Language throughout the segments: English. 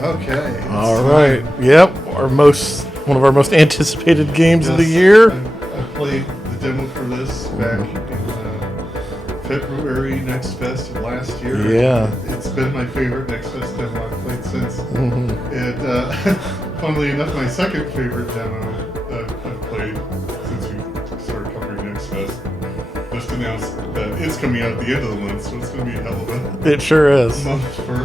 Okay. All right. Yep. One of our most anticipated games of the year. I played the demo for this back in February Next Fest of last year. Yeah. It's been my favorite Next Fest demo I've played since. Mm-hmm. And funnily enough, my second favorite demo that I've played since we started covering Next Fest just announced that it's coming out at the end of the month, so it's going to be a hell of a It sure is. month for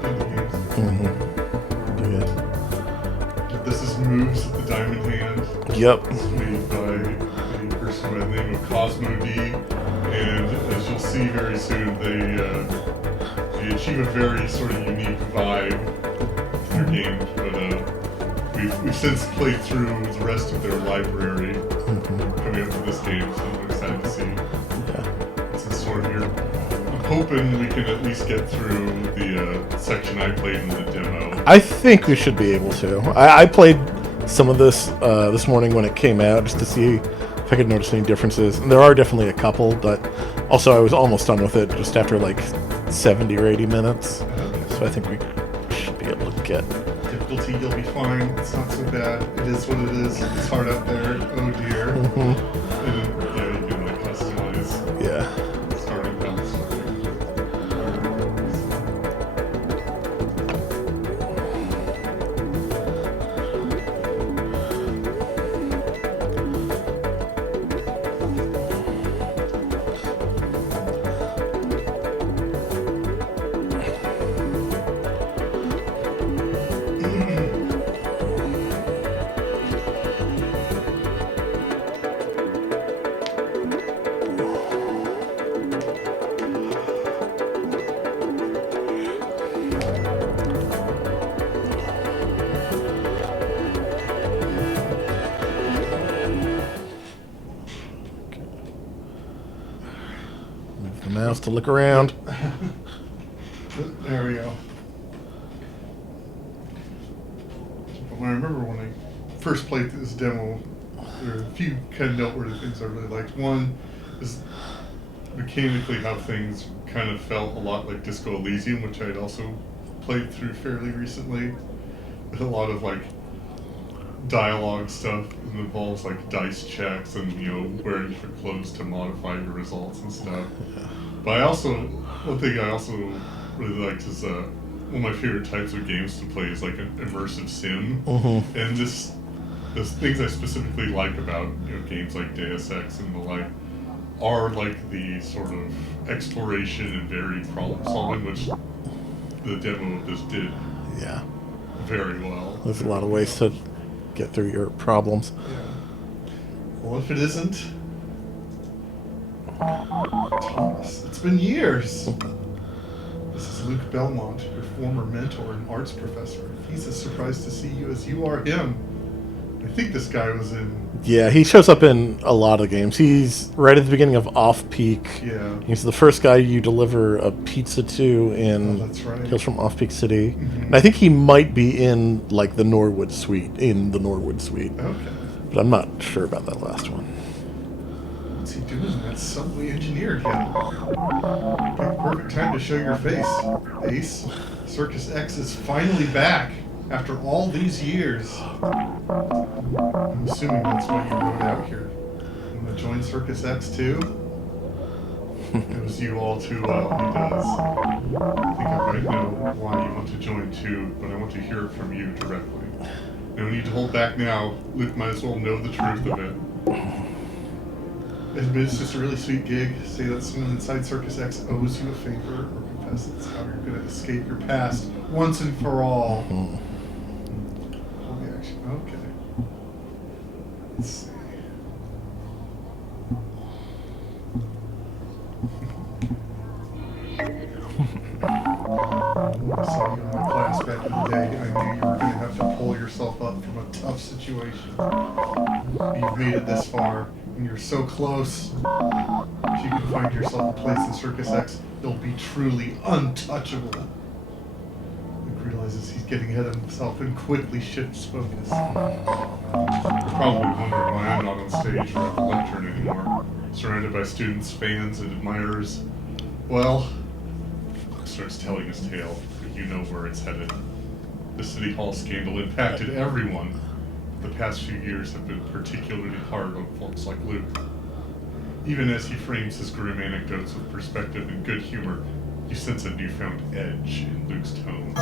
indie games. Mm-hmm. Yeah. This is Moves at the Diamond Hand. Yep. It's made by a person by the name of Cosmo D, and as you'll see very soon, they achieve a very sort of unique vibe in their games. But we've since played through the rest of their library coming up to this game, so I'm excited to see what's in store here. I'm hoping we can at least get through the section I played in the demo. I think we should be able to. I played some of this this morning when it came out just to see if I could notice any differences. And there are definitely a couple, but also I was almost done with it just after like 70 or 80 minutes. So I think we should be able to get... Difficulty, you'll be fine. It's not so bad. It is what it is. It's hard out there. Oh dear. And yeah, you can like customize Yeah. starting bounce. Move the mouse to look around. There we go. But I remember when I first played this demo, there were a few kind of noteworthy things I really liked. One is mechanically how things kind of felt a lot like Disco Elysium, which I had also played through fairly recently. With a lot of like dialogue stuff that involves like dice checks and wearing different clothes to modify your results and stuff. But one thing I also really liked is one of my favorite types of games to play is like an immersive sim. And the things I specifically like about games like Deus Ex and the like are like the sort of exploration and varied problem solving, which the demo of this did Yeah. very well. There's a lot of ways to get through your problems. Yeah. Well, if it isn't Thomas, it's been years. This is Luke Belmont, your former mentor and arts professor. He's as surprised to see you as you are him. I think this guy was in... Yeah, he shows up in a lot of games. He's right at the beginning of Off Peak. Yeah. He's the first guy you deliver a pizza to in Oh, that's right. Tales from Off Peak City. And I think he might be in like the Norwood Suite, Okay. but I'm not sure about that last one. What's he doing? That subway engineer again. Okay, perfect time to show your face, Ace. Circus X is finally back after all these years. I'm assuming that's what you wrote out here. You want to join Circus X too? It was you all too well. He does. I think I might know why you want to join too, but I want to hear it from you directly. No need to hold back now. Luke might as well know the truth of it. Admit it's just a really sweet gig. Say that someone inside Circus X owes you a favor, or confess it's how you're going to escape your past once and for all. Hold the action. Okay. Let's see. When I saw you in my class back in the day, I knew you were going to have to pull yourself up from a tough situation. You've made it this far, and you're so close. If you can find yourself a place in Circus X, you'll be truly untouchable. Luke realizes he's getting ahead of himself and quickly shifts focus. You're probably wondering why I'm not on stage or at the lectern anymore, surrounded by students, fans, and admirers. Well, Luke starts telling his tale. you know where it's headed. The City Hall scandal impacted everyone. The past few years have been particularly hard on folks like Luke. Even as he frames his grim anecdotes with perspective and good humor, you sense a newfound edge in Luke's tones.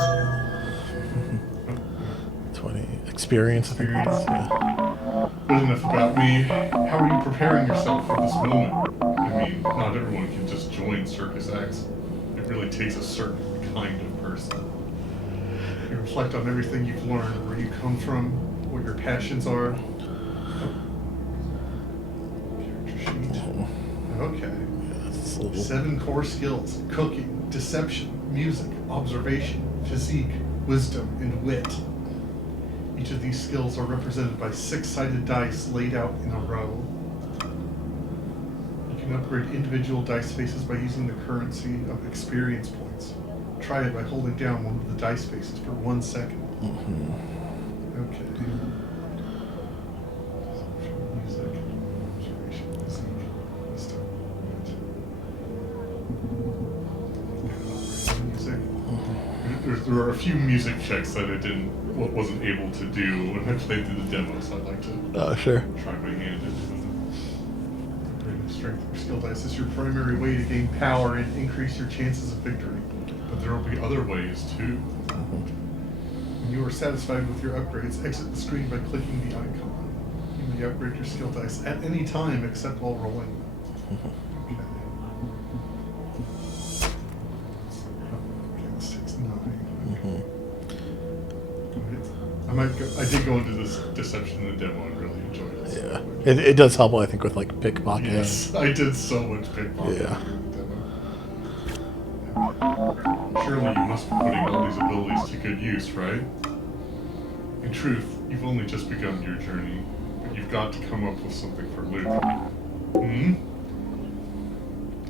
20 experience. I think. Experience. Yeah. Good enough about me. How are you preparing yourself for this moment? I mean, not everyone can just join circus acts. It really takes a certain kind of person. You reflect on everything you've learned, where you come from, what your passions are. Character sheet. Okay. It's a little- 7 core skills: cooking, deception, music, observation, physique, wisdom, and wit. Each of these skills are represented by 6-sided dice laid out in a row. You can upgrade individual dice faces by using the currency of experience points. Try it by holding down one of the dice faces for 1 second. Okay. Music, observation, physique, wisdom, wit. Music. There are a few music checks that wasn't able to do when I played through the demo, so I'd like to Sure. try my hand into them. Upgrading strength or skill dice is your primary way to gain power and increase your chances of victory, but there will be other ways too. When you are satisfied with your upgrades, exit the screen by clicking the icon. You may upgrade your skill dice at any time except while rolling. Okay. Okay, this takes 9. I did go into this deception in the demo and really enjoyed it. Yeah. It does help, I think, with like pickpocketing. Yes, I did so much pickpocketing Yeah. in the demo. Surely you must be putting all these abilities to good use, right? In truth, you've only just begun your journey, but you've got to come up with something for Luke.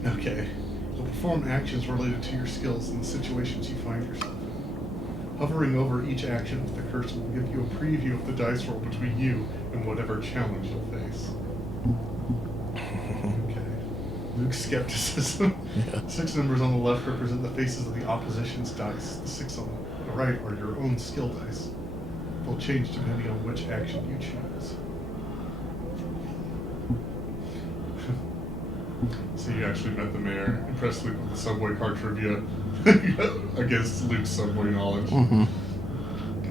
Okay. You'll perform actions related to your skills in the situations you find yourself in. Hovering over each action with the cursor will give you a preview of the dice roll between you and whatever challenge you'll face. Okay. Luke's skepticism. Yeah. 6 numbers on the left represent the faces of the opposition's dice. The 6 on the right are your own skill dice. They'll change depending on which action you choose. So you actually met the mayor, impressed Luke with the subway car trivia against Luke's subway knowledge.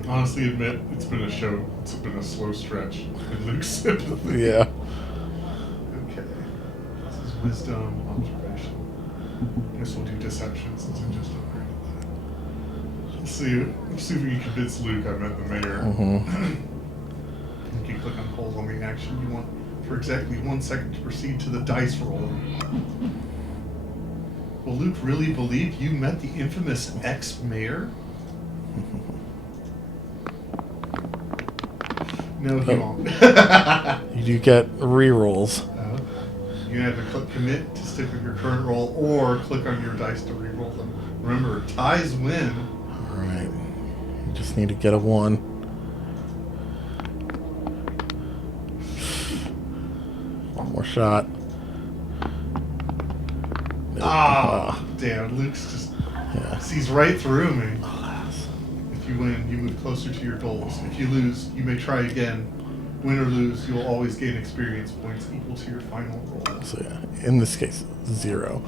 Honestly admit, it's been a slow stretch in Luke's sympathy. Yeah. Okay. This is wisdom, observation. I guess we'll do deception since I just upgraded that. Let's see if we can convince Luke I met the mayor. You can click on hold on the action you want for exactly 1 second to proceed to the dice roll. Will Luke really believe you met the infamous ex-mayor? No, he won't. You do get re-rolls. You can either click commit to stick with your current roll or click on your dice to re-roll them. Remember, ties win. Alright. You just need to get a 1. One more shot. Ah, damn, Luke's just sees right through me. If you win, you move closer to your goals. If you lose, you may try again. Win or lose, you will always gain experience points equal to your final roll. So yeah, in this case, 0.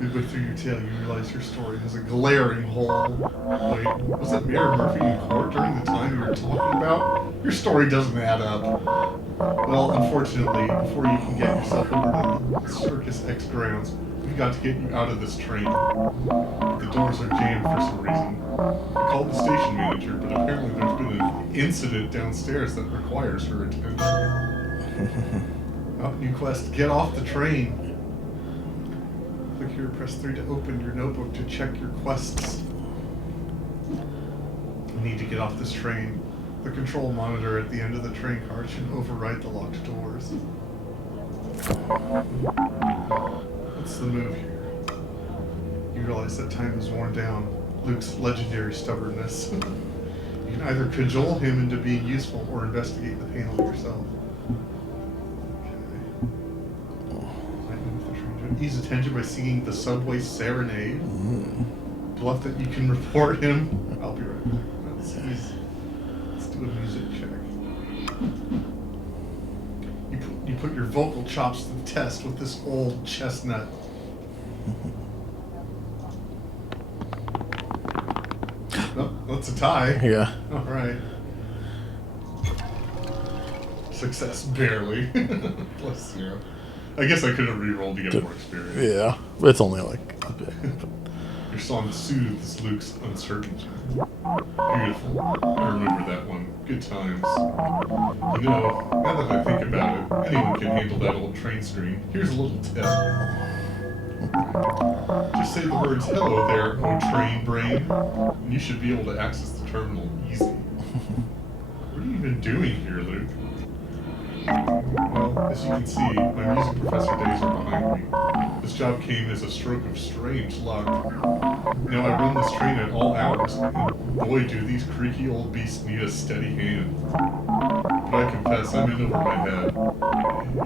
Midway through your tale, you realize your story has a glaring hole. Wait, was it Mayor Murphy in court during the time you were talking about? Your story doesn't add up. Well, unfortunately, before you can get yourself over to Circus X grounds, we've got to get you out of this train. The doors are jammed for some reason. I called the station manager, but apparently there's been an incident downstairs that requires her attention. Oh, new quest, get off the train. Click here, press 3 to open your notebook to check your quests. You need to get off this train. The control monitor at the end of the train car should override the locked doors. What's the move here? You realize that time is worn down. Luke's legendary stubbornness. You can either cajole him into being useful or investigate the panel yourself. Okay. Ease attention by singing the subway serenade. bluff that you can report him? I'll be right back. Let's do a music check. You put your vocal chops to the test with this old chestnut. Oh, that's a tie. Yeah. All right. Success barely. +0. I guess I could have re-rolled to get more experience. Yeah, it's only like a bit. Your song soothes Luke's uncertainty. Beautiful. I remember that one. Good times. You know, now that I think about it, anyone can handle that old train screen. Here's a little tip. Just say the words, "Hello there, oh train brain," and you should be able to access the terminal easy. What are you even doing here, Luke? Well, as you can see, my music professor days are behind me. This job came as a stroke of strange luck. You know, I run this train at all hours, and boy, do these creaky old beasts need a steady hand. But I confess, I'm in over my head.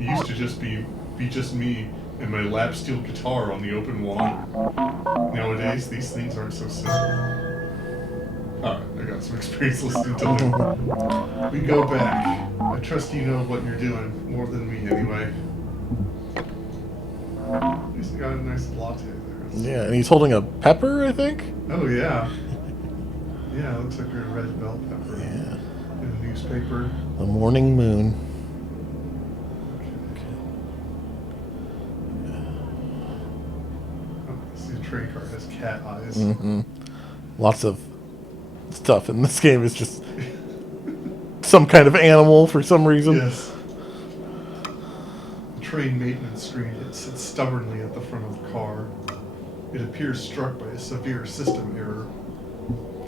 It used to just be just me and my lap steel guitar on the open water. Nowadays, these things aren't so simple. Alright, I got some experience listening to Luke. We go back. I trust you know what you're doing, more than me anyway. At least I got a nice latte there. Yeah, and he's holding a pepper, I think? Oh, yeah. Yeah, it looks like a red bell pepper. Yeah. In a newspaper. The morning moon. Oh, see, the train car has cat eyes. Mm-hmm. Lots of stuff in this game is just some kind of animal for some reason. Yes. The train maintenance screen, it sits stubbornly at the front of the car. It appears struck by a severe system error.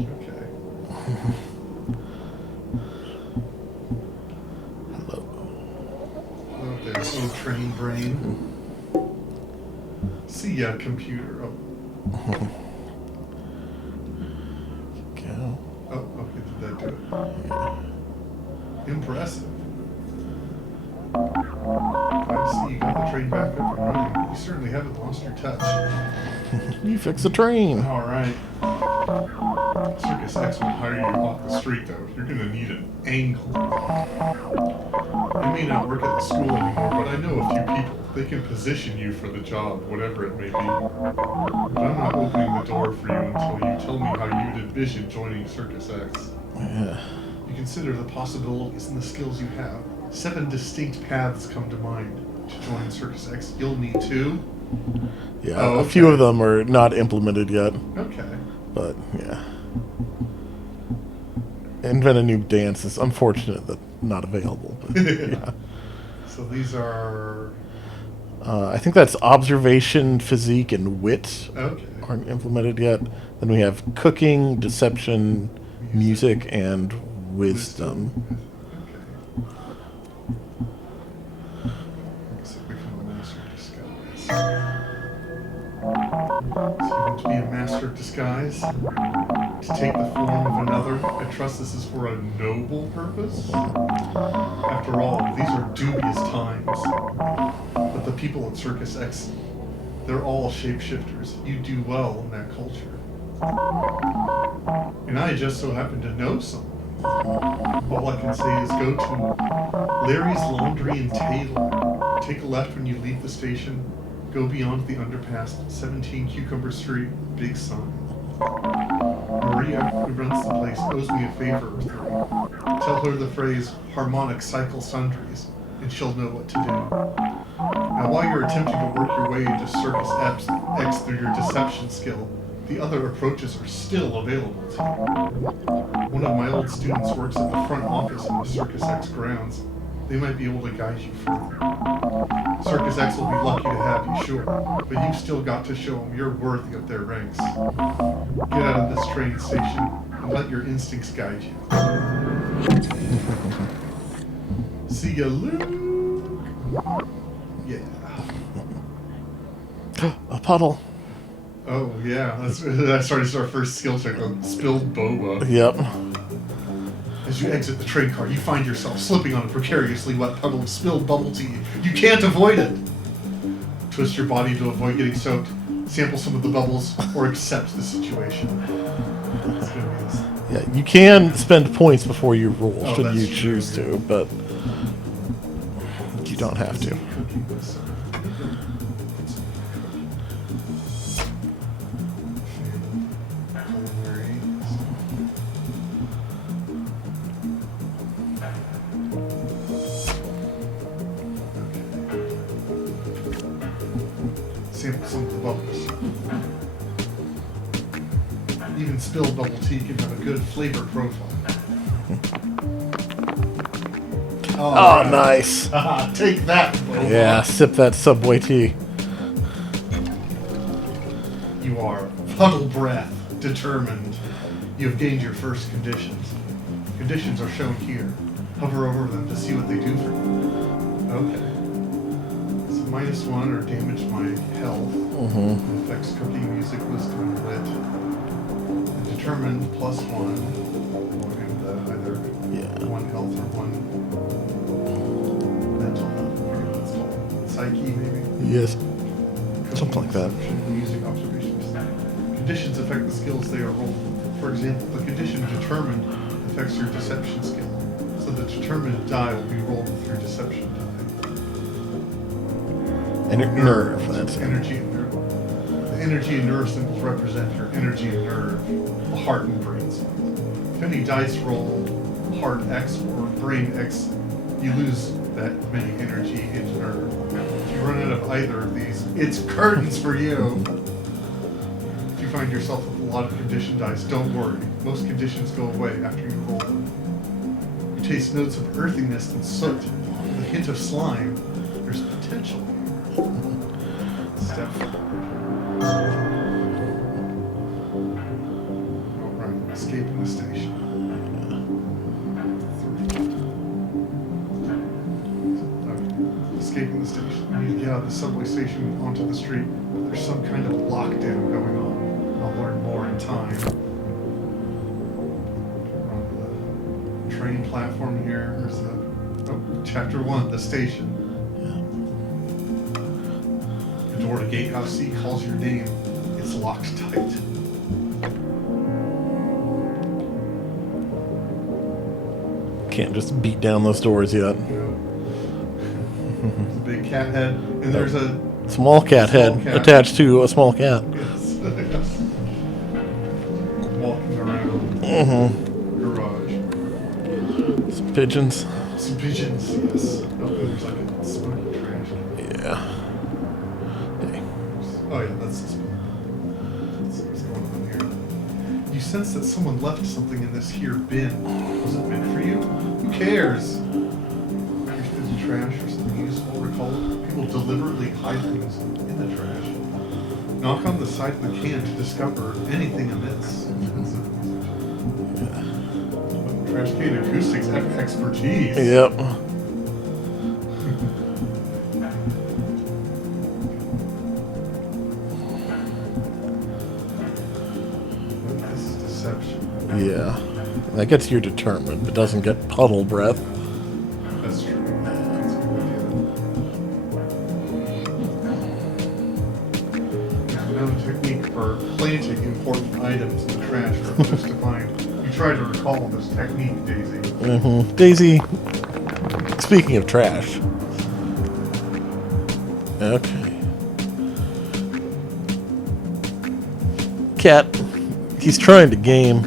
Okay. Hello. Hello there, oh train brain. See ya, computer. Oh, Go. okay, did that do it? Impressive. Glad to see you got the train back up and running. You certainly haven't lost your touch. You fix the train. All right. Circus X will hire you off the street, though. You're going to need an angle. I may not work at the school anymore, but I know a few people. They can position you for the job, whatever it may be. But I'm not opening the door for you until you tell me how you'd envision joining Circus X. Yeah. You consider the possibilities and the skills you have. 7 distinct paths come to mind. To join Circus X, you'll need to... Yeah, Oh, a okay. few of them are not implemented yet, Okay. but yeah. Invent a new dance is unfortunate that not available. But, yeah. So these are... I think that's observation, physique, and wit Okay. aren't implemented yet. Then we have cooking, deception, music, and wisdom. Okay. Looks like become a master of disguise. So you want to be a master of disguise? To take the form of another? I trust this is for a noble purpose? After all, these are dubious times. But the people at Circus X, they're all shapeshifters. You do well in that culture. And I just so happen to know someone. All I can say is go to Larry's Laundry and Tailor. Take a left when you leave the station. Go beyond the underpass, 17 Cucumber Street, big sign. Maria, who runs the place, owes me a favor or three. Tell her the phrase, harmonic cycle sundries, and she'll know what to do. Now, while you're attempting to work your way into Circus X through your deception skill, the other approaches are still available to you. One of my old students works at the front office in the Circus X grounds. They might be able to guide you further. Circus X will be lucky to have you, sure, but you've still got to show them you're worthy of their ranks. Get out of this train station and let your instincts guide you. See ya, Luke! Yeah. A puddle. Oh, yeah, that's our first skill check on spilled boba. Yep. As you exit the train car, you find yourself slipping on a precariously wet puddle of spilled bubble tea. You can't avoid it! Twist your body to avoid getting soaked. sample some of the bubbles, or accept the situation. It's gonna be this. Yeah, you can spend points before you roll, Oh, should that's you true. choose to, but you don't have to. Cookie with some- culinary. Sample some of the bubbles. Even spilled bubble tea can have a good flavor profile. Oh, nice. Haha, take that, Boba. Yeah, sip that Subway tea. You are puddle breath, determined. You have gained your first conditions. Conditions are shown here. Hover over them to see what they do for you. Okay. So -1 or damage my health. Mm-hmm. Affects cooking, music, wisdom, and wit. And determined +1. And either Yeah. 1 health or 1 mental health. I forget what it's called. Psyche, maybe? Yes. Cooking, Something like that. perception, music, observations. Conditions affect the skills they are rolled. For example, the condition determined affects your deception skill. So the determined die will be rolled with your deception die. Nerve, that's it. Energy and nerve. The energy and nerve symbols represent your energy and nerve, the heart and brain symbols. If any dice roll heart X or brain X, you lose that many energy and nerve. If you run out of either of these, it's curtains for you. If you find yourself with a lot of condition dice, don't worry. Most conditions go away after you roll them. You taste notes of earthiness and soot, with a hint of slime. There's potential here. Step forward. Alright, escaping the station. 3. Okay, escaping the station. You need to get out of the subway station onto the street. There's some kind of lockdown going on. I'll learn more in time. We're on the train platform here. There's the chapter 1, the station. The door to Gatehouse C calls your name. It's locked tight. Can't just beat down those doors yet. You know. There's a big cat head, and there's a Small cat Small head cat. attached to a small cat. yes, walking around Mm-hmm. garage. Some pigeons. Some pigeons, yes. Oh, there's like a smoky trash. Yeah. Hey. Oh yeah, that's this one. Let's see what's going on here. You sense that someone left something in this here bin. Was it meant for you? Who cares? Here's the trash or something useful. Recall it. People deliberately hide things in the trash. Knock on the side of the can to discover anything amiss. Trash can acoustics expertise. Yep. This is deception. Yeah. That gets you determined, but doesn't get puddle breath. That's true. That's a good idea. There's no technique for planting important items in the trash for others to find. You try to recall this technique, Daisy. Mm-hmm. Daisy. Speaking of trash. Okay. Cat. He's trying to game.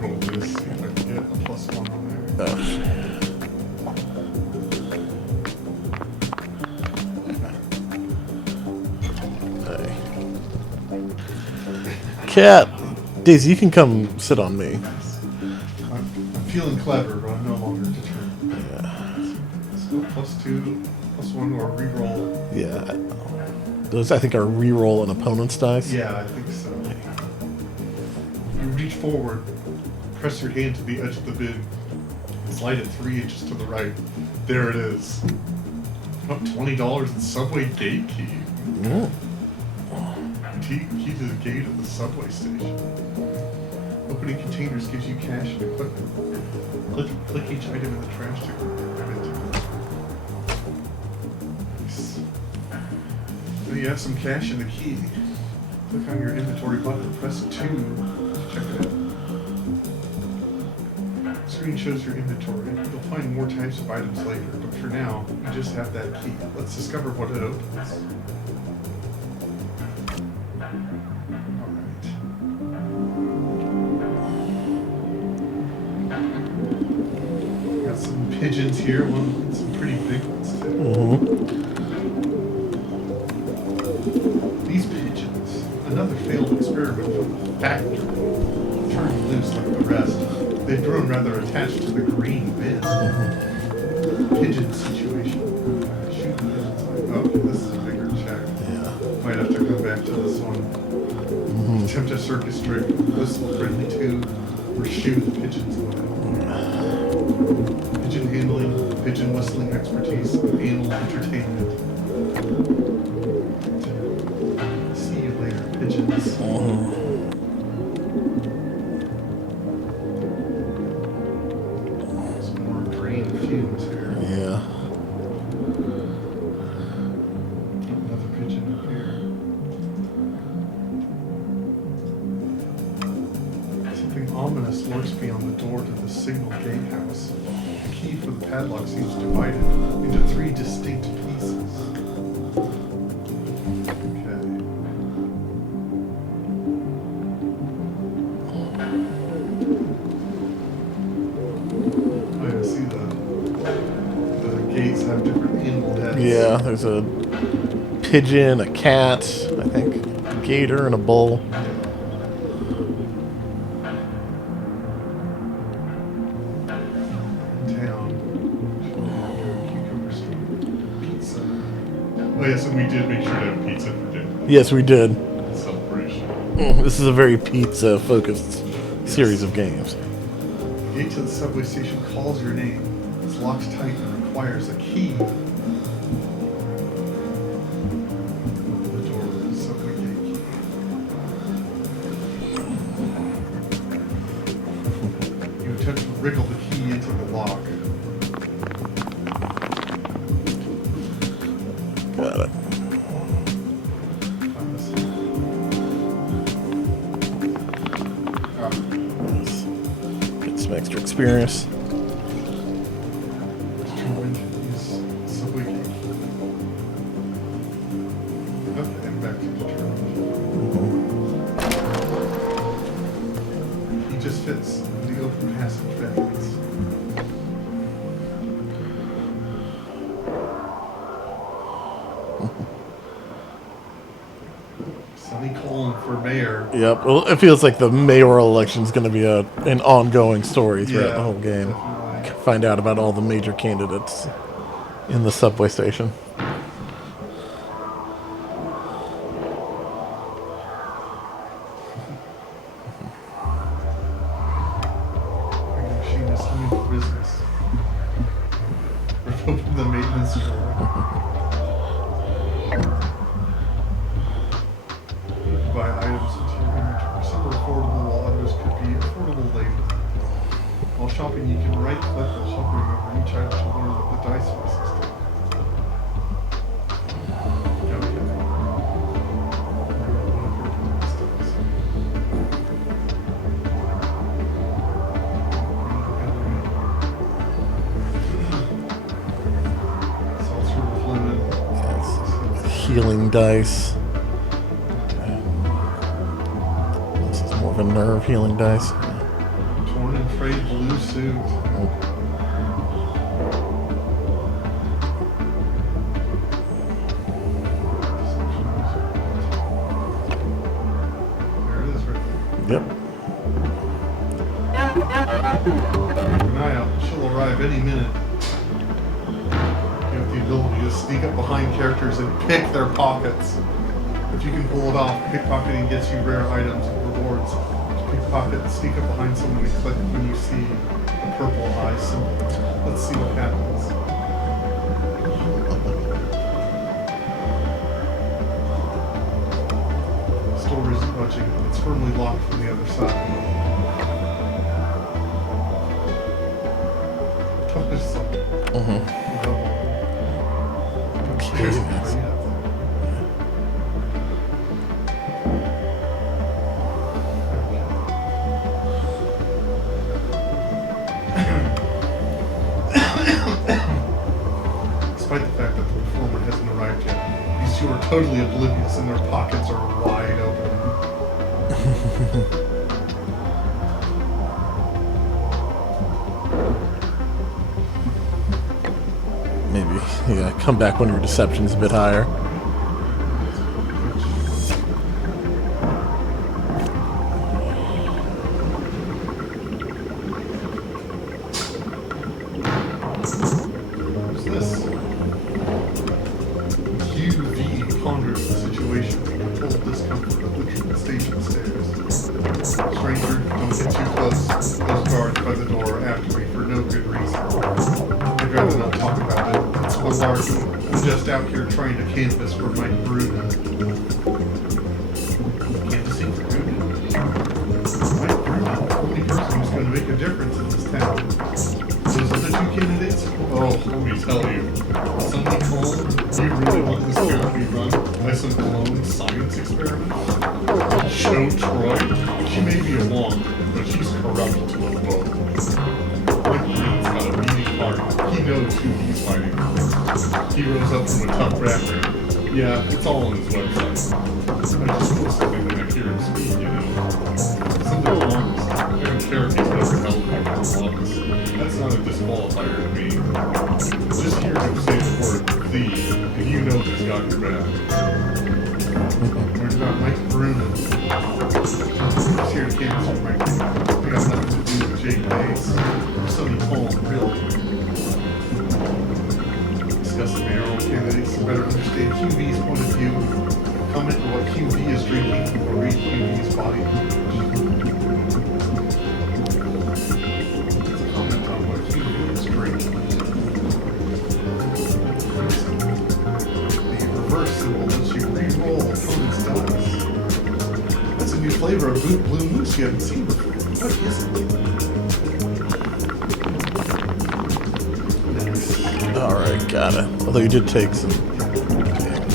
Roll this, see if I can get a +1 on there. Oh. Hey. Cat. Daisy, you can come sit on me. I'm feeling clever, but I'm no longer determined. Yeah. Let's go +2, +1, or reroll. Yeah. Those, I think, are reroll an opponent's dice. Yeah, I think so. You reach forward, press your hand to the edge of the bin, slide it 3 inches to the right. There it is. Up $20 in subway gate key. Mm. Key to the gate of the subway station. Opening containers gives you cash and equipment. Click each item in the trash to grab it. Nice. Well, you have some cash in the key. Click on your inventory button and press 2 to check it out. The screen shows your inventory. You'll find more types of items later, but for now, you just have that key. Let's discover what it opens. Alright. Got some pigeons here, some pretty big ones too. These pigeons, another failed experiment from the factory, turned loose like the rest. They've grown rather attached to the green biz. Pigeon situation. Shoot pigeons. Okay, this is a bigger check. Yeah. Might have to go back to this one. Attempt a circus trick. Whistle friendly too. Or shoo the pigeons away. Pigeon handling, pigeon whistling expertise, animal entertainment. See you later, pigeons. Some more green fumes here. Yeah. Another pigeon up here. Something ominous lurks beyond the door to the signal gatehouse. The key for the padlock seems divided into 3 distinct pieces. Okay. I see the gates have different animal heads. Yeah, there's a pigeon, a cat, I think, a gator, and a bull. Town. Cucumber Street. Pizza. Oh yes, and we did make sure to have pizza for dinner. Yes, we did. Celebration. This is a very pizza-focused series of games. The gate to the subway station calls your name. It's locked tight and requires a key. Open the door with the subway gate key. You attempt to wriggle the key into the lock. Got it. Get some extra experience. Subway gate key. Okay, and back to the terminal. He just fits the open passage backwards. Sonny Colin for mayor. Yep. Well, it feels like the mayoral election is going to be an ongoing story throughout the whole game. Definitely. Find out about all the major candidates in the subway station. Bring machine is coming for business. We're open the maintenance store. You can buy items into your inventory. Some are affordable while others could be affordable later. While shopping, you can right click while hovering over each item to learn what the dice faces do. Okay. One of your opponent's dice. Seltzer with lemon. Healing dice. This is more of a nerve healing dice. Torn and frayed blue suit. There it is right there. Yep. Keep an eye out. She'll arrive any minute. You have the ability to sneak up behind characters and pick their pockets. If you can pull it off, pickpocketing gets you rare items and rewards. Pickpocket, sneak up behind someone and click when you see a purple eye symbol. Let's see what happens. Store isn't budging, but it's firmly locked from the other side. There's something. There's some green up there. those who are totally oblivious and their pockets are wide open. Maybe, yeah, come back when your deception's a bit higher. Who's this? QV ponders the situation with full discomfort of the station stairs. Stranger, don't get too close. Those guards by the door are after me for no good reason. I'd rather not talk about it. It's malarkey. I'm just out here trying to canvass for Mike Bruno. Canvassing for who? Mike Bruno, the only person who's going to make a difference in this town. Those other two candidates? Oh, let me tell you. Sonny Cole, you really want this town to be run by some clone science experiment? Show Troy, she may be a wong, but she's corrupt to a fault. Mike Bruno's got a beating heart. He knows who he's fighting. He rose up from a tough background. Yeah, it's all on his website. I just feel something when I hear him speak, you know. Something wrong. I don't care if he's never held a office. That's not a disqualifier to me. Just hear him say the word "the," and you know he's got your back. What about Mike Bruno? He's here to cancel Mike Bruno. They got nothing to do with Jake Bates or Sonny Cole, really. Discuss the mayoral candidates to better understand QV's point of view. Comment on what QV is drinking or read QV's body language. Comment on what QV is drinking. The reverse symbol lets you re-roll opponent's dice. That's a new flavor of Blue Moose you haven't seen before. What is it? Alright, got it. Although you did take some damage.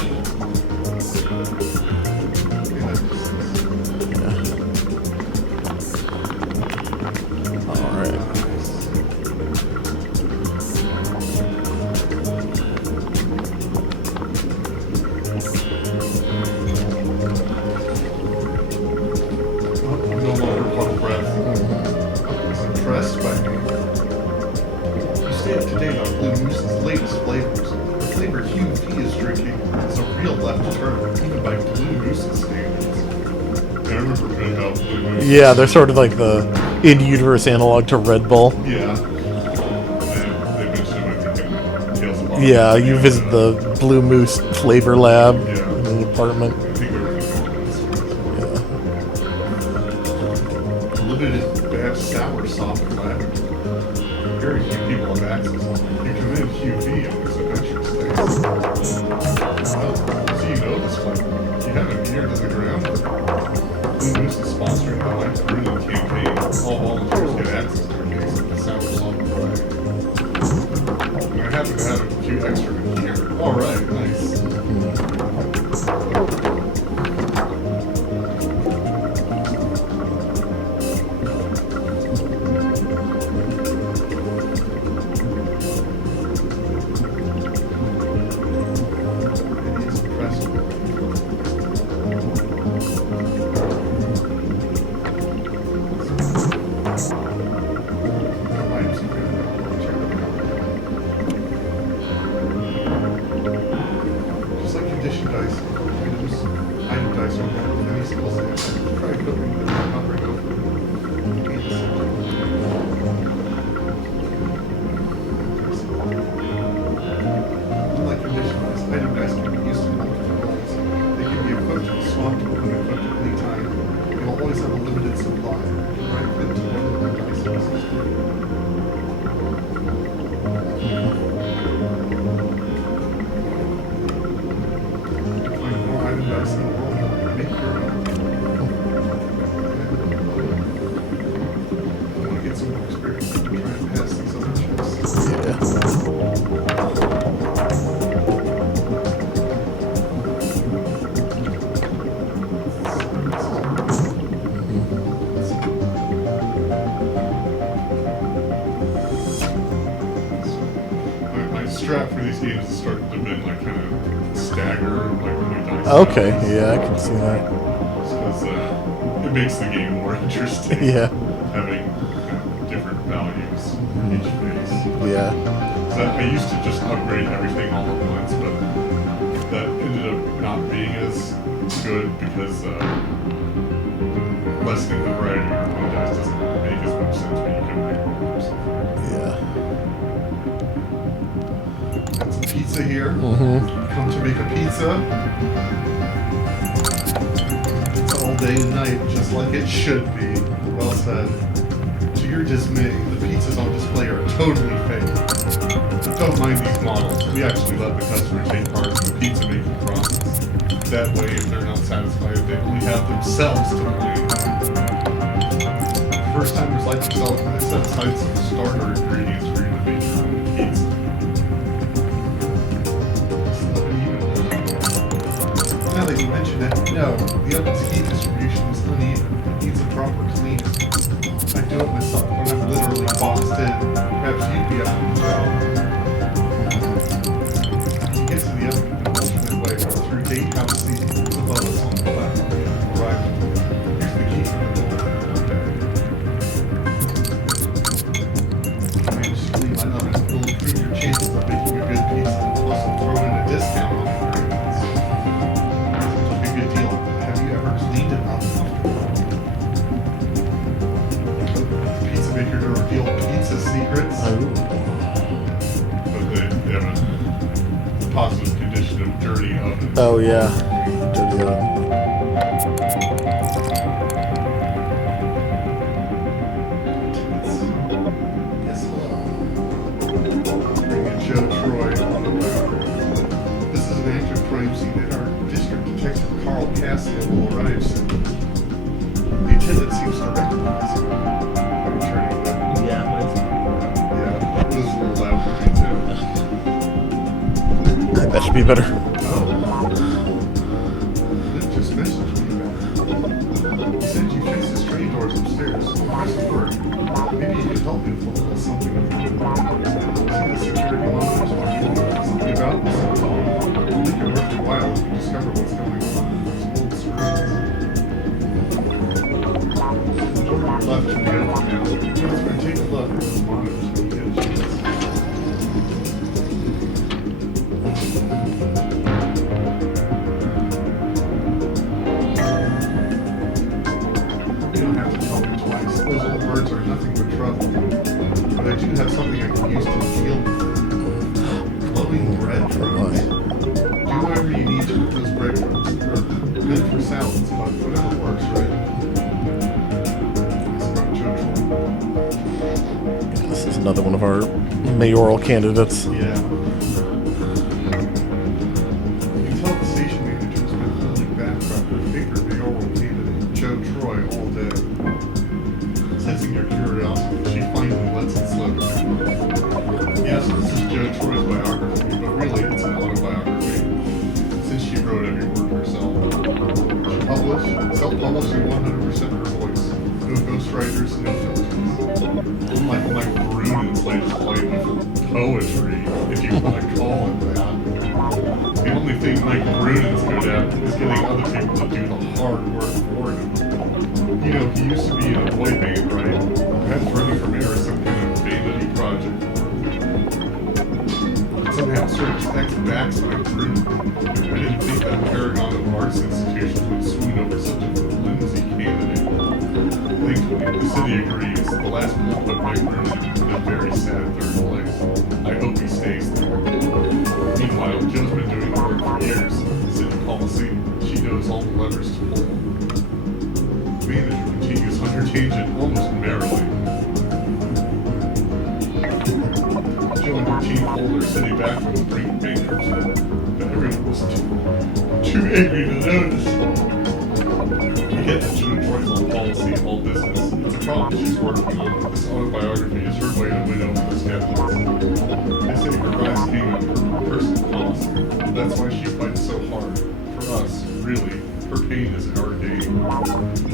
Alright. No longer caught breath. Was impressed by me. You stay up to date on Blue Moose's latest flavors. The flavor QV is drinking is a real left turn, even by Blue Moose's standards. I remember reading about Blue Moose. Yeah, they're sort of like the in-universe analog to Red Bull. Yeah. They mentioned it, I think, in Tales of Honor. Yeah, you visit the Blue Moose flavor lab Yeah. in the apartment. I think everything's Yeah. limited batch sour soft lavender. Very few people have access. You can win QV on this adventure stage. Well, so you know this flavor. You have it near to the ground. Blue Moose is sponsoring the Mike Bruno campaign. All volunteers get access to a case of the sour soft variety. And I happen to have a few extra in here. Alright, nice. It is impressive. Just like condition dice, items, item dice are more with any skill set. Try coping with them, hovering Unlike condition dice, item dice can be used in multiple roles. They can be equipped and swapped when equipped at any time. They will always have a limited supply. Right click to one of the dice pieces. Find more item dice in the world. Make your own. dice. Okay, yeah, I can see that. Because it makes the game more interesting. Yeah, Having different values for each phase. yeah. I used to just upgrade everything all at once, but that ended up not being as good because lessening the variety of your own dice doesn't make as much sense when you can reroll them. Yeah. Got some pizza here. Mm-hmm. Come to make a pizza. It's all day and night, just like it should be. Well said. To your dismay, the pizzas on display are totally fake. Don't mind these models. We actually let the customer take part in the pizza making process. That way, if they're not satisfied, they only have themselves to blame. First timers like yourself, I set aside some starter ingredients for you to make your own pizza. Now that you mention it, no, the oven's heat distribution is uneven. It needs a proper cleaning. I do it myself when I'm literally boxed in. Perhaps you'd be up to the job. To get to the oven in an alternate way, go through gatehouse seats above us on the platform and arrive. Here's the key for the door. I managed to clean my oven. It will improve your chances of making a good pizza. Plus, I'll throw in a discount on the ingredients. It'll be a good deal. Have you ever cleaned an oven? Pizza maker to reveal pizza secrets. But they have a positive condition of dirty ovens. Oh yeah. Dirty oven. Yes, hello. Bringing Joe Troy on the record. This is an active crime scene and our district detective Carl Cassian will arrive soon. The attendant seems to recognize him. I'm turning the... Yeah, mine's Yeah, this is a little loud for me too. That should be better. Oh. Liv just messaged me back. He said you fix the screen doors upstairs. Nice work. Maybe you could help me with a little something. See the security monitors watching something about this. It'll make it worth your while if you discover what's going on with those old screens. The door to your left should be open now. Transfer, take a look at those monitors when you get a chance. You don't have to tell me twice. Those old birds are nothing but trouble. But I do have something I can use to deal with them. Glowing breadcrumbs. Do whatever you need to with those breadcrumbs. They're meant for salads, but whatever works, right? It's about Joe Troy. This is another one of our mayoral candidates. Yeah. You can tell the station manager has been holding back about her favorite mayoral candidate, Joe Troy, all day. Sensing your curiosity, she finally lets it slip. Yes, this is Joe Troy's biography, but really it's an autobiography, since she wrote every word herself. She published, self-publishing 100% her voice. No ghostwriters, no filters. Unlike Mike Brunen's latest flight of poetry, if you want to call it that. The only thing Mike Brunen's good at is getting other people to do the hard work for him. You know, he used to be in a boy band, right? Perhaps running for mayor or some kind of vanity project. Somehow Service X backs Mike Brunen. I didn't think that paragon of arts institutions would swoon over such a flimsy candidate. Thankfully, the city agrees. The last poll put Mike Brunen in a very sad third place. I hope he stays there. Meanwhile, Joe's been doing the work for years. City policy, she knows all the levers to pull. The manager continues on her tangent almost merrily. Joe and her team pulled their city back from the brink of bankruptcy, but everyone was too angry to notice. We get that Joe Troy's all policy, all business. It's a problem she's working on. This autobiography is her way to win over the skeptics. They say her rise came at her personal cost. That's why she fights so hard. For us, really, her pain is our gain.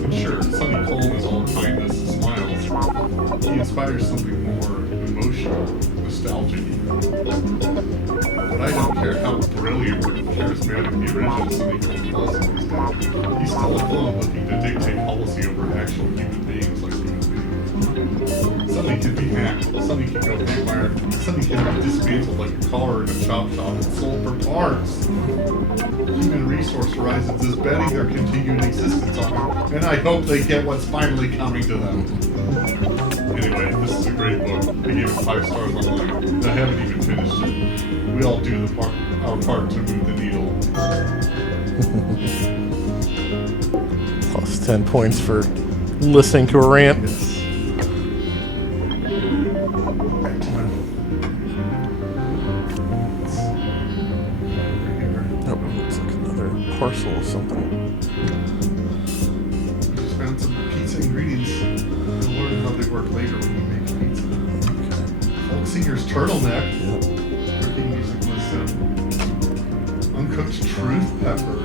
And sure, Sonny Colm is all kindness and smiles. He inspires something more emotional, nostalgic even. But I don't care how brilliant or charismatic the original Sonny Colon was in his day. He's still a clone looking to dictate policy over actual human beings like human beings. Sonny can be hacked. Sonny can go haywire. Sonny can be dismantled like a car in a chop shop and sold for parts. Human Resource Horizons is betting their continued existence on it, and I hope they get what's finally coming to them. Anyway, this is a great book. I gave it 5 stars online. I haven't even finished it. We all do our part to move the needle. Plus 10 points for listening to a rant. Yes. Oh, looks like another parcel of something. We just found some pizza ingredients. We'll learn how they work later when we make pizza. Folk Singer's Turtleneck. Yep. Cooking music was Uncooked Truth Pepper.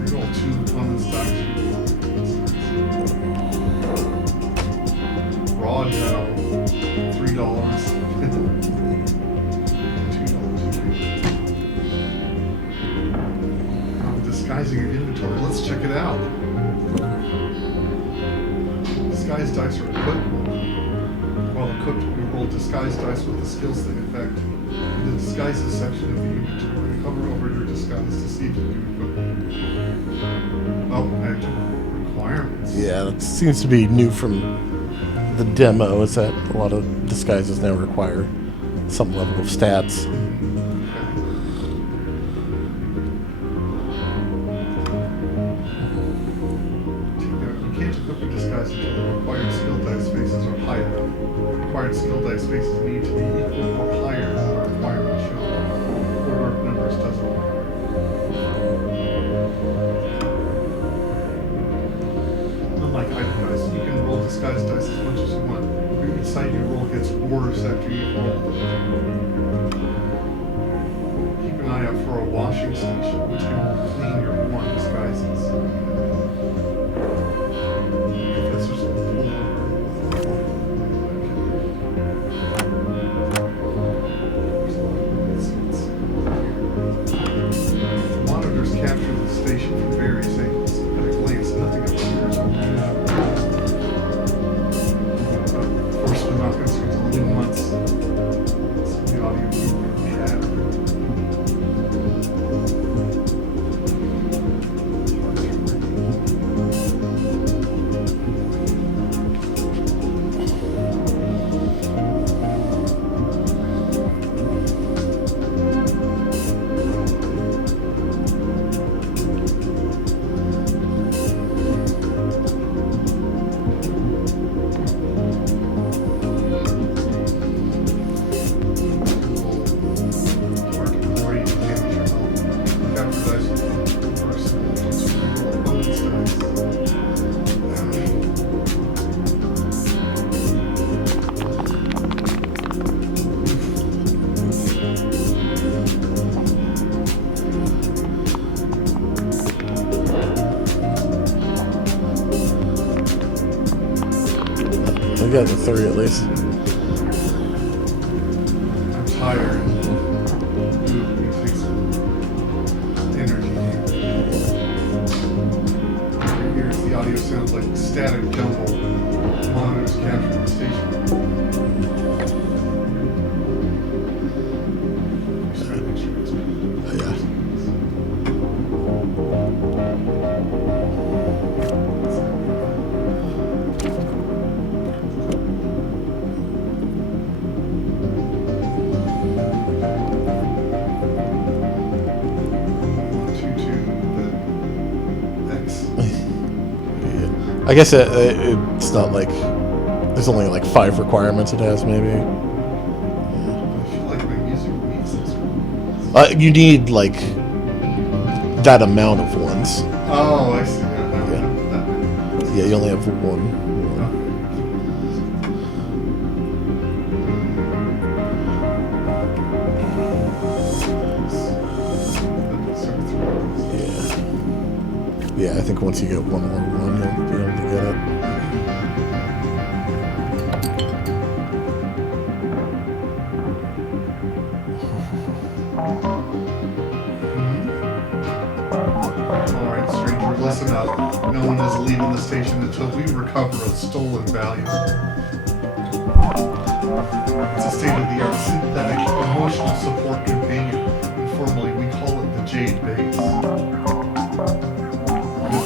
Real 2 common stocks. Raw dough, $3. $2. Disguising your inventory. Let's check it out. Disguise dice are equipped. While equipped, we roll disguise dice with the skills they affect. In the disguises section of the inventory, hover over your disguise to see if you can equip it. Oh, actual requirements. Yeah, that seems to be new from the demo, is that a lot of disguises now require some level of stats. You can't equip a disguise until the required skill dice spaces are high enough. Required skill dice spaces need to be equal or higher than the requirement shown. Order of numbers doesn't work. Unlike item dice, you can roll disguise dice as much as you want. For each side you roll gets worse after you roll. Keep an eye out for a washing station, which can clean your worn disguises. Professor's monitors capture the station from various angles. At a glance, nothing appears unusual. Of course, we're not going to switch only once. So the audio will be added. We got the 3 at least. I'm tired. Ooh, it takes some energy. Over here, the audio sounds like static jumble. Monitors capture the station. Just gotta make sure it's Yeah. I guess it's not like there's only like 5 requirements it has, maybe. I feel like my music needs this one. You need like that amount of ones. Oh, I see. Yeah, you only have one. Yeah, I think once you get one more one, you'll be able to get it. listen up. No one is leaving the station until we recover a stolen value. It's a state-of-the-art synthetic emotional support companion. Informally, we call it the Jade Base. It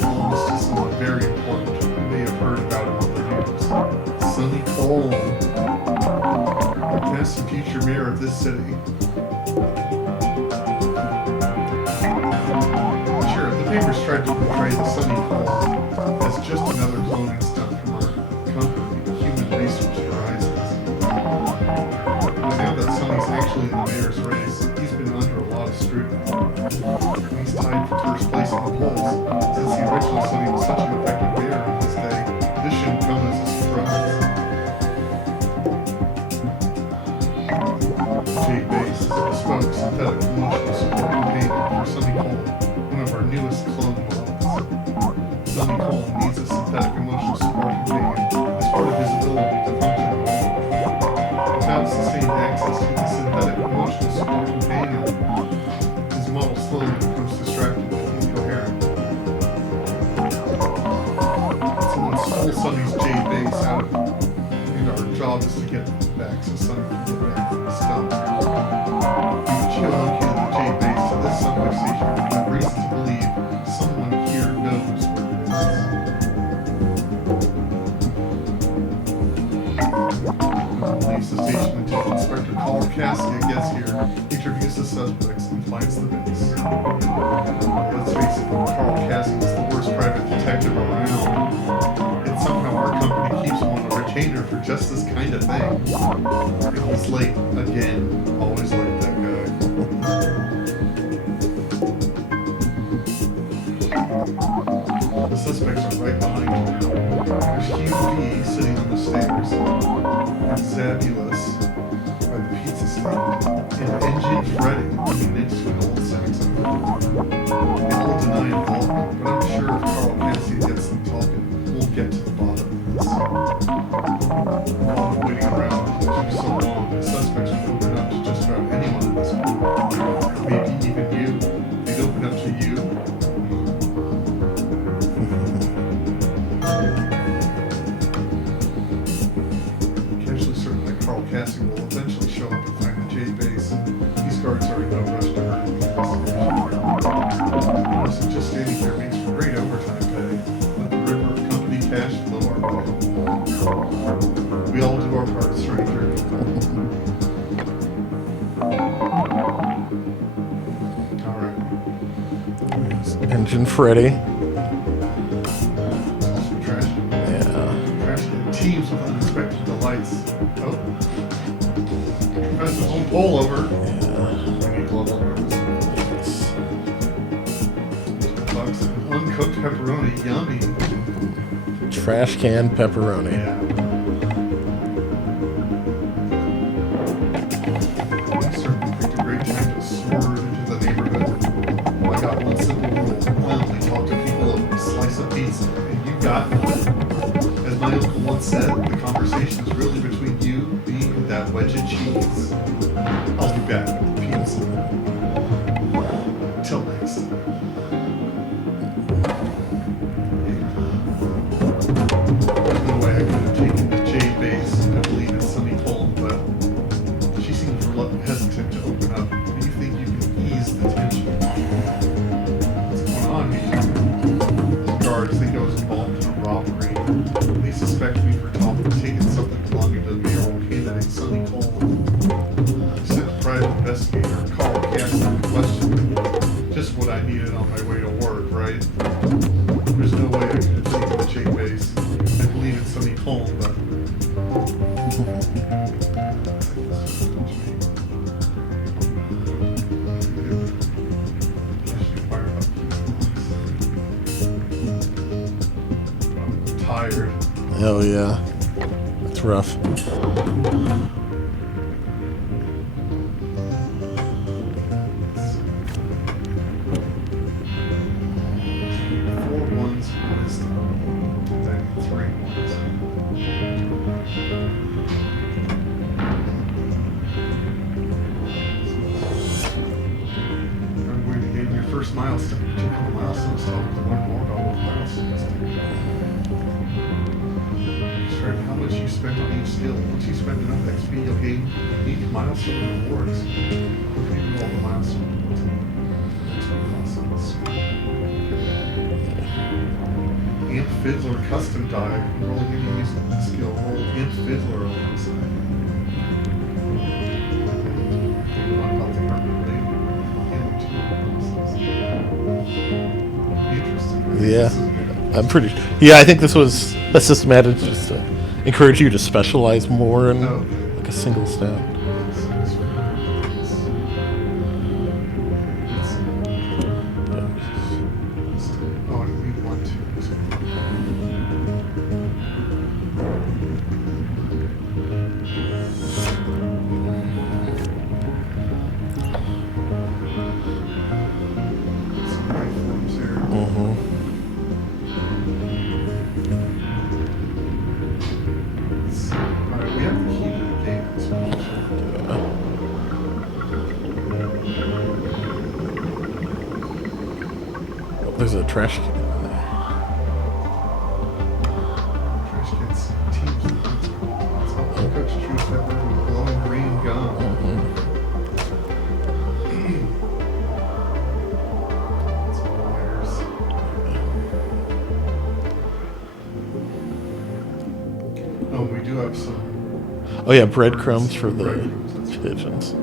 belongs to someone very important. You may have heard about him on the news. Sonny Cole. The past and future mayor of this city. Sure, the papers tried to portray the Sonny Cole as just another cloning stunt from our company, Human Resource Horizons. But now that Sonny's actually in the mayor's race, he's been under a lot of scrutiny. He's tied for first place in the polls. Since the original Sonny was such an effective mayor on his day, this shouldn't come as a surprise. Jade Base is a bespoke synthetic emotional support companion for Sonny Cole, one of our newest clone models. Sonny Cole needs a synthetic emotional support companion as part of his ability to function at all. Without sustained access to the synthetic emotional support companion, his model slowly becomes distracted and incoherent. Someone stole Sonny's Jade Base out of him, and our job is to get it back so Sonny can get back from his stuff. We've geolocated the Jade Base to this subway station and have reason to believe someone here knows where it is. Leaves the station until Inspector Carl Cassia gets here, interviews the suspects, and finds the base. Let's face it, Carl Cassia is the worst private detective around. And somehow our company keeps him on a retainer for just this kind of thing. And he's late again. Always late, that guy. The suspects are right behind him. There's Hugh V sitting on the stairs, and Zabulus by the pizza stand, and Engine Freddy leaning next to an old Saxon. They all deny involvement, but I'm sure if Carl Cassie gets them talking, we'll get to the bottom of this. Waiting around for so long, the suspects would open up to just about anyone at this point. Maybe even you. They'd open up to you. Casually certain that Carl Cassie will eventually show up and find the Jade Base. These guards are in no rush to hurt the investigation. Honestly, just standing there makes for great overtime pay. Let the river of company cash flow our way. We all do our part, stranger. Alright. Engine Freddy. Also trash. Yeah. Trash teams with unexpected delights. Oh. Professor's own pullover. Yeah. We need global awareness. Box of uncooked pepperoni. Yummy. Trash can pepperoni. Yeah. We certainly picked a great time to swerve into the neighborhood. I got one simple rule. I only talk to people over a slice of pizza, and you got none. As my uncle once said, the conversation is really between you, me, and that wedge of cheese. I'll be back with the pizza. Till next time. There's no way I could have taken the Jade Base and believe in Sonny Cole, but she seems hesitant to open up. Do you think you can ease the tension? What's going on here? The guards think I was involved in a robbery. They suspect me for taking something belonging to the mayoral candidate, Sonny Cole. I sent a private investigator, Carl Cassie, to question me. Just what I needed on my way to work, right? There's no way I could have taken the Jade Base. I believe in Sonny Cole, but... I'm tired. Oh yeah. That's rough. 4 ones, wisdom, then 3 ones. I'm going to gain your first milestone. Check out the milestones to learn more about what milestones do. Track how much you spend on each skill. Once you spend enough XP, you'll gain each milestone rewards. Look at all the milestones. Amp Fiddler custom die. Roll any music skill. Roll Amp Fiddler alongside. Interesting. Yeah, I'm pretty. Yeah, I think this was a systematic just to encourage you to specialize more in like a single stat. Oh, I need one too. Some right forms here. Alright, we have the key to the game. So Oh, there's a trash can in there. Trash Kids teams. Coach True Pepper with glowing green gum. Some wires. Oh, we do have some. Oh yeah, breadcrumbs for the Breadcrumbs, that's right. pigeons.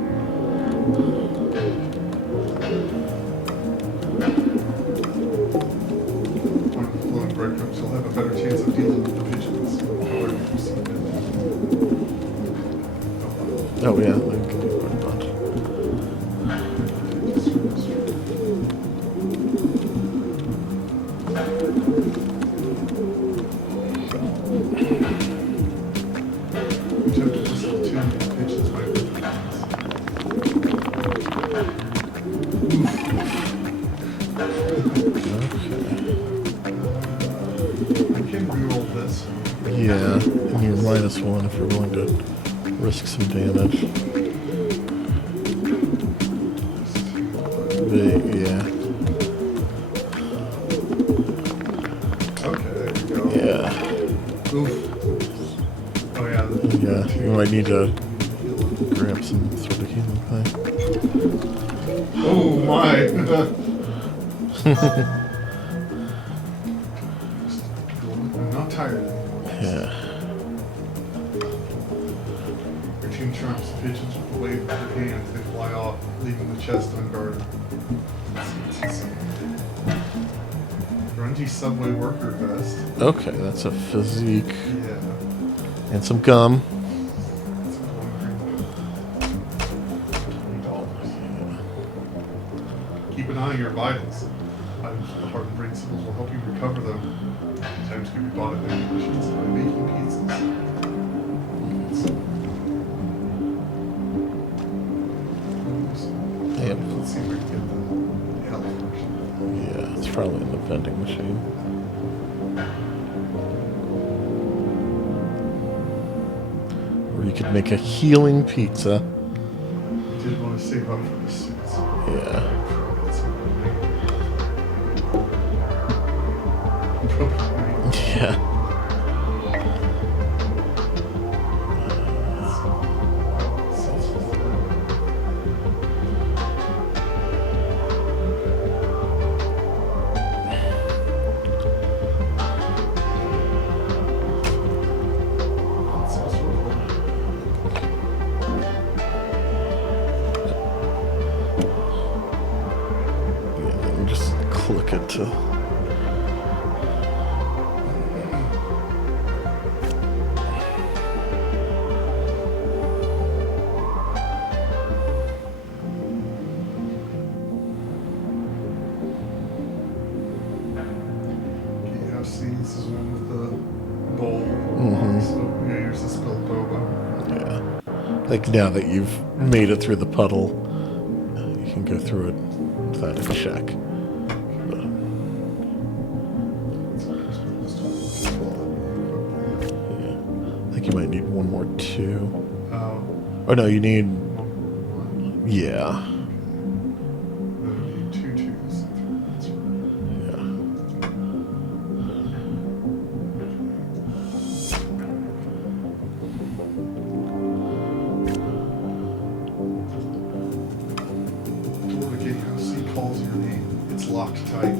One of the glowing breadcrumbs, you'll have a better chance of dealing with the pigeons. However, you see fit. Oh yeah, I can do quite a bunch. We took to listen to pigeons by I can reroll this. Yeah, and you're -1 if you're willing to risk some damage. But, yeah, Okay, there we go. yeah, Oof. Oh yeah. yeah. You might need to grab some sort of healing thing. Oh my. I'm not tired anymore. Yeah. Your team charms the pigeons with a wave of their hands. They fly off, leaving the chest unguarded. Grungy subway worker vest. Okay, that's a physique Yeah. and some gum. That's a glowing green $20. Keep an eye on your vitals. Items with the heart and brain symbols will help you recover them. Items can be bought at vending machines and by making pizzas. Yep. Let's see if we can get the health version. Yeah, it's probably in the vending machine. Or you could make a healing pizza. I did want to save up for the suits. Yeah. Yeah. Yeah, and just click it to. Yeah, see, this is one with the bowl. Mhm. So, yeah, here's the spilled boba. Yeah. Like now that you've made it through the puddle, you can go through it without a check. But, yeah. I think you might need one more too. Oh no, you need. Yeah. Then we need 2 twos. It's locked tight.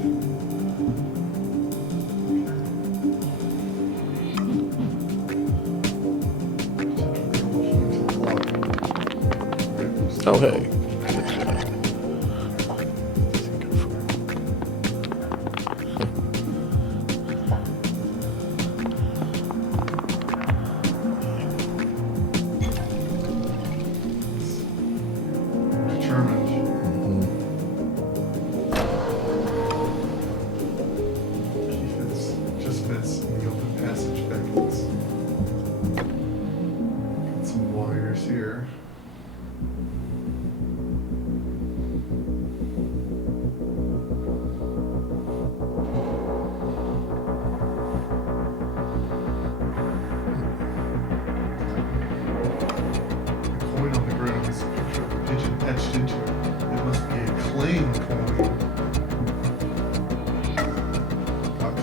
Oh, hey. Determined. Key fits, just fits in the open passage beckons. Got some wires here. The coin on the ground is a picture of a pigeon etched into it. It must be a claim coin.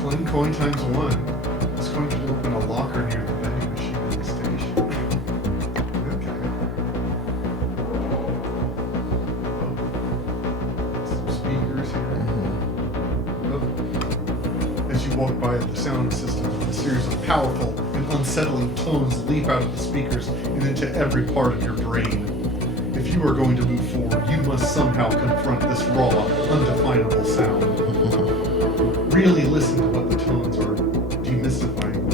Claim coin times 1. This coin can open a locker near the vending machine in the station. Okay. Oh. Some speakers here. Oh. As you walk by the sound system, a series of powerful and unsettling tones leap out of the speakers and into every part of your brain. If you are going to move forward, you must somehow confront this raw, undefinable sound. Really listen to what the tones are demystifying.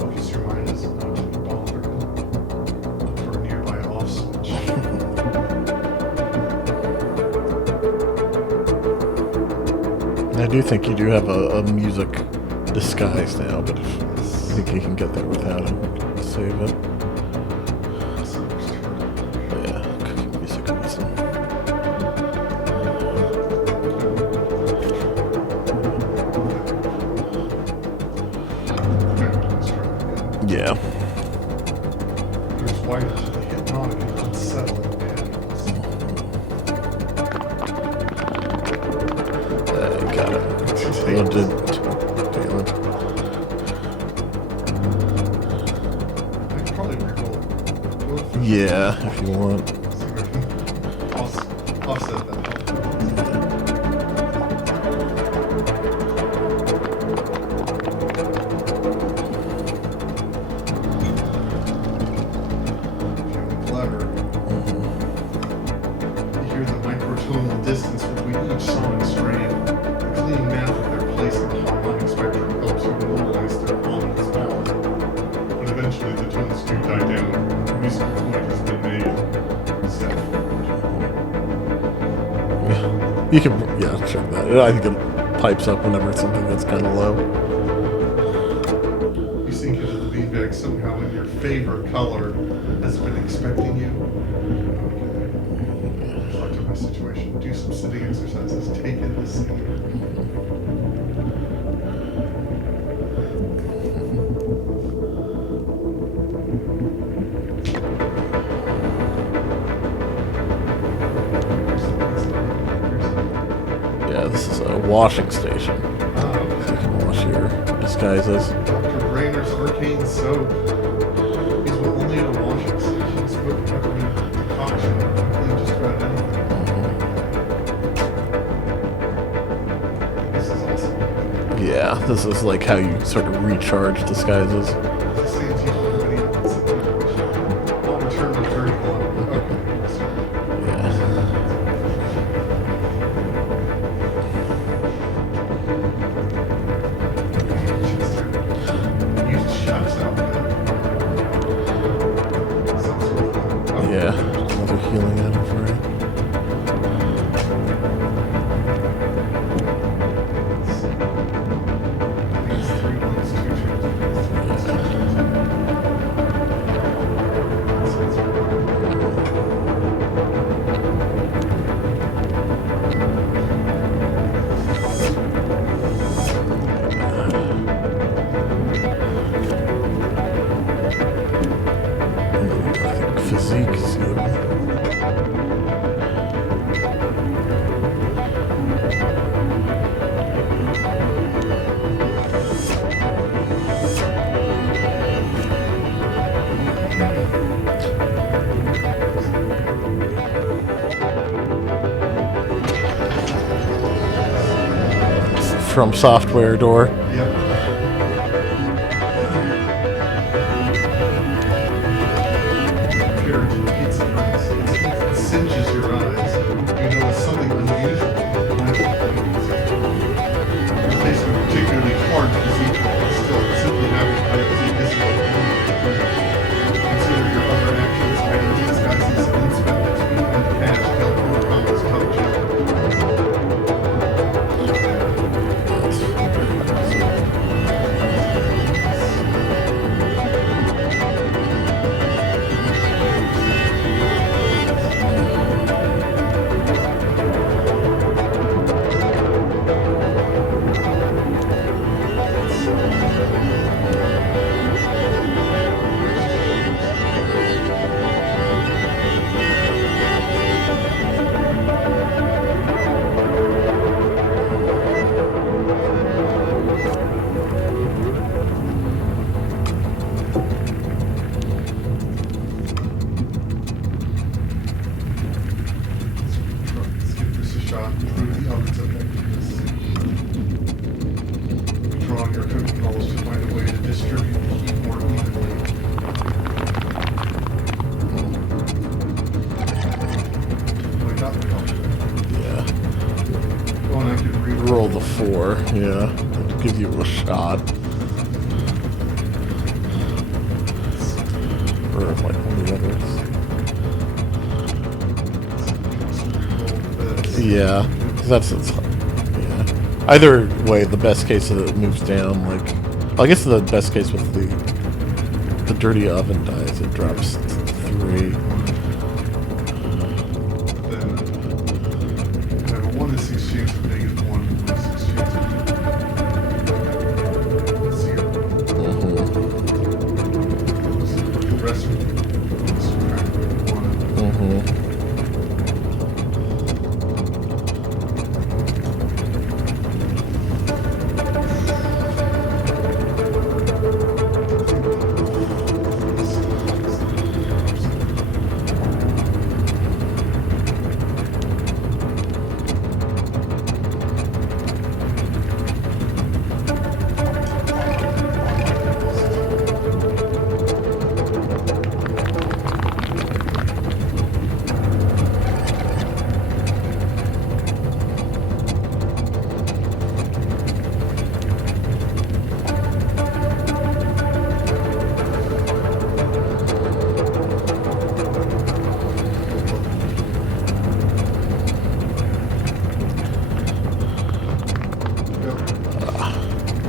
Focus your mind as a baller for a nearby off switch. I do think you do have a music disguise now, but if, I think you can get there without it. Save it. Yeah, cooking music awesome. Yeah. There's wires of the hypnotic and unsettling patterns. Got it. Loaded. Damn it. I could probably reroll both. Yeah, if you want. See if I can offset that. Feeling clever. You hear the microtonal distance between each sonic strand. The clean math of their place in the harmonic spectrum helps you normalize their ominous power. But eventually the tones do die down. The musical point has been made. Step forward. You can, yeah, check that. I think it pipes up whenever it's something that's kind of low. You sink into the beanbag somehow in your favorite color. Has it been expecting you? Okay. Reflect on my situation. Do some sitting exercises. Take in the scene. Yeah, this is a washing station. Ah, So you okay. can wash your disguises. Dr. Rayner's Arcane Soap. He's only at a washing station. He's put peppermint concoction to clean just about anything. This is awesome. Yeah, this is like how you sort of recharge disguises. This saves you from many situations. Long term is very long. Okay. Yeah. Use shots out there. Sounds really fun. Okay. Yeah, another healing item for you. These 3 ones, 2 2. from software door. Yep. Compared to the pizza price, it cinches your eyes. You know it's something unusual. It tastes particularly hard to eat, but still, simply having IoT discipline. Consider your other actions, hiding disguises, inspectors, and cash to help overcome this tough challenge. Let's give this a shot and prove the oven's effectiveness. Drawing your cooking rolls to find a way to distribute the heat more evenly. I got the color. Yeah. Oh, and I can reroll. Roll the 4. Yeah. That'll give you a shot. Or like one of the others. Yeah. 'Cause that's yeah. Either way, the best case is it moves down. Like, well, I guess the best case with the dirty oven dies, it drops 3. Then I have a 1 to 6 chance of -1, 1 to 6 chance of 0. The rest of it is subtract 1.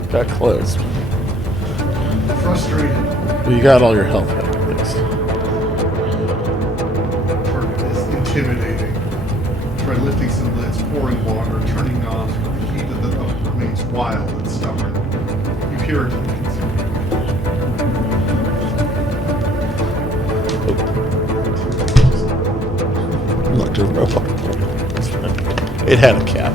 Got close. Frustrated. But you got all your health back, at least. Target is intimidating. Try lifting some lids, pouring water, turning knobs, but the heat of the oven remains wild and stubborn. You hear it in the Not just robot. It had a cap.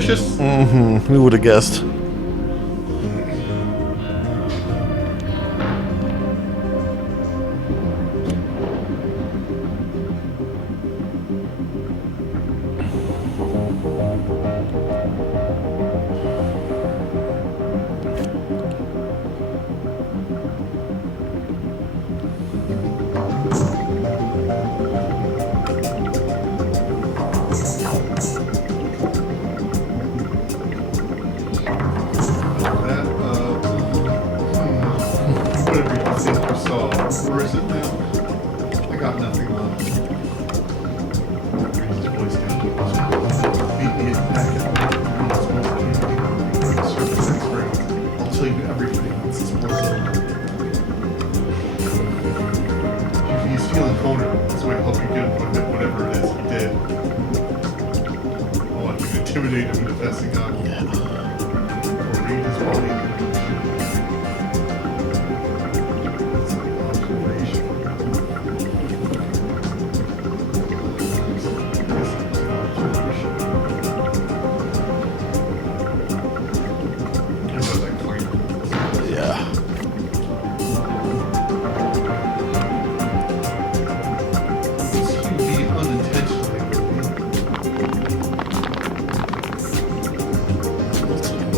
suspicious? Who would have guessed? Whatever you think you saw. Where is it now? I got nothing left. Raise his voice down. Meet me back at the surface experience. I'll tell you everything once this war's over. If he's feeling cornered, that's why I hope you get him whatever it is he did. I want to intimidate him into fessing up. Or read his body.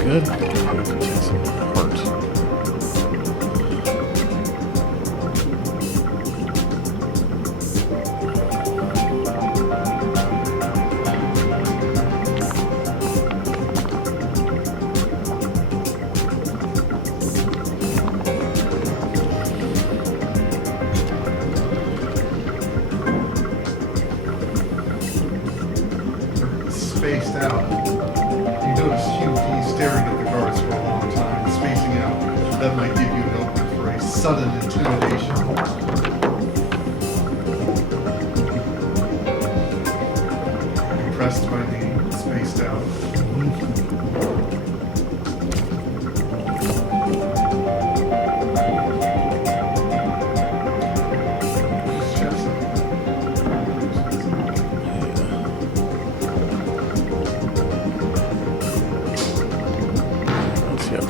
Good. Heart. Spaced out. You notice QP staring at the guards for a long time, spacing out. That might give you an opening for a sudden intimidation. Impressed by me, spaced out.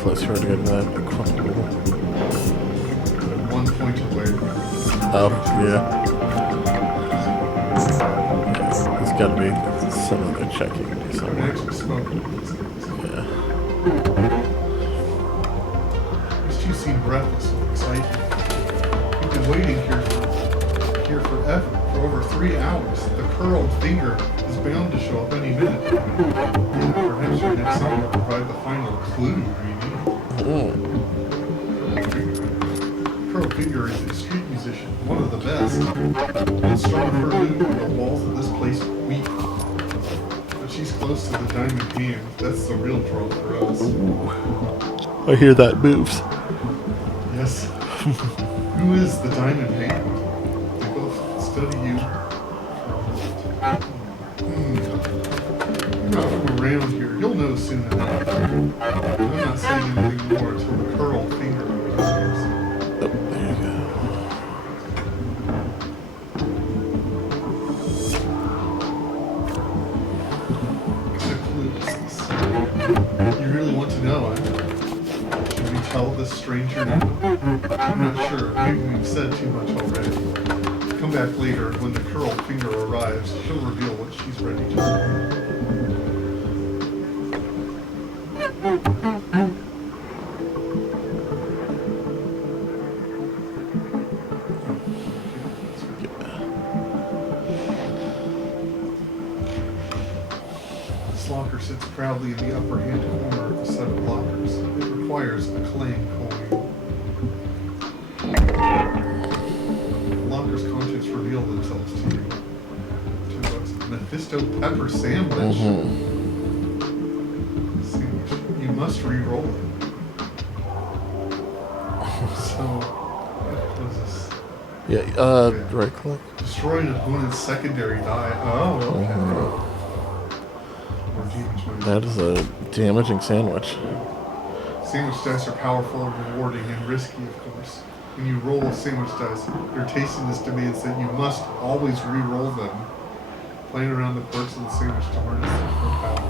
Closer to getting that equitable. 1 point away. Oh, yeah. There's got to be some other check you can do something. Actually smoking. Yeah. These two seem breathless with excitement. You've been waiting here forever, for over 3 hours. The curled finger is bound to show up any minute. Yeah, perhaps your next song will provide the final clue we need. Curled finger is a street musician, one of the best. And strong for loot, the walls of this place weep. But she's close to the diamond hand. That's the real draw for us. I hear that moves. Yes. Who is the diamond hand? They both study you. You're not from around here. You'll know soon enough. I'm not saying anything more until the curled finger appears. Oh, there you go. What kind of clue is this? You really want to know, huh? Should we tell this stranger now? I'm not sure. Maybe we've said too much already. Come back later, when the curled finger arrives, she'll reveal what she's ready to do. This locker sits proudly in the upper hand corner of a set of lockers. It requires a clang coin. The locker's contents reveal themselves to you. Mephisto pepper sandwich. You must re-roll it. So, what is this? Yeah, Okay. right click. Destroy an opponent's secondary die. Oh, okay. More damage. That is a damaging sandwich. Sandwich dice are powerful, rewarding, and risky, of course. When you roll a sandwich dice, your tastiness demands that you must always re-roll them. Playing around the perks of the sandwich to harness their power.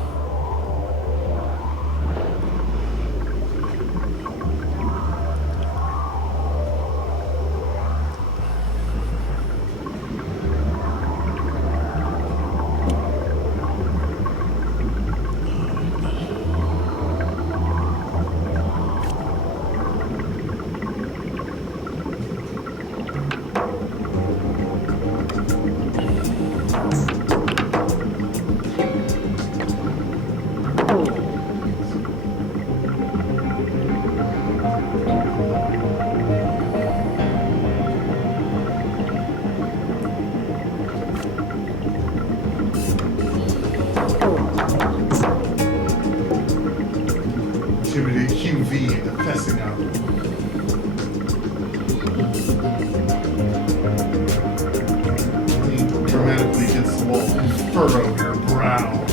furrow your brow.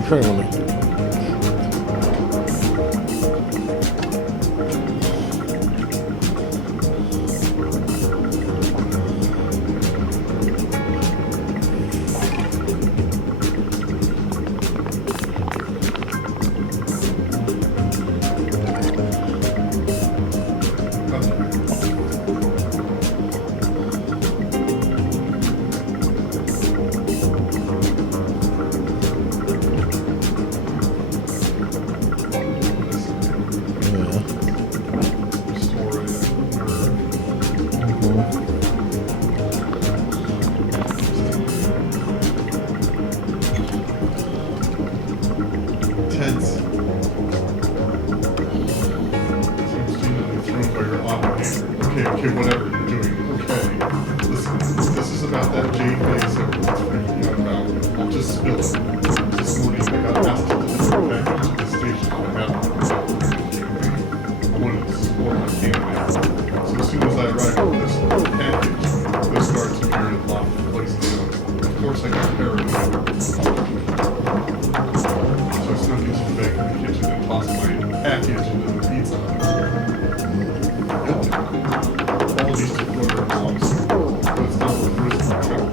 Apparently. Okay, whatever you're doing. Okay. Listen, this is about that jade base everyone's freaking out about. I'll just spill it. This morning I got asked to deliver a package to the station and I had I wanted to support my candidate. So as soon as I arrived with this package, those guards appeared and locked the place down. Of course I got paranoid. So I snuck into the back of the kitchen and tossed my package into the pizza oven. All these two quarter belongs, but it's not the first trip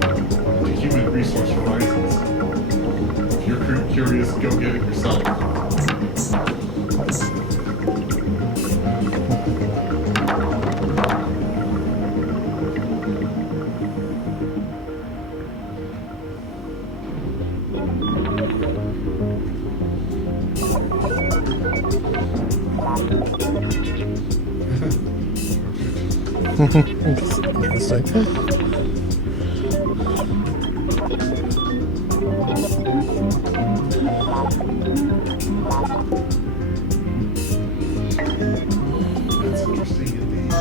to Human Resource Horizons. If you're curious, go get it yourself. Interesting. That's interesting indeed.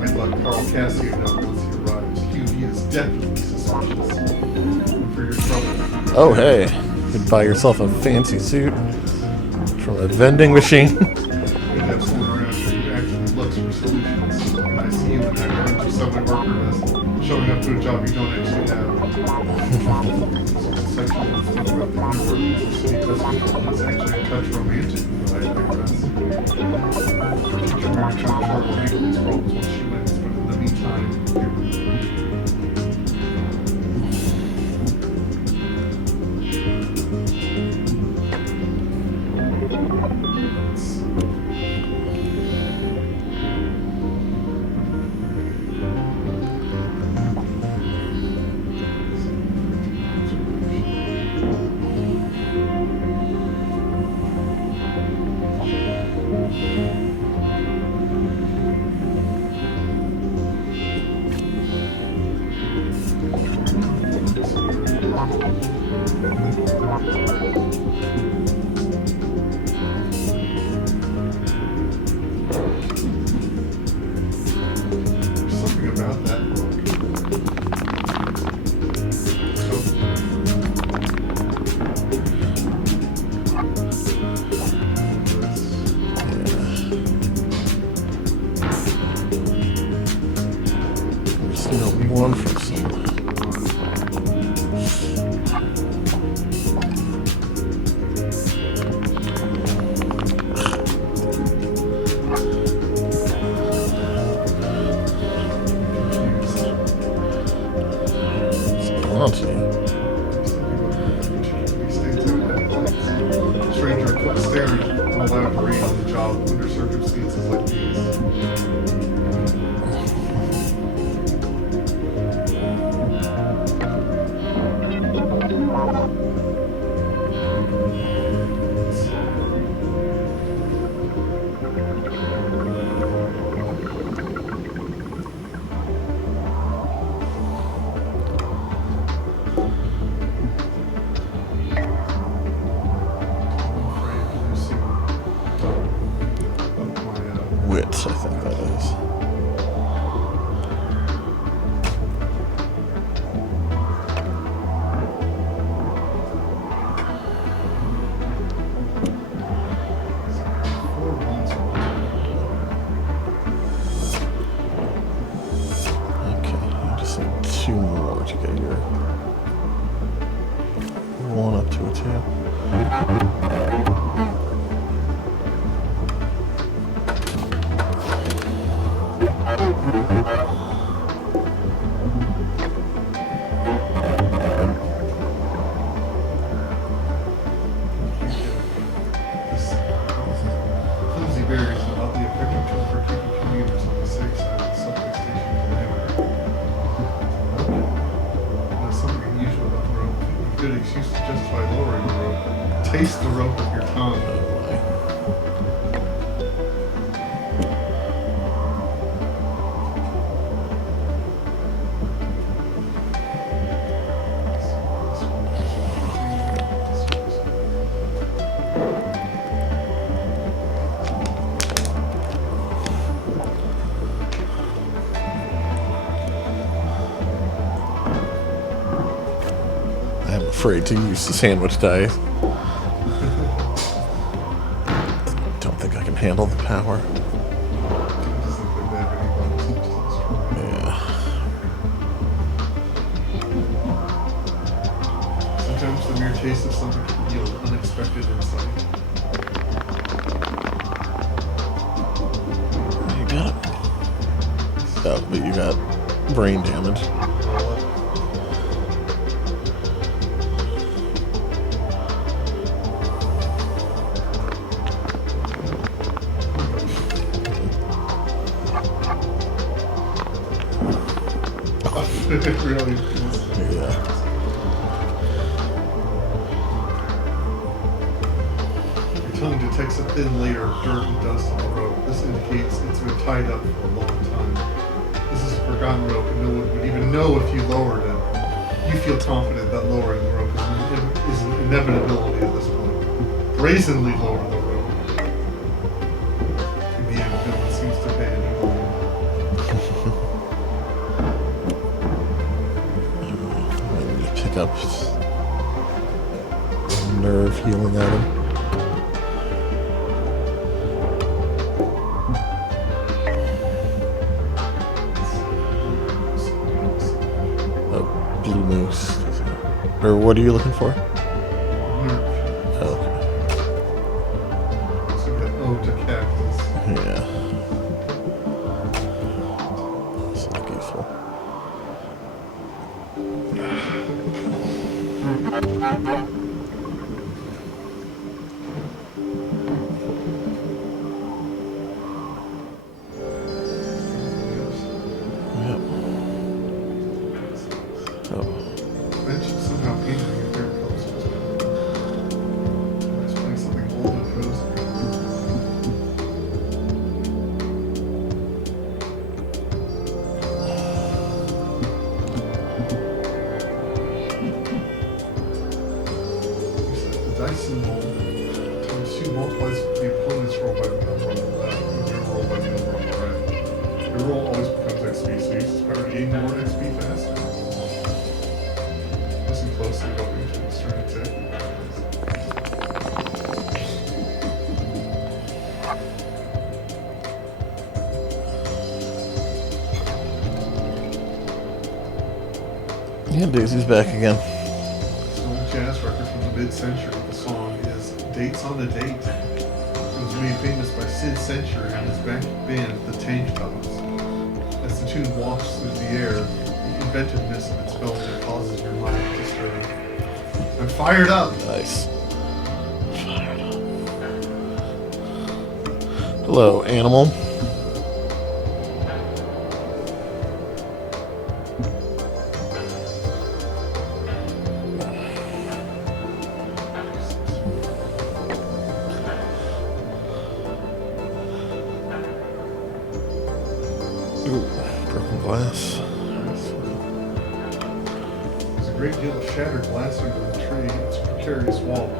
I'd let Carl Cassidy know once he arrives. He is definitely suspicious. For your trouble. Oh, hey. You could buy yourself a fancy suit from a vending machine. Have someone around here who actually looks for solutions. When I see him and I run into subway worker as showing up to a job you don't actually have. Section of the thing about the universe city pest control is actually a touch romantic, but I digress. Teacher Mary trying to handle these problems while she wins, but in the meantime, there's something about that book. Just one from somewhere. Stranger quit staring and allowed to read on the job under circumstances like these. Wit, I think that is. where'd you get your one up to it too? Flimsy barriers and about the effective tool for keeping commuters on the safe side of the subway station from hammer. Something unusual about the rope. A good excuse to justify lowering the rope. Taste the rope with your tongue. I'm afraid to use the sandwich die. Don't think I can handle the power. Yeah. Sometimes the mere taste of something can yield unexpected insight. You got it. Oh, but you got brain damage. It really is. Yeah. Your tongue detects a thin layer of dirt and dust on the rope. This indicates it's been tied up for a long time. This is a forgotten rope, and no one would even know if you lowered it. You feel confident that lowering the rope is an inevitability at this point. Brazenly lower the rope. In the end, no one seems to pay any mind. Pick up nerve healing item. Oh, blue moose. Or what are you looking for? Nerve. Oh, So you got ode to cactus. yeah. That's not useful. Yep. Oh. Mentioned somehow painting your favorite colors. Just playing something old and cozy. The dice symbol times 2 multiplies the opponent's roll by the number on the left, and your roll by the number on the right. Your roll always becomes XP, so you just better gain more XP faster. Listen closely, hoping to discern exactly what it is. Yeah, Daisy's back again. This old jazz record from the mid-century. The song is Dates on a Date. It was made famous by Sid Century and his band, the Tank Tops. As the tune wafts through the air, the inventiveness of its melody causes your mind to stir. I'm fired up! Nice. Fired up. Hello, animal. Ooh, broken glass. There's a great deal of shattered glass under the tree. It's a precarious wall.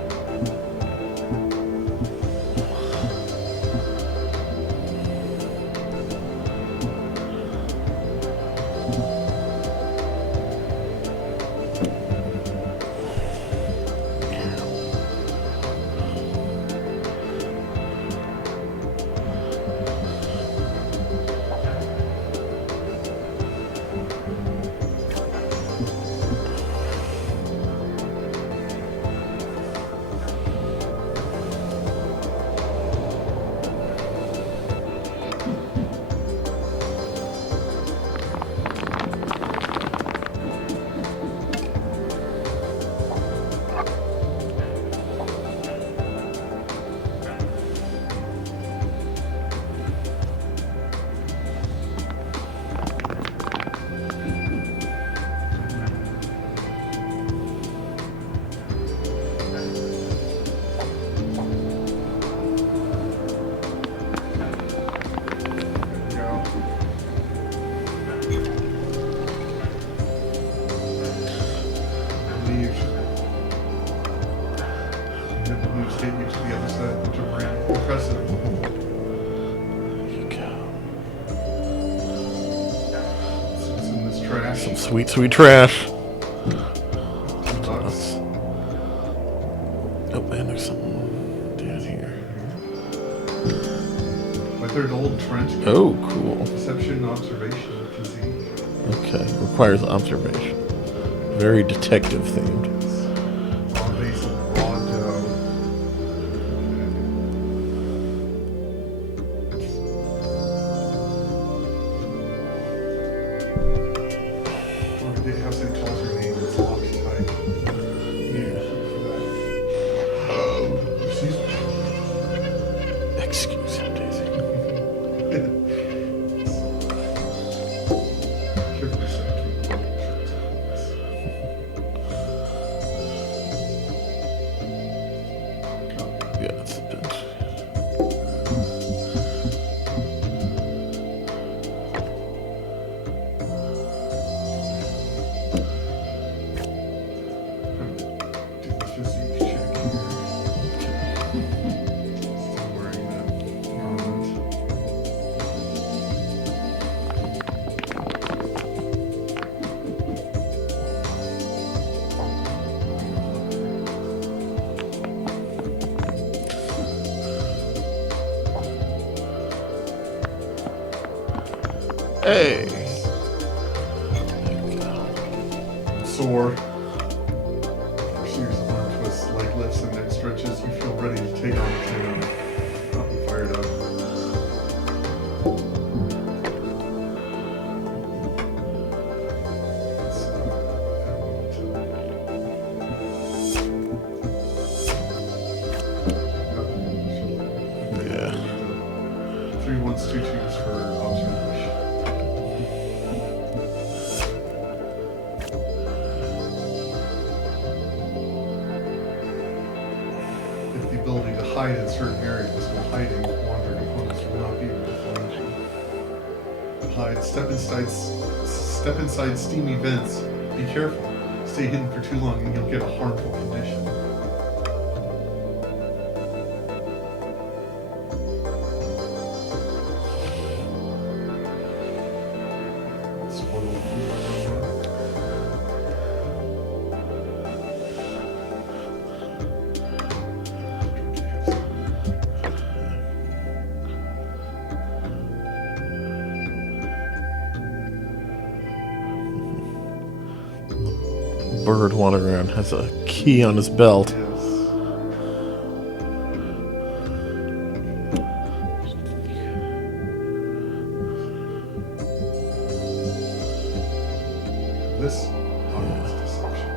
Some sweet, sweet trash. $2. Oh man, there's something down here. My third old trench. Oh, cool. Perception, observation, physique. Okay, requires observation. Very detective themed. Raw basil, raw dough. Or the house that calls your name, it's locked tight. Yeah. Excuse me. Excuse him, Daisy. Carefully set to Yeah, it's a bench. do the physique check here. Still wearing that garment. Hey! Sore. Serious arm twists, leg lifts, and neck stretches. You feel ready to take on the town. Up and fired up. Yeah. 3 1s, 2 2s for observation. If the ability to hide in certain areas, while hiding, wandering opponents will not be able to find you. Hide, step inside steamy vents. Be careful. Stay hidden for too long and you'll get a harmful condition. Spoiled food. Bird wandering around has a key on his belt. Yes. This obvious deception.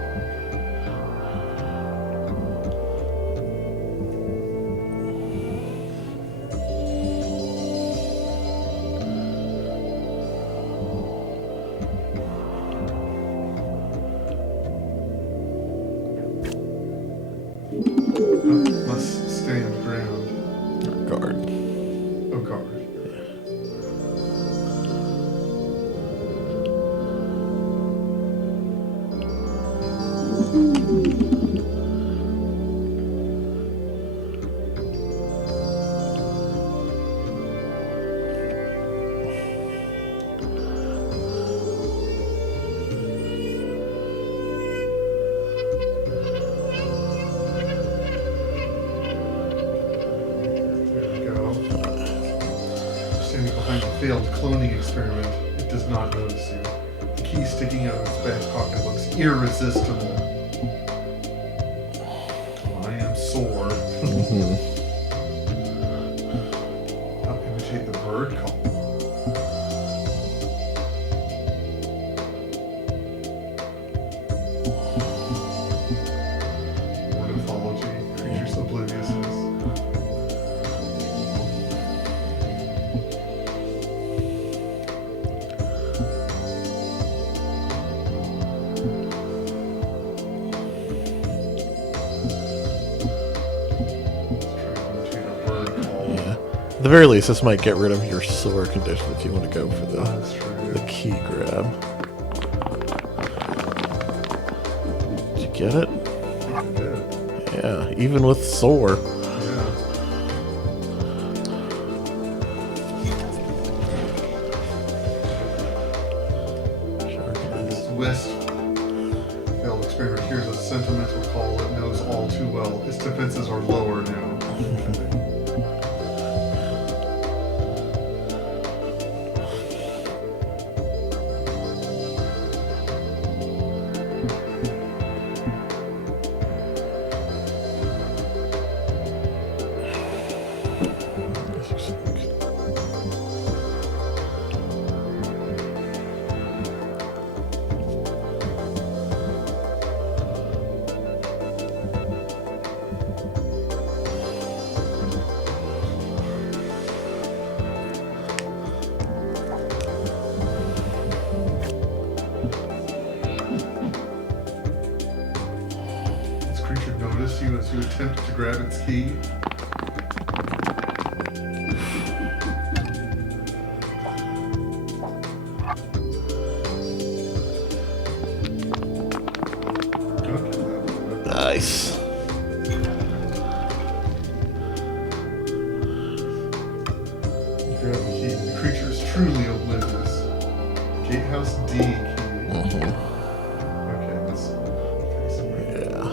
Must stand ground. Guard. Oh, guard. There we go. Standing behind a failed cloning experiment, it does not notice you. The key sticking out of its back pocket looks irresistible. I am sore. I'll imitate the bird call. Ornithology, creatures obliviousness. At the very least, this might get rid of your sore condition if you want to go for That's true. the key grab. Did you get it? Yeah, even with sore. Yeah. Shark is Wisp. Failed experiment. Here's a sentimental call it knows all too well. Its defenses are lower now. This creature noticed you as you attempted to grab its key. Nice. You grab the key. The creature is truly oblivious. Gatehouse D key. Okay, that's facing right. Yeah.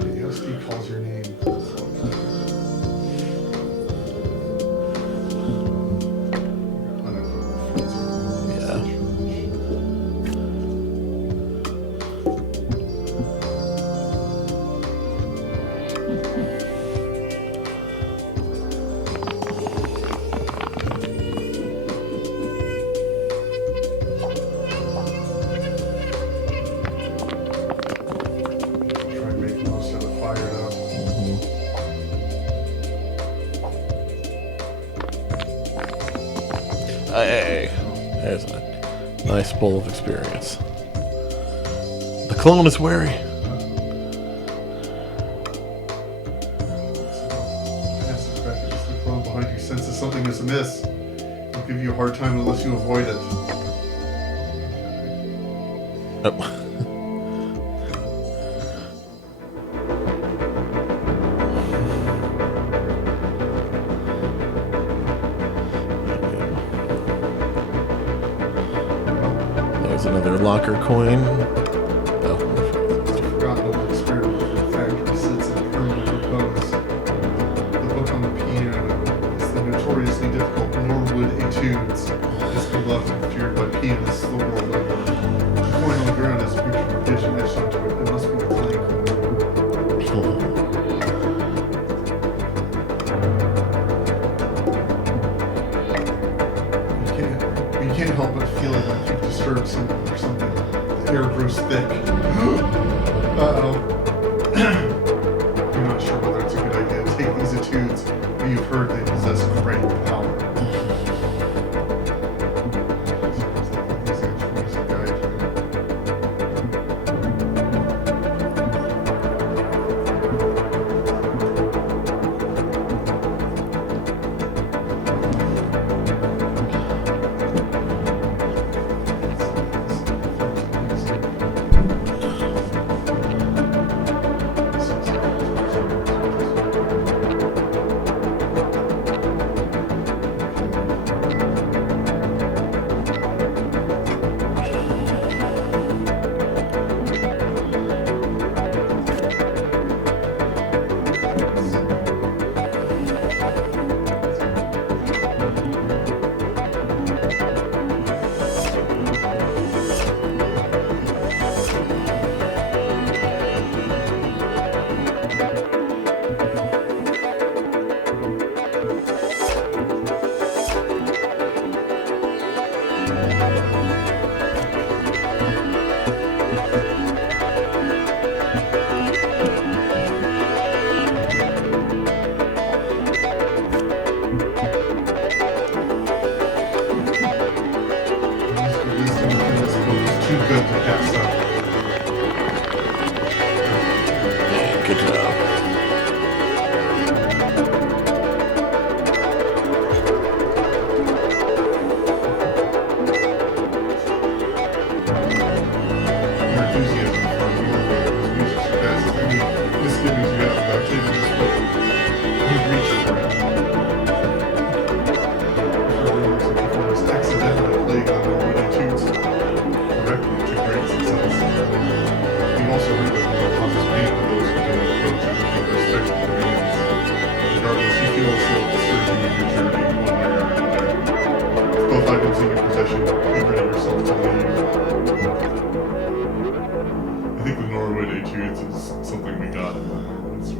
Gatehouse D calls your name. Yeah. Try and make the most out of fired up. Hey, there's a nice bowl of experience. The clone is wary. Passive back against the clone behind you senses something is amiss. It'll give you a hard time unless you avoid it. Oh. There's another locker coin. Oh. Forgotten old experiment. The factory sits in permanent repose. The book on the piano is the notoriously difficult Norwood Etudes. It's beloved and feared by pianists the world over. The coin on the ground has a picture of a pigeon etched onto it. It must be the playing coin. You can't help but feel like you've disturbed something or something. The air grows thick. Uh-oh. You're not sure whether it's a good idea to take these etudes, but you've heard they possess great power. These etudes guide you.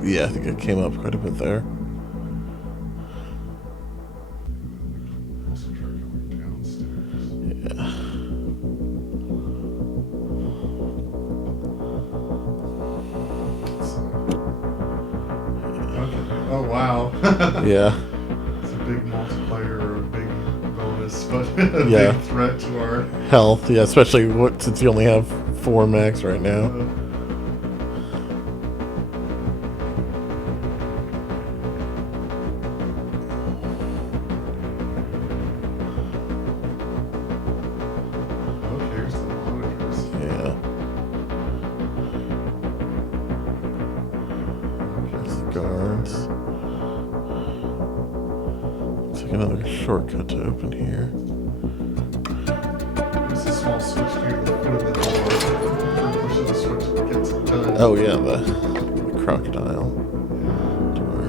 Yeah, I think it came up quite a bit there. Also try going downstairs. Yeah. Okay. Oh wow. Yeah. It's a big multiplier or a big bonus, but a Yeah. big threat to our. Health, yeah, especially since you only have 4 max right now. Oh, here's the monitors. Yeah. Okay. There's the guards. Take another shortcut to open here. There's a small switch here at the foot of the door. Push the switch gets it done. Oh yeah, the crocodile door.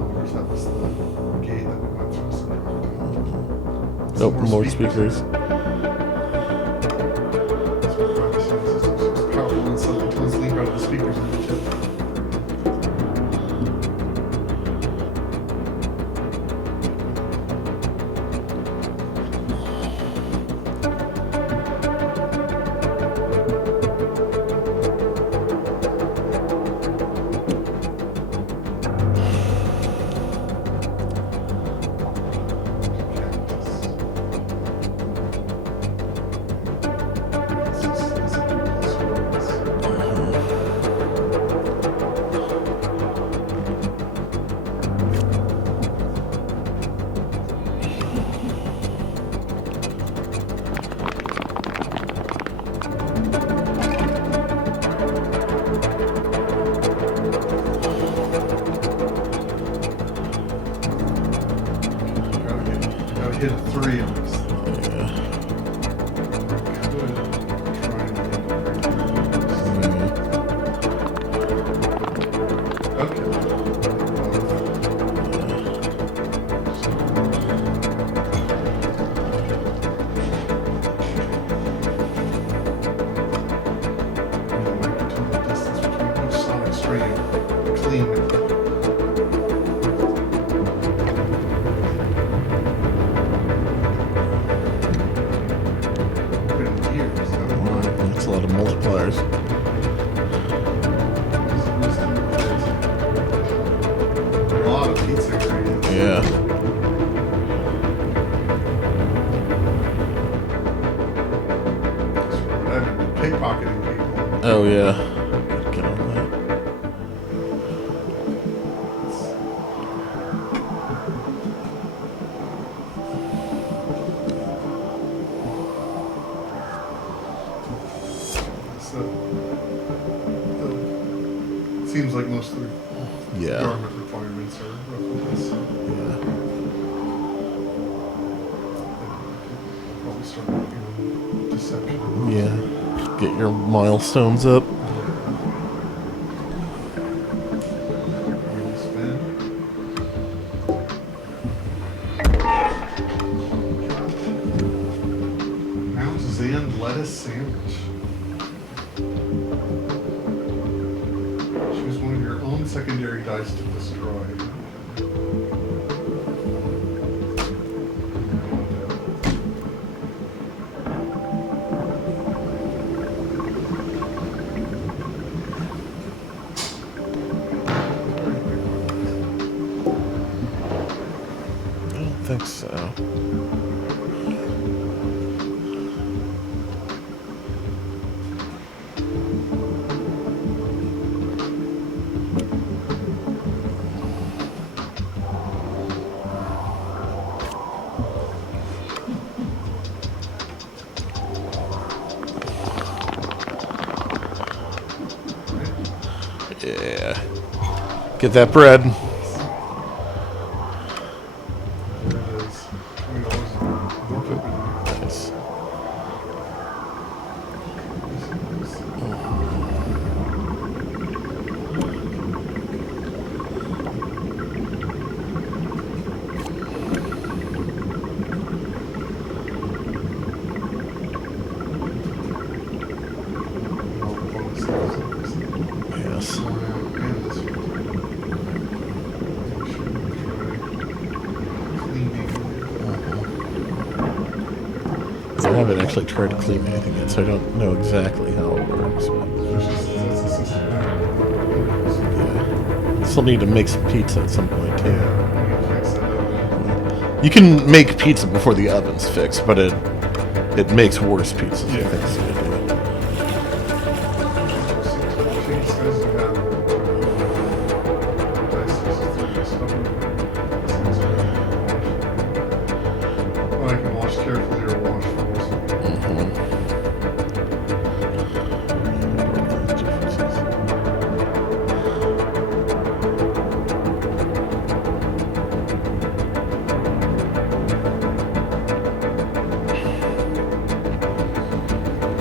Of course, that was the gate that we went through. Some Nope, more speakers. It's powerful and something to leak out of the speakers in the chip. Gotta hit a 3 on this. Yeah. Could try and clean it. Been years. That's a lot of multipliers. A lot of pizza ingredients. Yeah. I've been pickpocketing people. Oh yeah. Get on that. So, seems like most of the Yeah. government requirements are roughly this. Yeah. Probably start working on deception. Yeah. Get your milestones up. Really spin. Mount Zand lettuce sandwich. Choose one of your own secondary dice to destroy. I don't think so. Yeah. Get that bread. There it is. $20 more cooking. Nice. Yes. haven't actually tried to clean anything yet, so I don't know exactly how it works. But That's the system there. yeah, still need to make some pizza at some point too. Yeah, I need to fix that up. You can make pizza before the oven's fixed, but it makes worse pizzas. I Yeah. think is the idea. I can wash carefully or wash forcefully.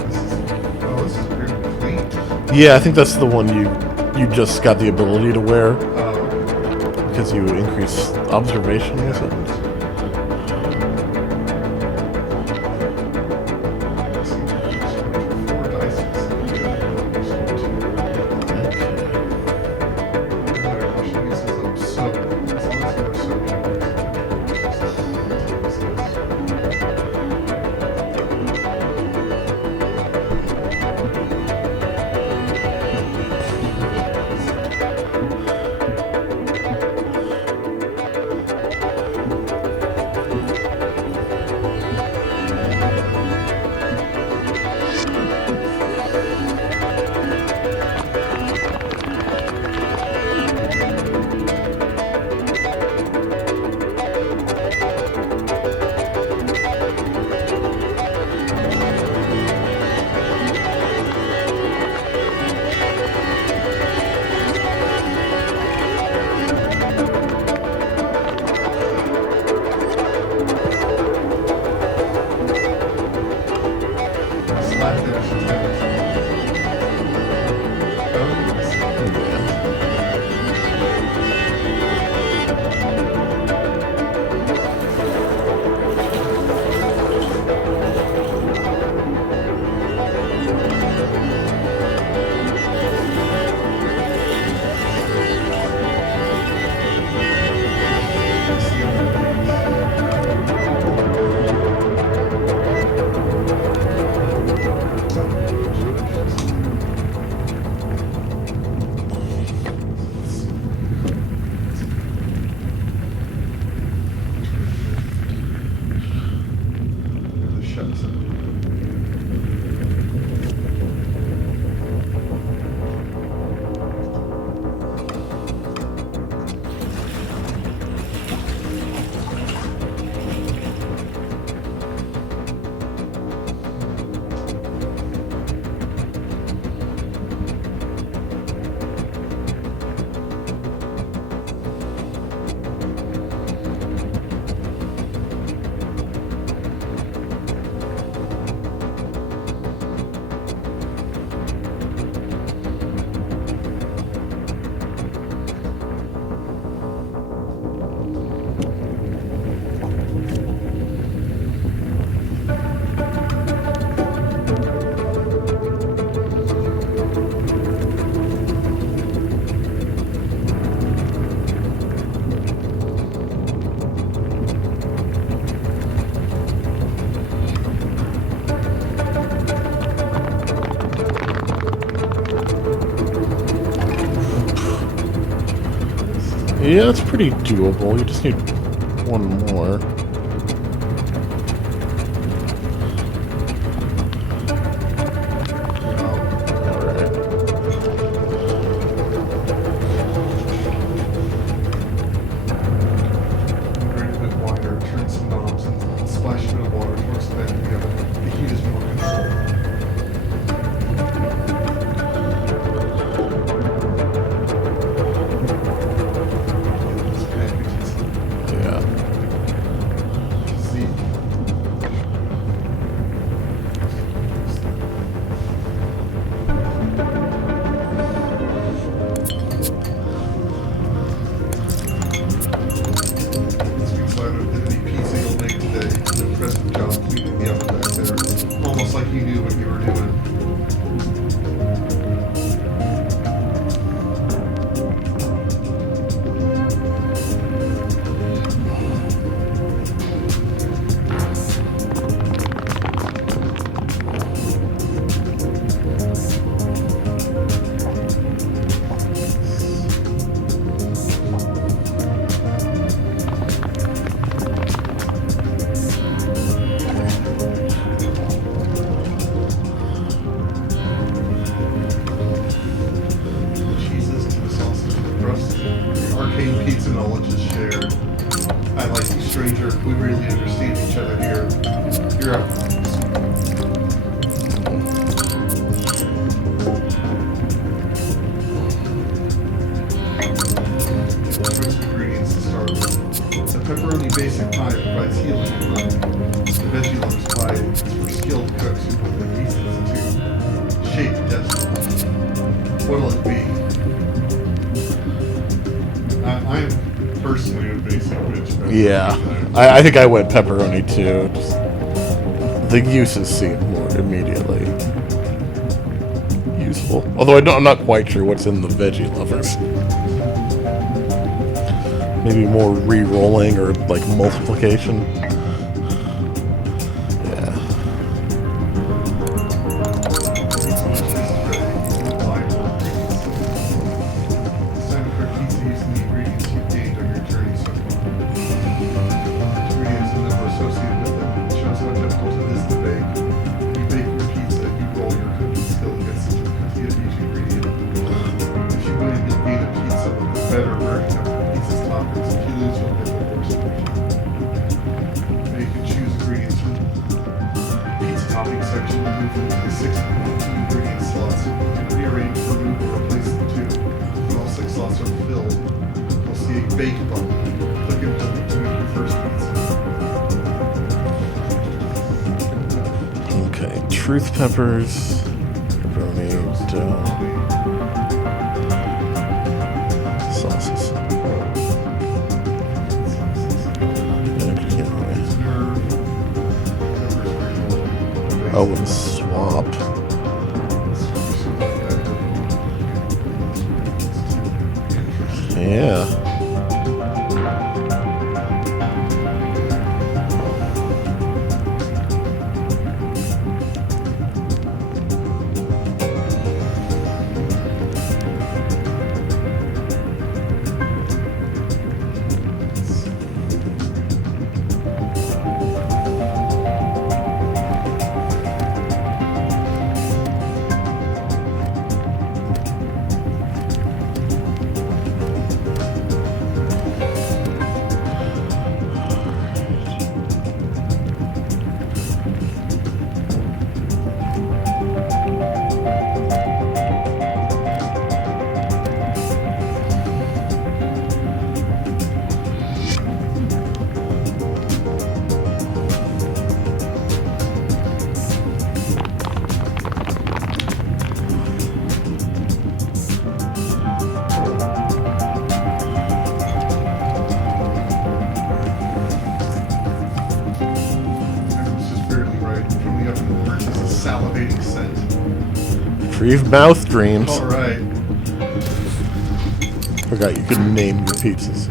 This is pretty clean. Yeah, I think that's the one you just got the ability to wear Okay. because you increase observation. Was it? Yeah, it's pretty doable. You just need one more. Alright. Drink a bit wider, turn some knobs, and splash a bit of water towards the bed together. The heat is more controlled. Yeah. stranger. We really understand each other here. You're up. Choice of ingredients to start with. The pepperoni basic pie provides healing and life. The veggie lovers pie is for skilled cooks who put their pieces into shape destiny. What'll it be? I'm personally a basic bitch. Yeah, I think I went pepperoni too. Just, the uses seem more immediately useful. Although I'm not quite sure what's in the veggie lovers. Maybe more re-rolling or like multiplication. Yeah. Section removed from the 6 ingredient slots. Rearrange, remove, or replace them too. When all 6 slots are filled, you'll see a bake button. Click it to make your first pizza. Okay, truth peppers, pepperoni, dough, sauces. Oh, and swap. Yeah. Salivating scent. Free mouth dreams. All right. Forgot you could name your pizzas.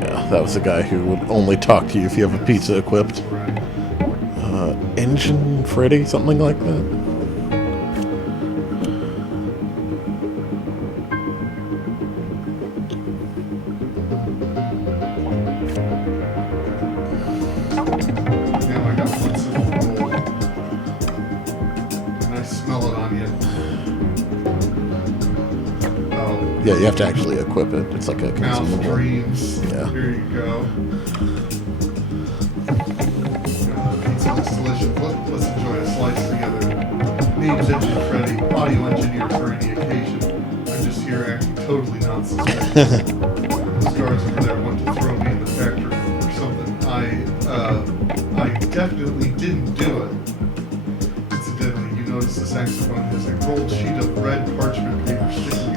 Yeah, that was the guy who would only talk to you if you have a pizza equipped. Engine Freddy, something like that. Yeah, you have to actually equip it. It's like a consumable. Mouth dreams. Yeah. Here you go. Pizza looks delicious. Let's enjoy a slice together. Name's Engine Freddy, audio engineer for any occasion. I'm just here acting totally non-suspicious. Those guards over there want to throw me in the factory or something. I definitely didn't do it. Incidentally, you notice the saxophone has a rolled sheet of red parchment paper sticking out.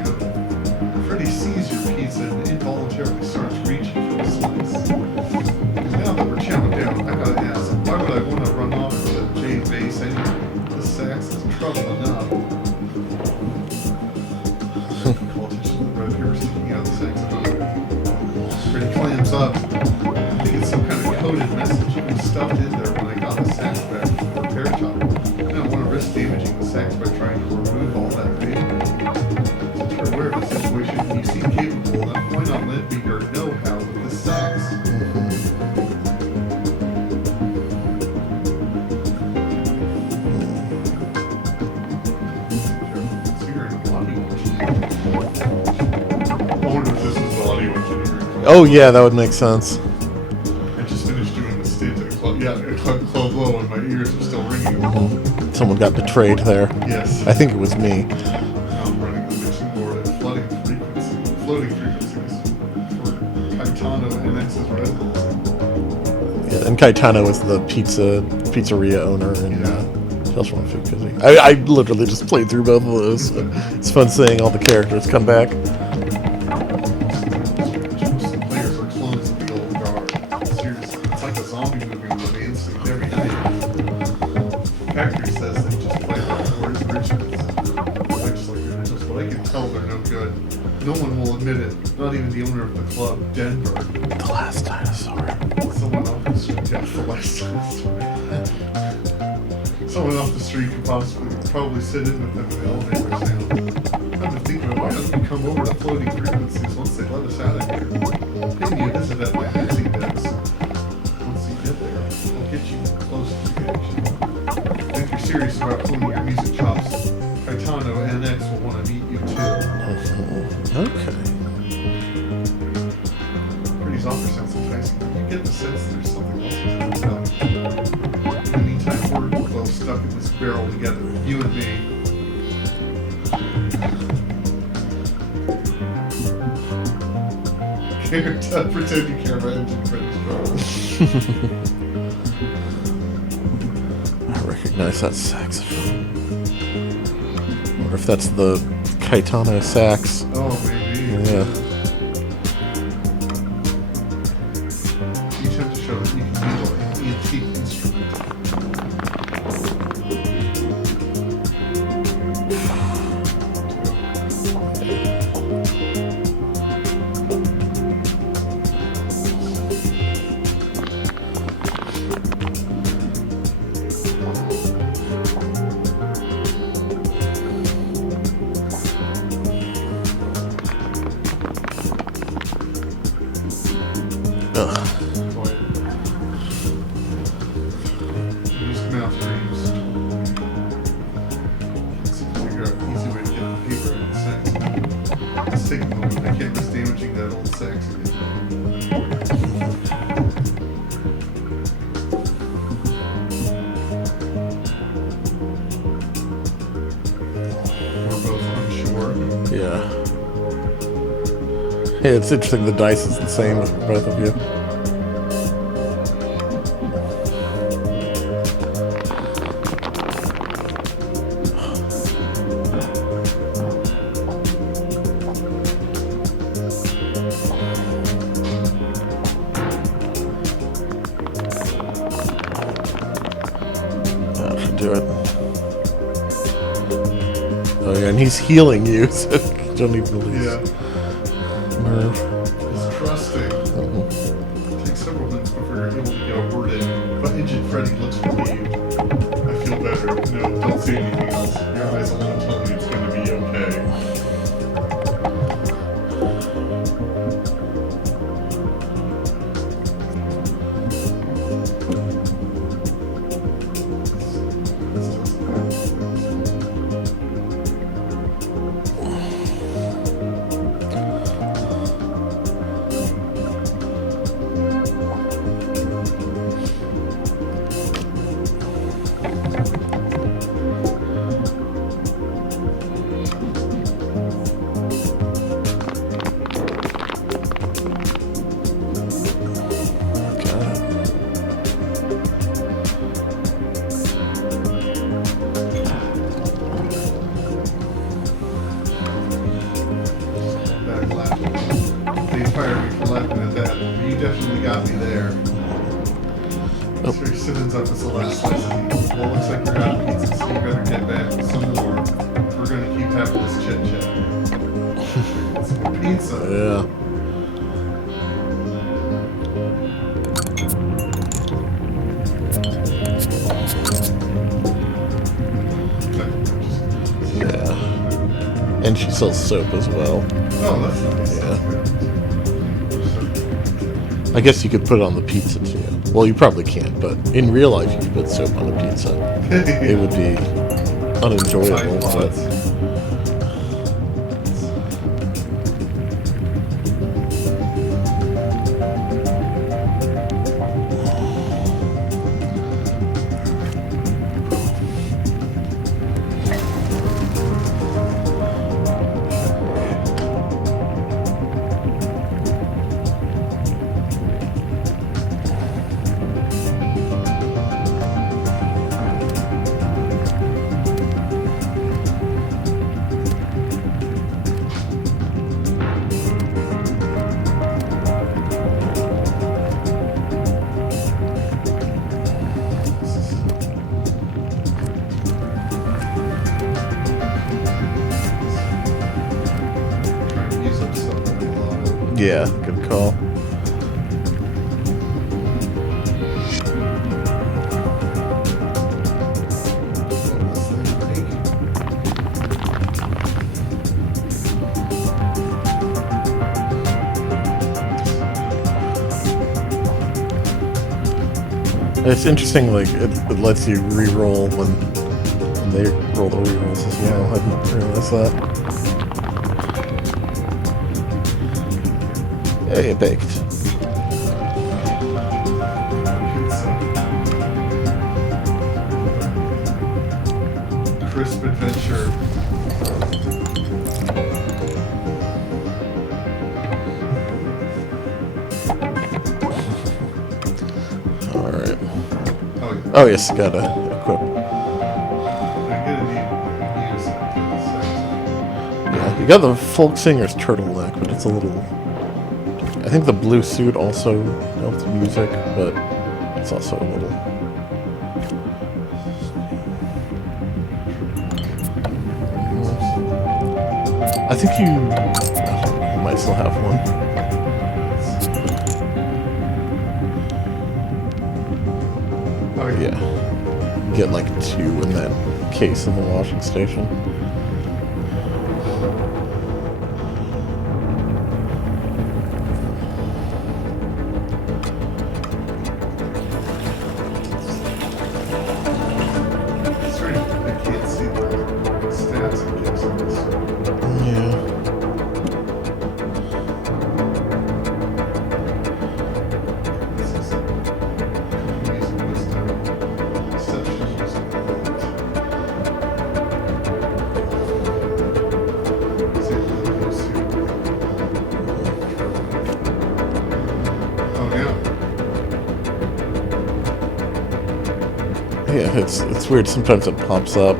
Freddy sees your pizza and involuntarily starts reaching for the slice. Now that we're chowing down, I gotta ask, why would I want to run off with a J bass anyway? This sax is trouble enough. Call attention to the red hair sticking out of the saxophone. Oh yeah, that would make sense. I just finished doing the stint at Club Low, and my ears are still ringing. Someone got betrayed there. Yes. I think it was me. I'm running the mixing board at floating frequencies for Caetano NX's Red Bulls. Yeah, and Caetano is the pizzeria owner in Yeah. Tales from Food City. I literally just played through both of those. So it's fun seeing all the characters come back. The players are clones of the old guard. Seriously, it's like a zombie movie where they instinct every night. Factory says they just play like originals. I just like the originals, but I can tell they're no good. No one will admit it, not even the owner of the club, Denver. The Last Dinosaur. Someone off the street, yeah, the last dinosaur. Someone off the street could probably sit in with them in the elevator sound. I've been thinking, why don't you come over to floating frequencies once they let us out of here? Pay me a visit at my mixing decks. Once you get there, I'll get you close to the action. And if you're serious about honing your music chops, Caetano NX will want to meet you too. Okay. Pretty's offer sounds enticing. You get the sense there's something else that's going on. In the meantime, we're both stuck in this barrel together, you and me. Pretend you care about engine credits. I recognize that saxophone. Wonder if that's the Caetano sax. Oh, maybe. Yeah. You attempt to show that you can handle an antique instrument. Use mouth dreams. See if we figure out an easy way to get the paper out of the sax. Let's take a moment. I can't risk damaging that old sax again. We're both unsure. Yeah. Yeah, it's interesting the dice is the same with both of you. That should do it. Oh yeah, and he's healing you, so you don't even lose Yeah. nerve. It's trusting. It takes several minutes before you're able to get a word in, but Injured Freddy looks relieved. I feel better. No, don't say anything else. Your eyes alone tell me it's going to be okay. Got it. Back laughing. They fired me for laughing at that. But you definitely got me there. Oh. Sir Simmons up as the last slice of pizza. Well, looks like you're out of pizza, so you better get back with some more. We're gonna keep having this chit chat. It's more pizza. Yeah. Yeah. And she sells soap as well. Oh, that's nice. Yeah. That's good. I guess you could put it on the pizza too. Well, you probably can't, but in real life, you could put soap on a pizza. It would be unenjoyable. But Yeah, good call. It's interesting, like, it lets you re-roll when they roll the re-rolls as well. I didn't realize that. Yeah, you baked. Crisp adventure. Alright. Oh, yeah. Oh, yes, gotta equip. I'm gonna need use it. Yeah, you got the folk singer's turtleneck, but it's a little... I think the blue suit also helps music, but it's also a little... I think you might still have one. Oh, Yeah. Get like 2 in that case in the washing station. Sorry, I can't see the stats it gives on this. Yeah. This is using this stuff. Stuff she's using. See the blue suit. Oh, yeah. Yeah, it's weird. Sometimes it pops up.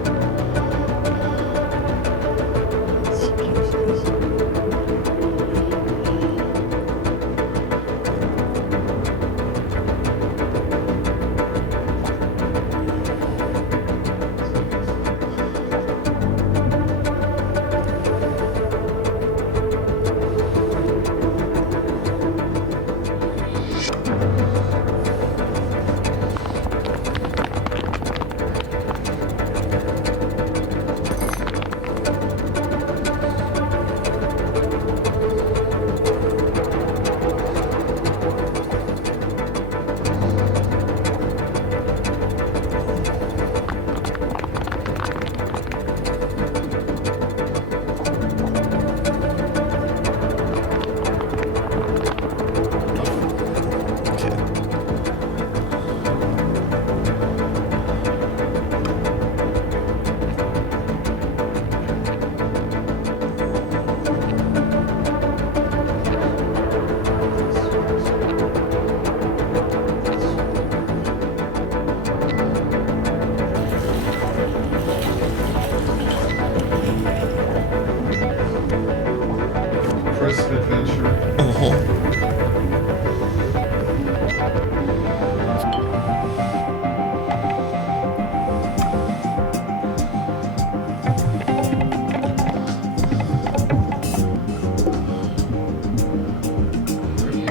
Crisp adventure.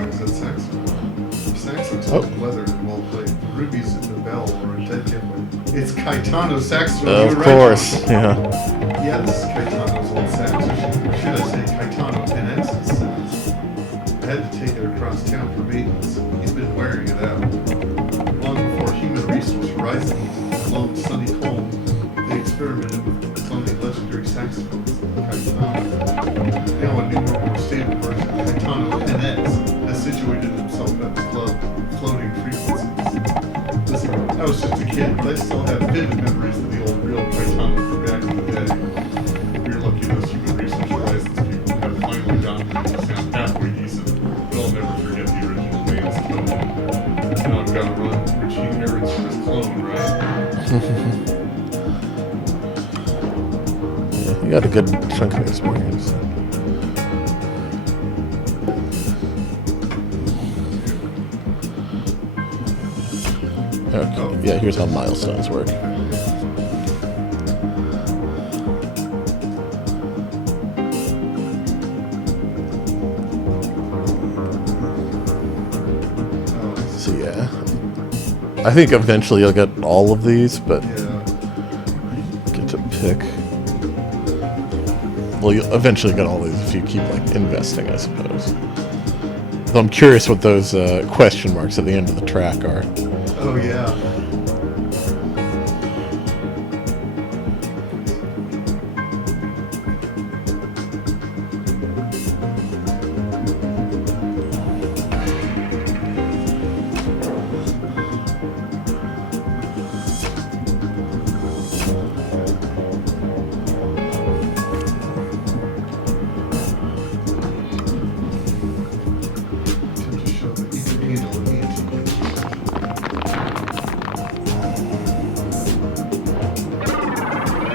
Is that saxophone? Saxophone's Oh. weathered and well played. Ruby's in the bell or a dead giveaway. It's Caetano saxophone. You Of were right, course, John. yeah. Yeah, this is Caetano's old sax. Or should I say Caetano NX's sax? I had to take it across town for maintenance. He's been wearing it out. Long before Human Resource Horizon cloned Sonny Colm, they experimented with cloning legendary saxophones like Caetano. Now a newer, more stable version, Caetano NX, has situated himself at the club floating frequencies. Listen, I was just a kid, but I still have vivid memories of the old real Caetano from back in the day. You're lucky those Human Resource Horizons people have finally gotten to sound halfway decent, but I'll never forget the original names. Now I've got to run Richie Harrod's for his clone, right? Yeah, you got a good chunk of experience. Okay. Yeah, here's how milestones work. I think eventually you'll get all of these, but Yeah. get to pick. Well, you'll eventually get all these if you keep like investing, I suppose. Though I'm curious what those question marks at the end of the track are. Oh yeah. To show that you can handle the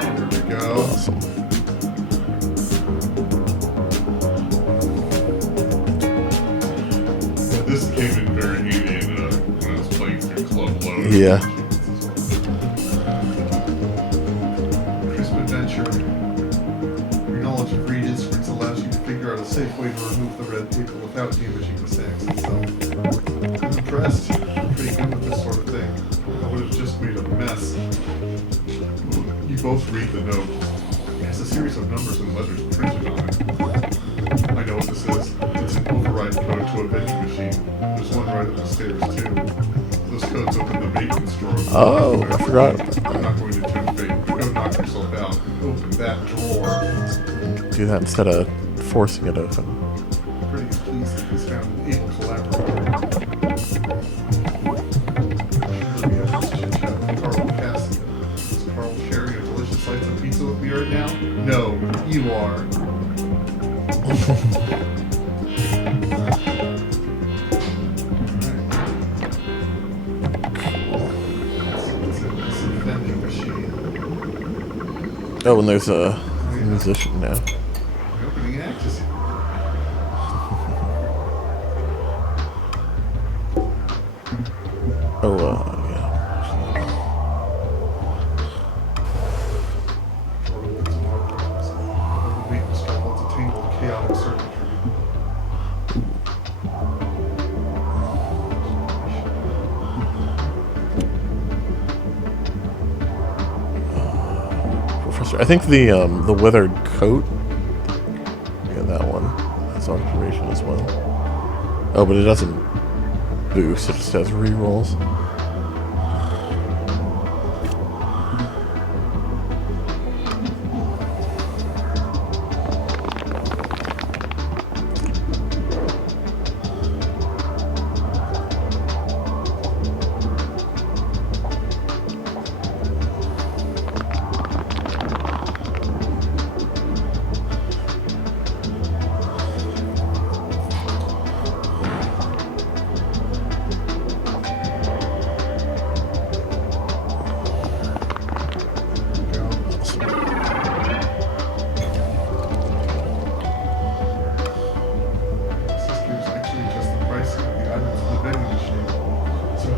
There we go. Awesome. Yeah, this came in very handy when I was playing through Club Load. Yeah. Crisp Adventure. Your knowledge of Regis Fruits allows you to figure out a safe way to remove the red paper without damaging the snacks itself. I'm impressed. I'm pretty good with this sort of thing. I would have just made a mess. You both read the note. It has a series of numbers and letters printed on it. I know what this is. It's an override code to a vending machine. There's one right up the stairs, too. Those codes open the maintenance drawer. Oh, I forgot about I'm not going to tempt fate, but go knock yourself out and open that drawer. Do that instead of forcing it open. Pretty pleased that he's found an able collaborator. We have a chit chat with Carl Cassidy. Is Carl sharing a delicious slice of pizza with me right now? No, you are. It's a vending machine. Oh, and there's a musician now. We're opening an access. Oh, yeah. Chaotic circuitry. Professor, I think the weathered coat. Yeah, that one. That's observation as well. Oh, but it doesn't boost. It just has rerolls.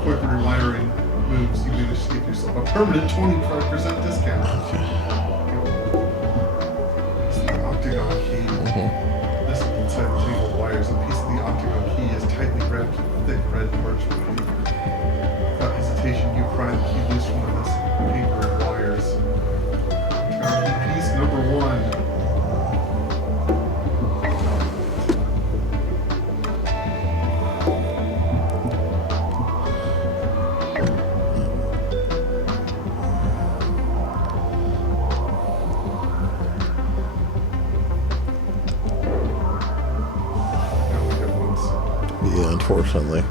Quick rewiring moves, you manage to get yourself a permanent 25% discount. It's the octagon key. Nestled inside the tangled wires, a piece of the octagon key is tightly wrapped in thick red parchment paper. Without hesitation, you pry the key loose from this paper and wires. Octagon key piece number 1. Yeah, unfortunately.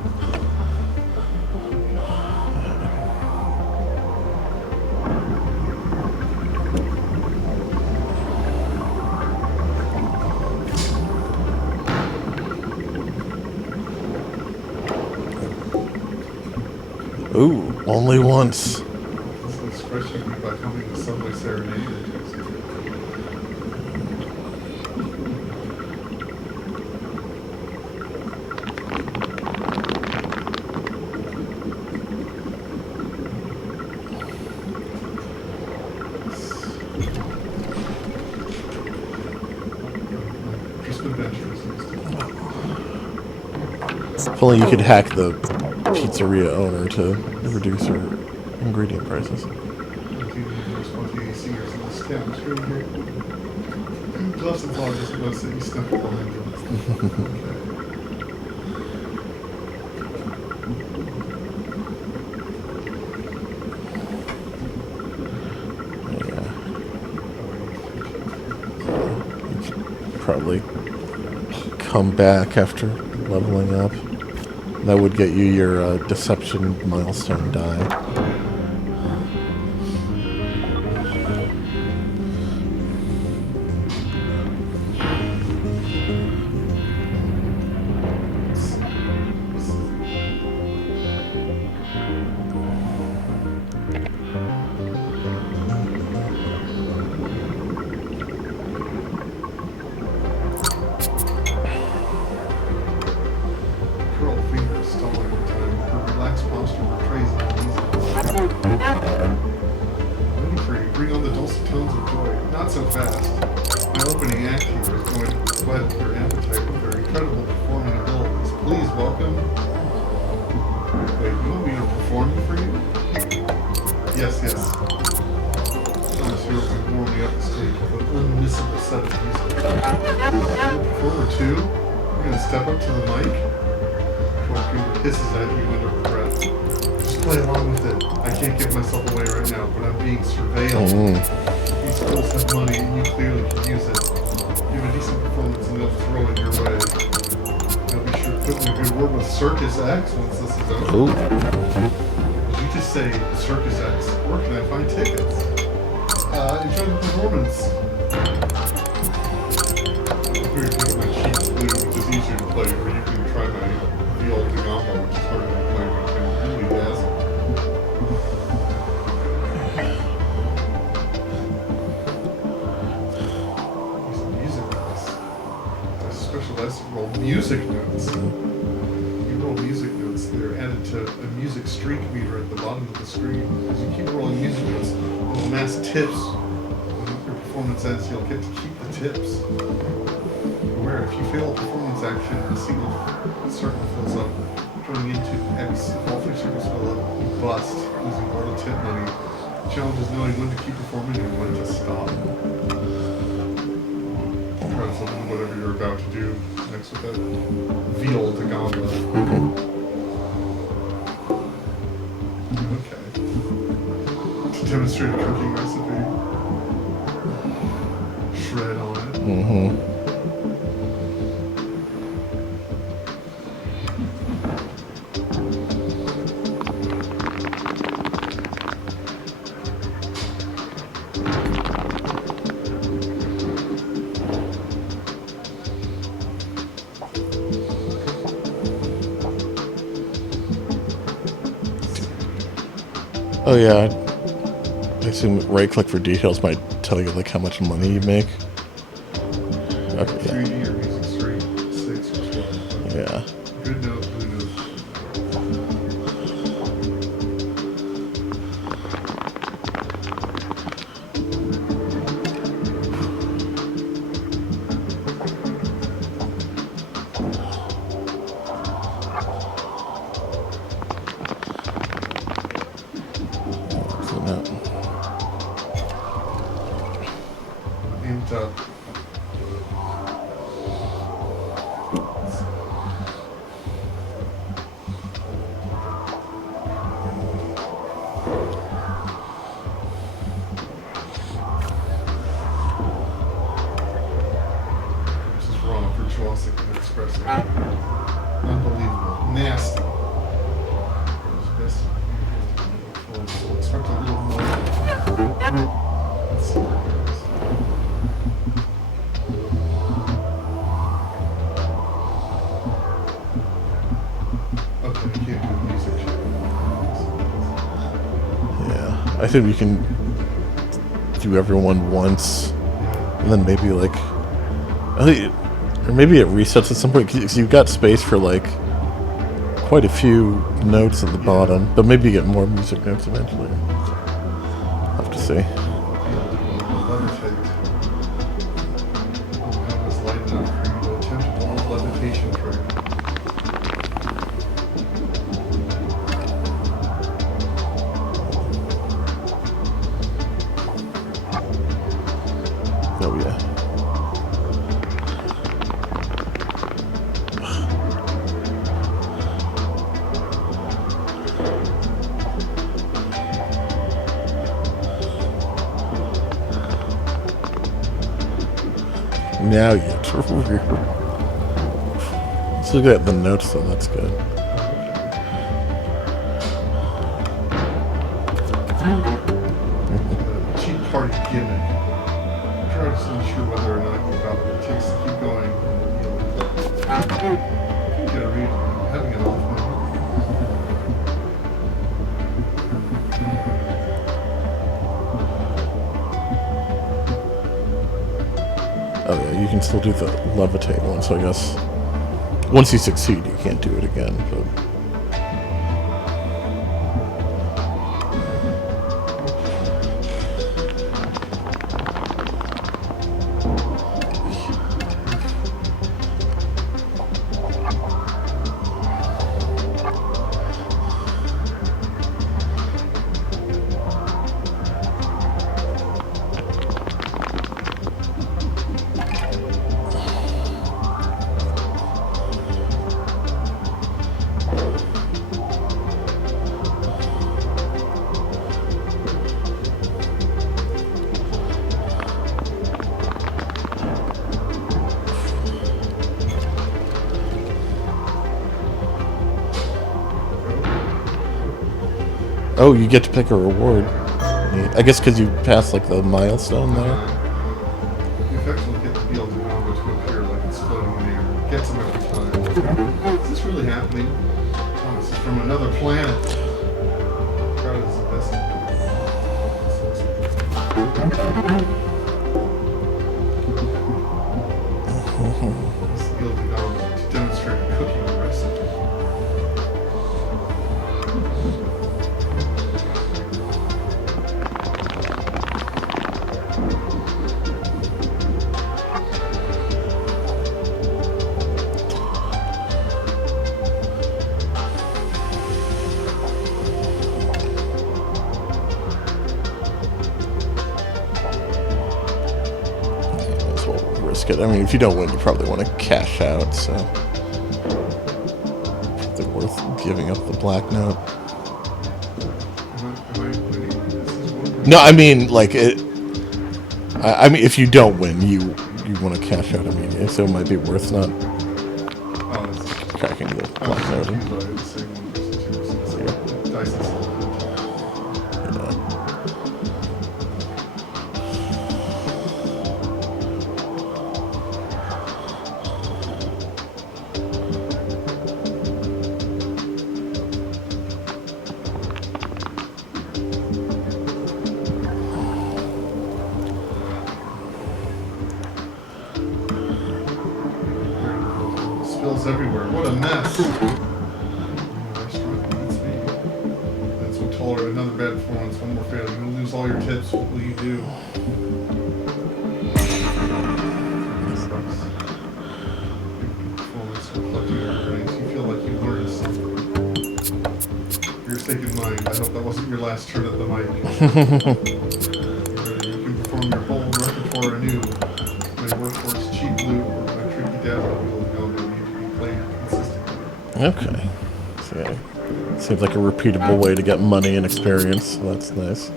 Ooh, only once. This is expression by humming the subway serenade that takes you. Just adventures. If only you could hack the pizzeria owner to reduce her ingredient prices. I think you just want the AC or some stamps right here. Plus, it's all just about city stuff behind you. Probably come back after leveling up. That would get you your deception milestone die. Curl fingers stalling the time. Her relaxed posture betrays uneasiness. Waiting for you. Bring on the dulcet tones of joy. Not so fast. My opening act here is going to whet your appetite with their incredible performing abilities. Please welcome. Wait, you want me to perform for you? Yes. Thomas here will warm me up the stage with an unmissable set of music. Performer 2, you're going to step up to the mic. Finger hisses at you under her breath. Just play along with it. I can't give myself away right now, but I'm being surveilled. These schools have money and you clearly can use it. Give a decent performance and they'll throw it your way. They'll be sure to put in a good word with Circus X once this is over. Did you just say Circus X? Where can I find tickets? Enjoy the performance. I'm going to pick my cheap flute, which is easier to play, or you can try my old Gamba, which is harder to play, but can really dazzle. These music notes. There's a special lesson roll music notes. You roll music notes, they're added to a music streak meter at the bottom of the screen. As you keep rolling music notes, you'll amass tips. When your performance ends, you'll get to keep the tips. Beware, if you fail a performance action, a single circle fills up, turning into X. If all 3 circles fill up, you bust, losing all the tip money. The challenge is knowing when to keep performing and when to stop. Try to whatever you're about to do next with that Viol de Gamba. Okay. To demonstrate a cooking recipe. Shred on it. Oh yeah, I assume right-click for details might tell you like how much money you make. Okay, 3D or using straight 6 or 12. yeah. Good note, blue note. Amped up. Which is raw, virtuosic, and expressive. Unbelievable. Nasty. So expect a little more. Let's see where it goes. Okay, I can't do music. Yeah, I think we can do everyone once, and then maybe like, or maybe it resets at some point because you've got space for like quite a few notes at the bottom, but maybe you get more music notes eventually. I'll have to see. Levitate. That was light enough for you to attempt a bold levitation trick. Now you get to rear. Let's look at the notes, though. That's good. Cheap party gimmick. I'm just unsure whether or not you've got what it takes to keep going. Get a read. I'm having an off moment. Oh yeah, you can still do the levitate one, so I guess once you succeed, you can't do it again. But oh, you get to pick a reward. Neat. I guess because you passed like the milestone there. You effectively get the field of Nova to appear like it's floating in the air. Gets them every time. Is this really happening? Oh, this is from another planet. God is the best. This field of Nova to demonstrate a cooking recipe. It. I mean, if you don't win, you probably want to cash out, so probably worth giving up the black note. No, I mean, like it. I mean, if you don't win, you want to cash out immediately, so it might be worth not cracking the black note. Everywhere. What a mess. That's what tolerate another bad performance, one more failure. You'll lose all your tips. What will you do? Performance reflecting your earnings. You feel like you've learned something. Your state of mind. I hope that wasn't your last turn at the mic. You can perform your whole repertoire anew. My workforce cheap loot or my tricky dad will okay. So, seems like a repeatable way to get money and experience, so that's nice.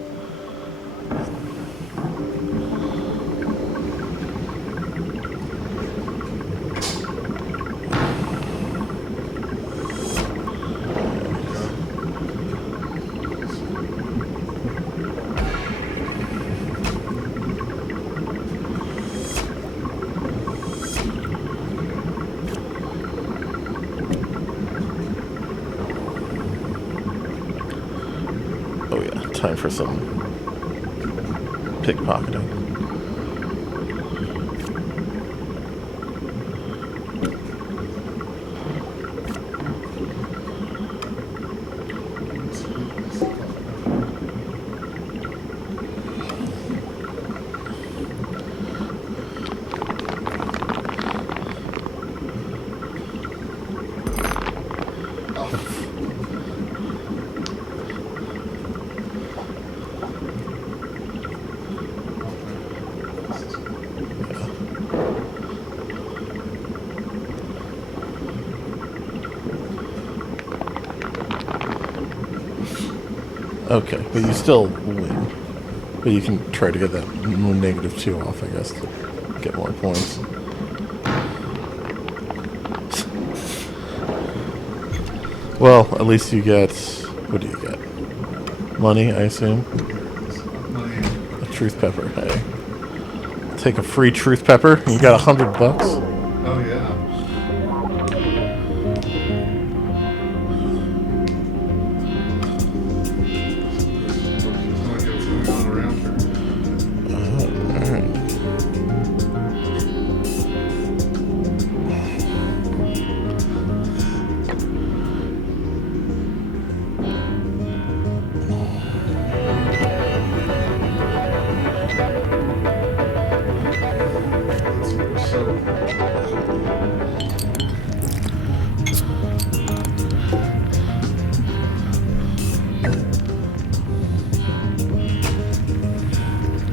Time for some pickpocketing. Okay, but you still win. But you can try to get that -2 off, I guess, to get more points. Well, at least you get... What do you get? Money, I assume? Money. A truth pepper, hey. Take a free truth pepper. You got $100. Oh, yeah. Just wanna get what's going on around here. Alright.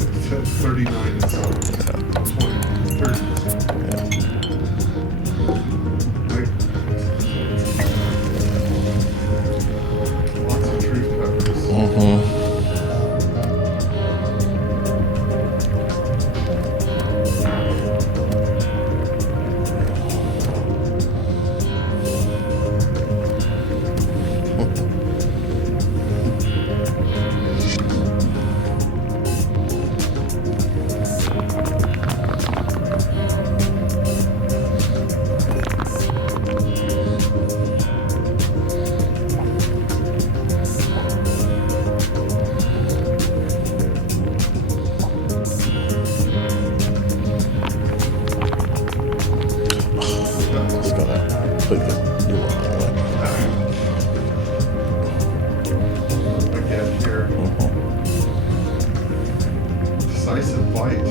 It's at 39, it's 20, 30%. Lots of truth peppers. Mm-hmm. Just gotta put the new one Again here. away. Decisive bite.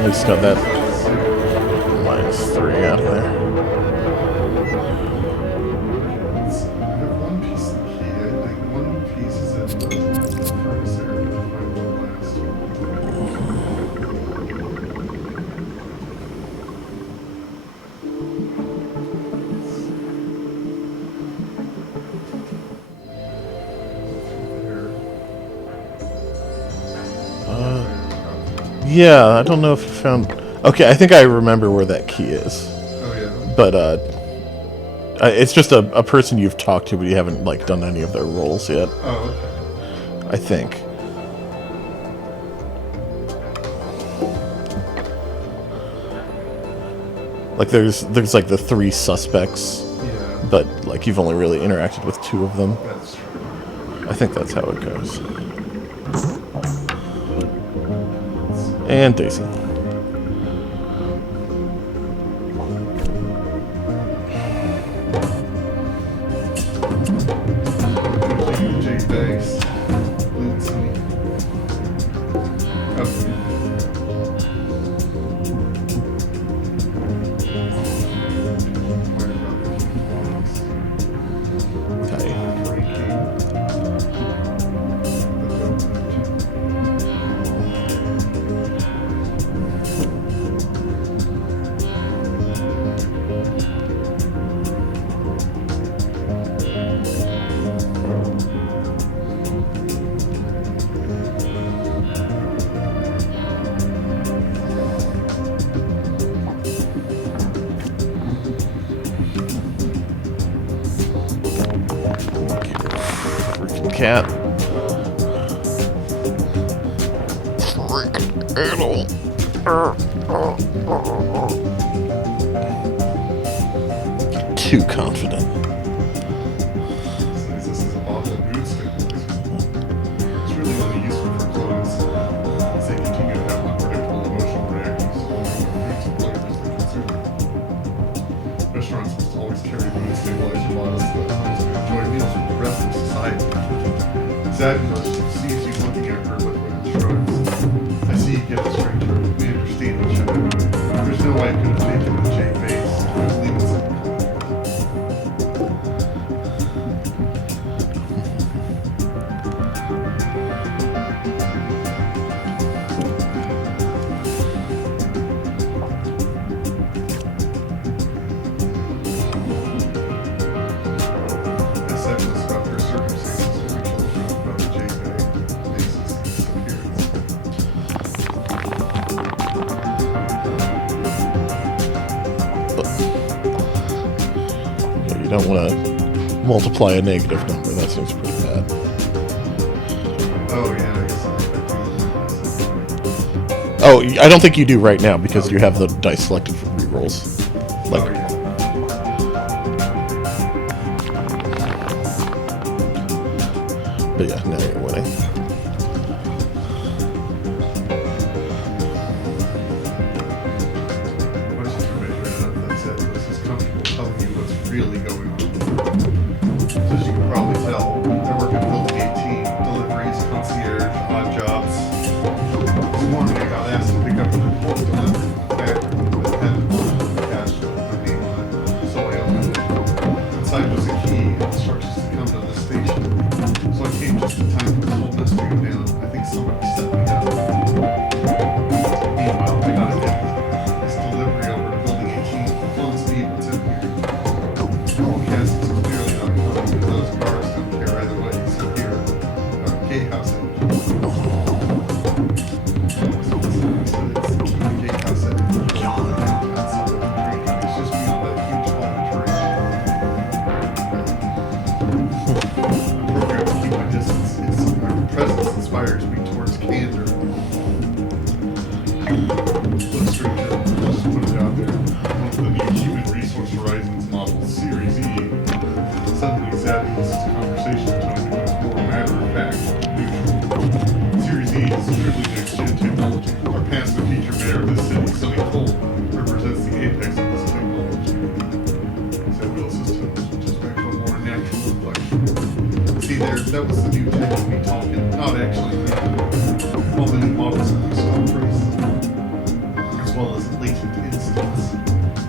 At least got that -3 out of there. I have one piece of the key. I think one piece is in the furnace area. I find one last. Yeah, I don't know if you found... Okay, I think I remember where that key is. Oh, yeah. But, it's just a person you've talked to, but you haven't, like, done any of their roles yet. Oh, okay. I think. Like, there's like, the 3 suspects, Yeah, but, like, you've only really interacted with 2 of them. that's true. I think that's how it goes. And Daisy. Jay Banks. Lindsay. Okay. Freaking cat. Freaking animal. Too confident. restaurants must always carry mood stabilizer bottles that homes can enjoy meals with the rest of society. Zadnos sees you looking at her liquid and shrugs. I see you get a stranger. We understand each other. There's no way I could have taken a J face. I was leaving something. You don't want to multiply a negative number. That seems pretty bad. Oh, yeah, I guess Oh, I don't think you do right now because you have the dice selected for rerolls. Like, oh, yeah. but yeah, now you're winning. Questions are measured enough that Zadnos is comfortable telling you what's really going on. So as you can probably tell, I work at Building 18, deliveries, concierge, odd jobs. This morning I got asked to pick up an important delivery from the factory that had a cash with my name on it. So I opened it. Inside was a key and instructions to come to the station. So I came just in time for this whole mess to go down. I think somebody set me up. Meanwhile, I gotta get this delivery over to Building 18. Clone speed, what's in here? All cast is clearly not coming because those cars don't care either way. So here, gatehouse engine. Gatehouse engine. It's just beyond that huge almond tree. I'm programmed to keep my distance. My presence inspires me towards candor. Look, stranger, just put it out there. One of the new Human Resource Horizons models, Series E. Suddenly, Zadnos' conversation tone becomes more matter-of-fact, neutral. Series E is truly next-gen technology. Our past and future mayor of this city, Sonny Cole, represents the apex of this technology. Zadnos' tone just makes one more natural reflection. See there, that was the new tech of me talking, not actually me. All the new models have these traits, as well as latent instincts.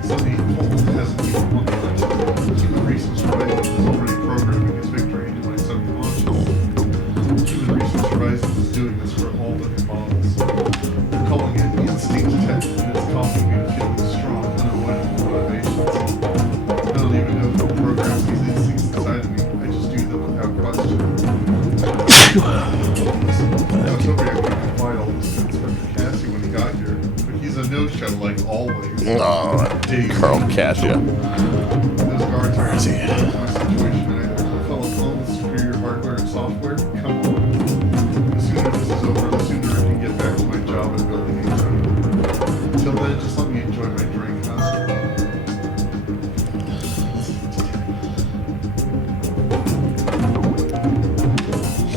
Sonny Cole hasn't even won the election. Human Resource Horizons is already programming his victory into my subconscious. Human Resource Horizons is doing this for all the new models. They're calling it instinct tech, and it's causing me to feel these strong, unavoidable motivations. I don't even know who programs these instincts inside of me. I just do them without question. I was hoping I could confide all this to Inspector Cassie when he got here, but he's a no-show like always. Oh, Carl Cassia. Those guards are Is he? my situation either. A fellow clone with superior hardware and software? Come on. The sooner this is over, the sooner I can get back to my job at Building 18. Till then, just let me enjoy my drink, huh?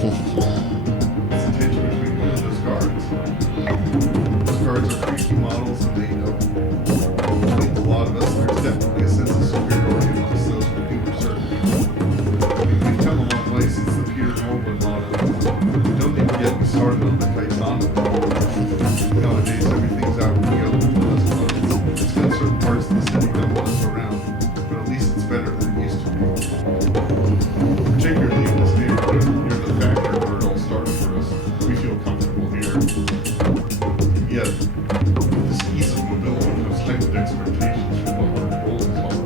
What's the tension between one of those guards? Those guards are freaky models and they know. Between a lot of us, there's definitely a sense of superiority amongst those with deeper certainty. We've come a long way since the Peter Norwood model. Don't even get me started on the Kaitana. Nowadays, everything's out in the open for us clones. It's got certain parts of the city that want us around, but at least it's better than it used to be. Particularly in this neighborhood, near the factory where it all started for us, we feel comfortable here. Yet, this ease of mobility comes heightened expectations for what our roles are.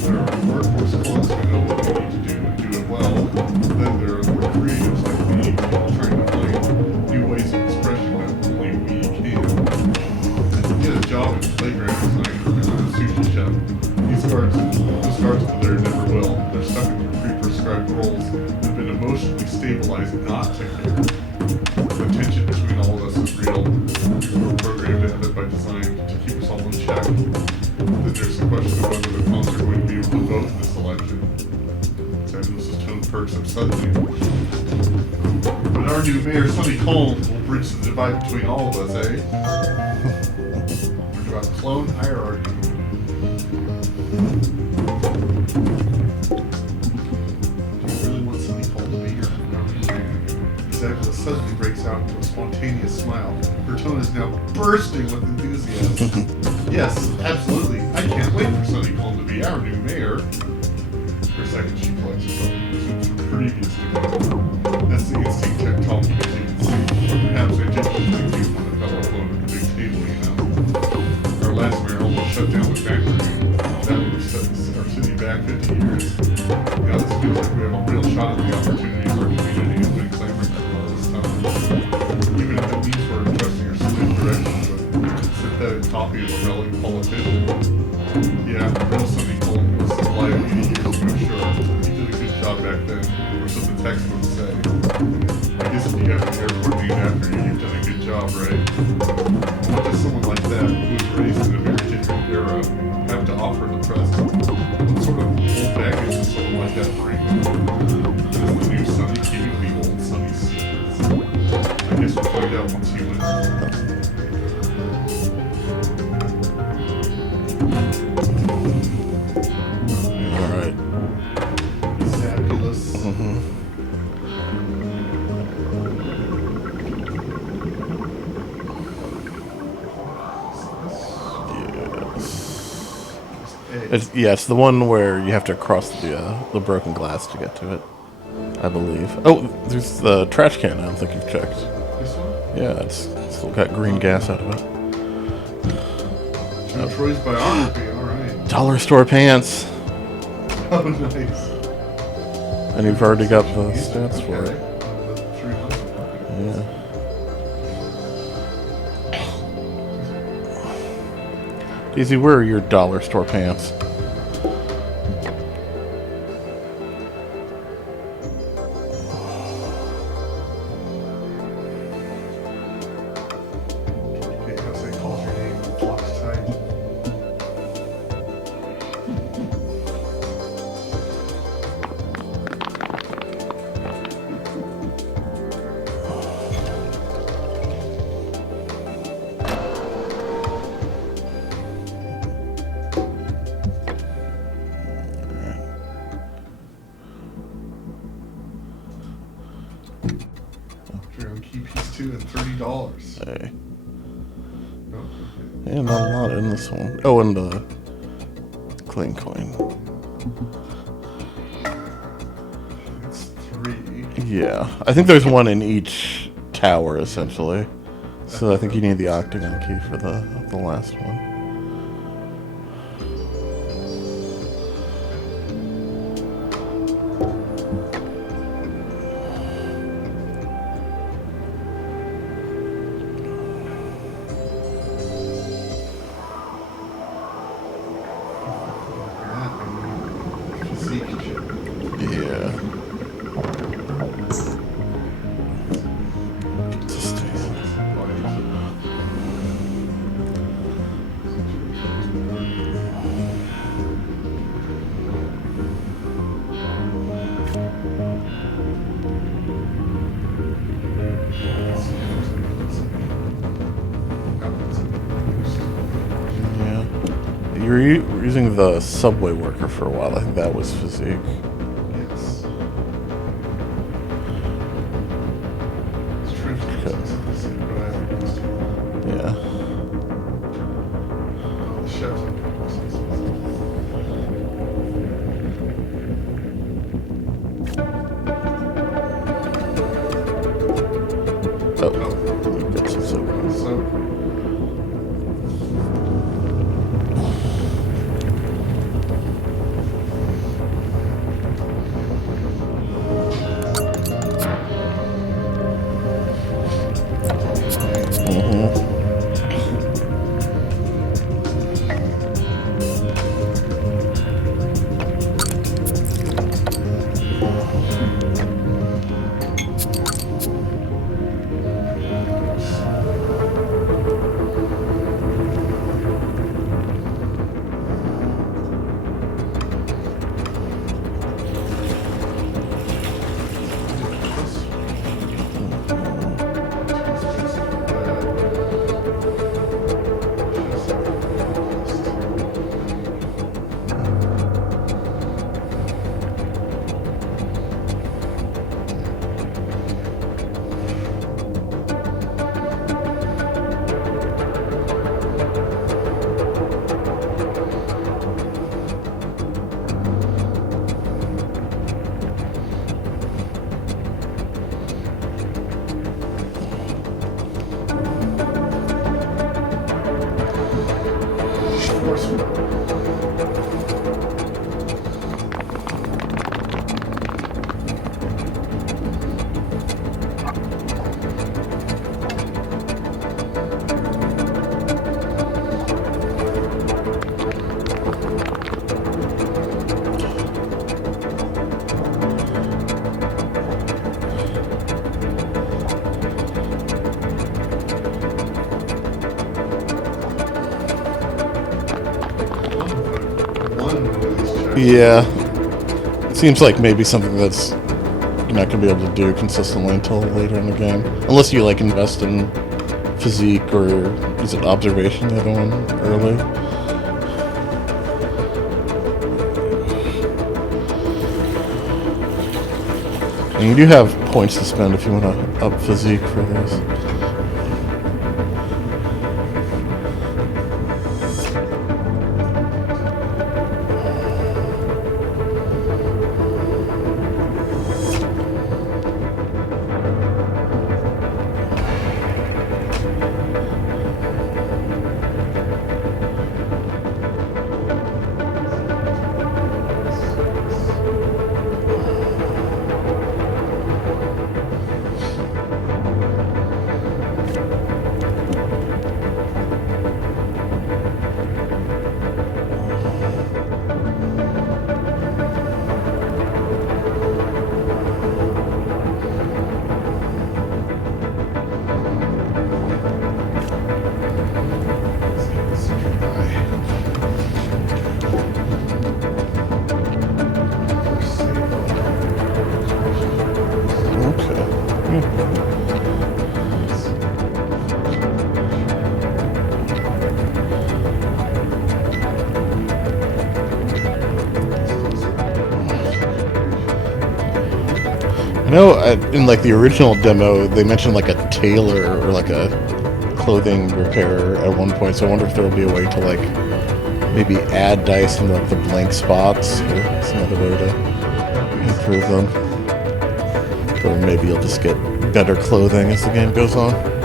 There are workforce clones who know what they need to do and do it well. Then there are more creatives like me, all trying to find new ways of expression that only we can. Get a job in playground design or become a sushi chef. Those guards over there never will. They're stuck in their pre-prescribed roles and have been emotionally stabilized not to care. The tension between all of us is real. We were programmed to have it by design to keep us all in check. Then there's the question of whether the clones are going to be able to vote in this election. Zadnos' tone perks up suddenly. But our new mayor, Sonny Cole, will bridge the divide between all of us, eh? What about clone hierarchy? spontaneous smile. Her tone is now bursting with enthusiasm. Yes, absolutely. I can't wait for Sonny Colm to be our new mayor. For a second, she collects herself and resumes her previous demeanor. That's the instinct check Tom can see. Perhaps I did think you when the fellow alone at the big table, you know. Our last mayor almost shut down the factory. That would have set our city back 50 years. Now this feels like we have a real shot at the opportunities our community has been clamoring for all this time. Even if it means we're trusting our civic direction with a synthetic copy of a relevant politician. Yeah, real Sonny Colm was alive 80 years ago, sure. He did a good job back then, or so the textbooks say. I guess if you have an airport named after you, you've done a good job, right? What does someone like that, who was raised in a very different era, have to offer the press? What sort of old baggage does someone like that bring? Is the new Sonny keeping the old Sonny's secrets? I guess we'll find out once he wins. All right. Fabulous. It's the one where you have to cross the broken glass to get to it, I believe. Oh, there's the trash can. I don't think you've checked. This one? Yeah, it's still got green gas out of it. Troy's biography, alright. Dollar store pants, Oh, nice. and you've already got the stats for Okay. it. The 300. Yeah. Daisy, where are your dollar store pants? Okay, how's they call your name? Flux tight. You're on key piece 2 and $30. Hey. Oh, okay. Yeah, not a lot in this one. Oh, and the clean coin. It's 3. Yeah, I think there's one in each tower, essentially. So I think you need the octagon key for the last one. Physique check. Yeah. Sustain. Yeah. You were using the subway worker for a while. I think that was physique. Yes. It's trench coats. Yeah. The chef's Oh, bits of soap. so One voice check. Yeah. It seems like maybe something that's you're not gonna be able to do consistently until later in the game, unless you like invest in physique or is it observation, the other one, early. And you do have points to spend if you want to up physique for this. I know in like the original demo, they mentioned like a tailor or like a clothing repairer at one point. So I wonder if there will be a way to like maybe add dice in like the blank spots or some other way to improve them. Or maybe you'll just get better clothing as the game goes on.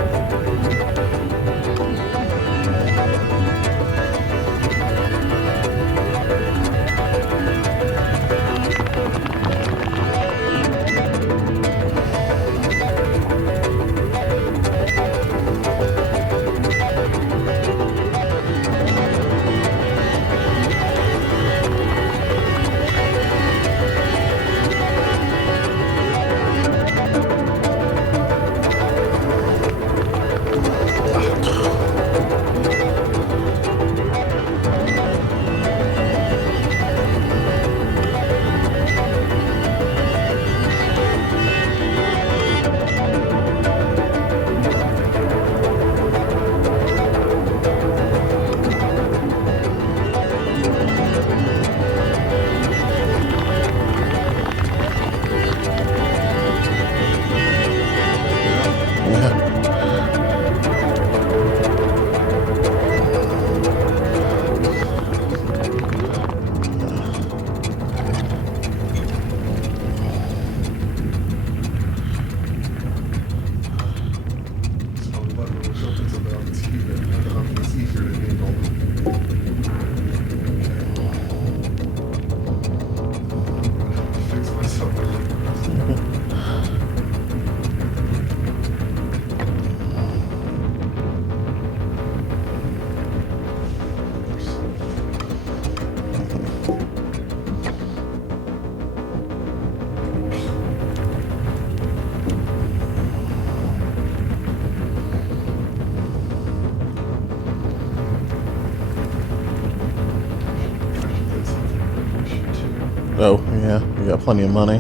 Oh, yeah, you got plenty of money.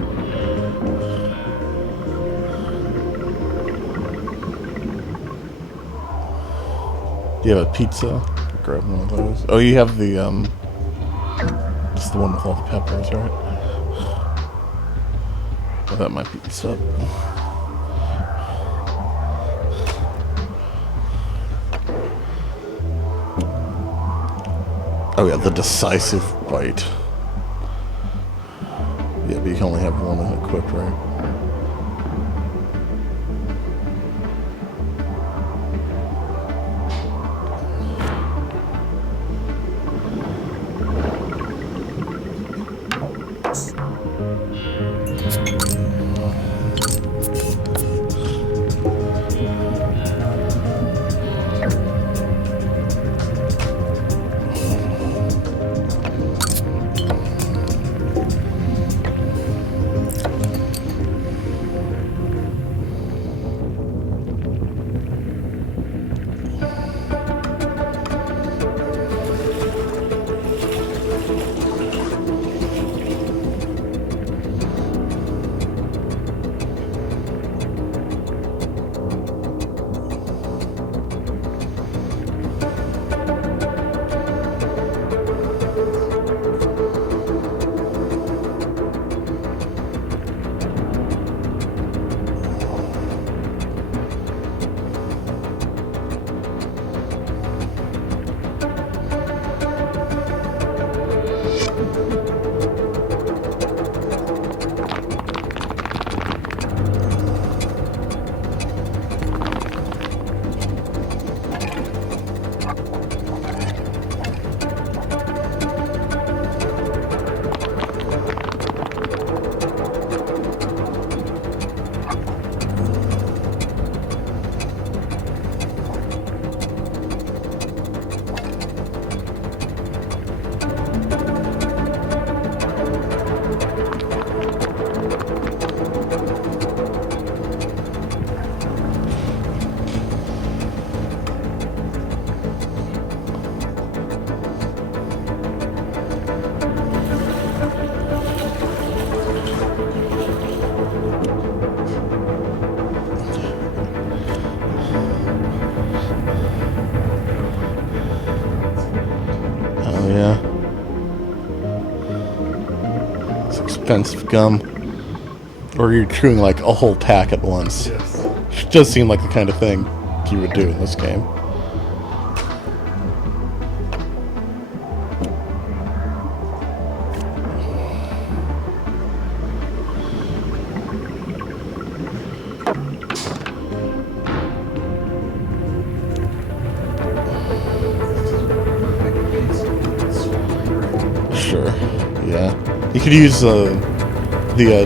Do you have a pizza? Grab one of those. Oh, you have the, it's the one with all the peppers, right? Oh, that might be the sub. Oh yeah, the decisive bite. Yeah, but you can only have one equipped, right? expensive gum, or you're chewing like a whole pack at once. Yes. It does seem like the kind of thing you would do in this game. Sure. Yeah. You could use the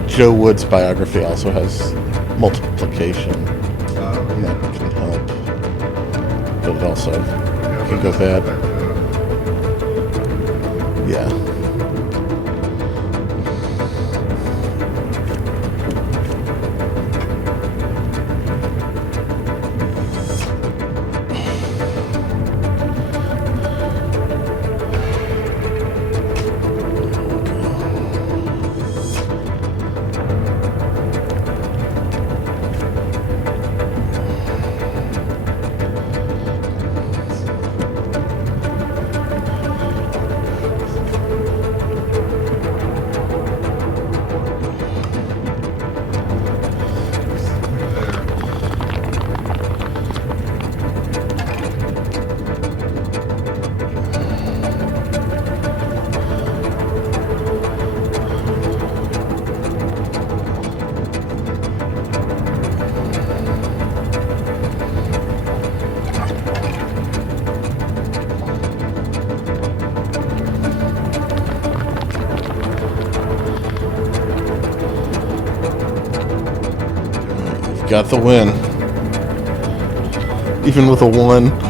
Joe Woods biography also has multiplication. That can help. But it also can go bad. Yeah. Got the win. Even with a 1.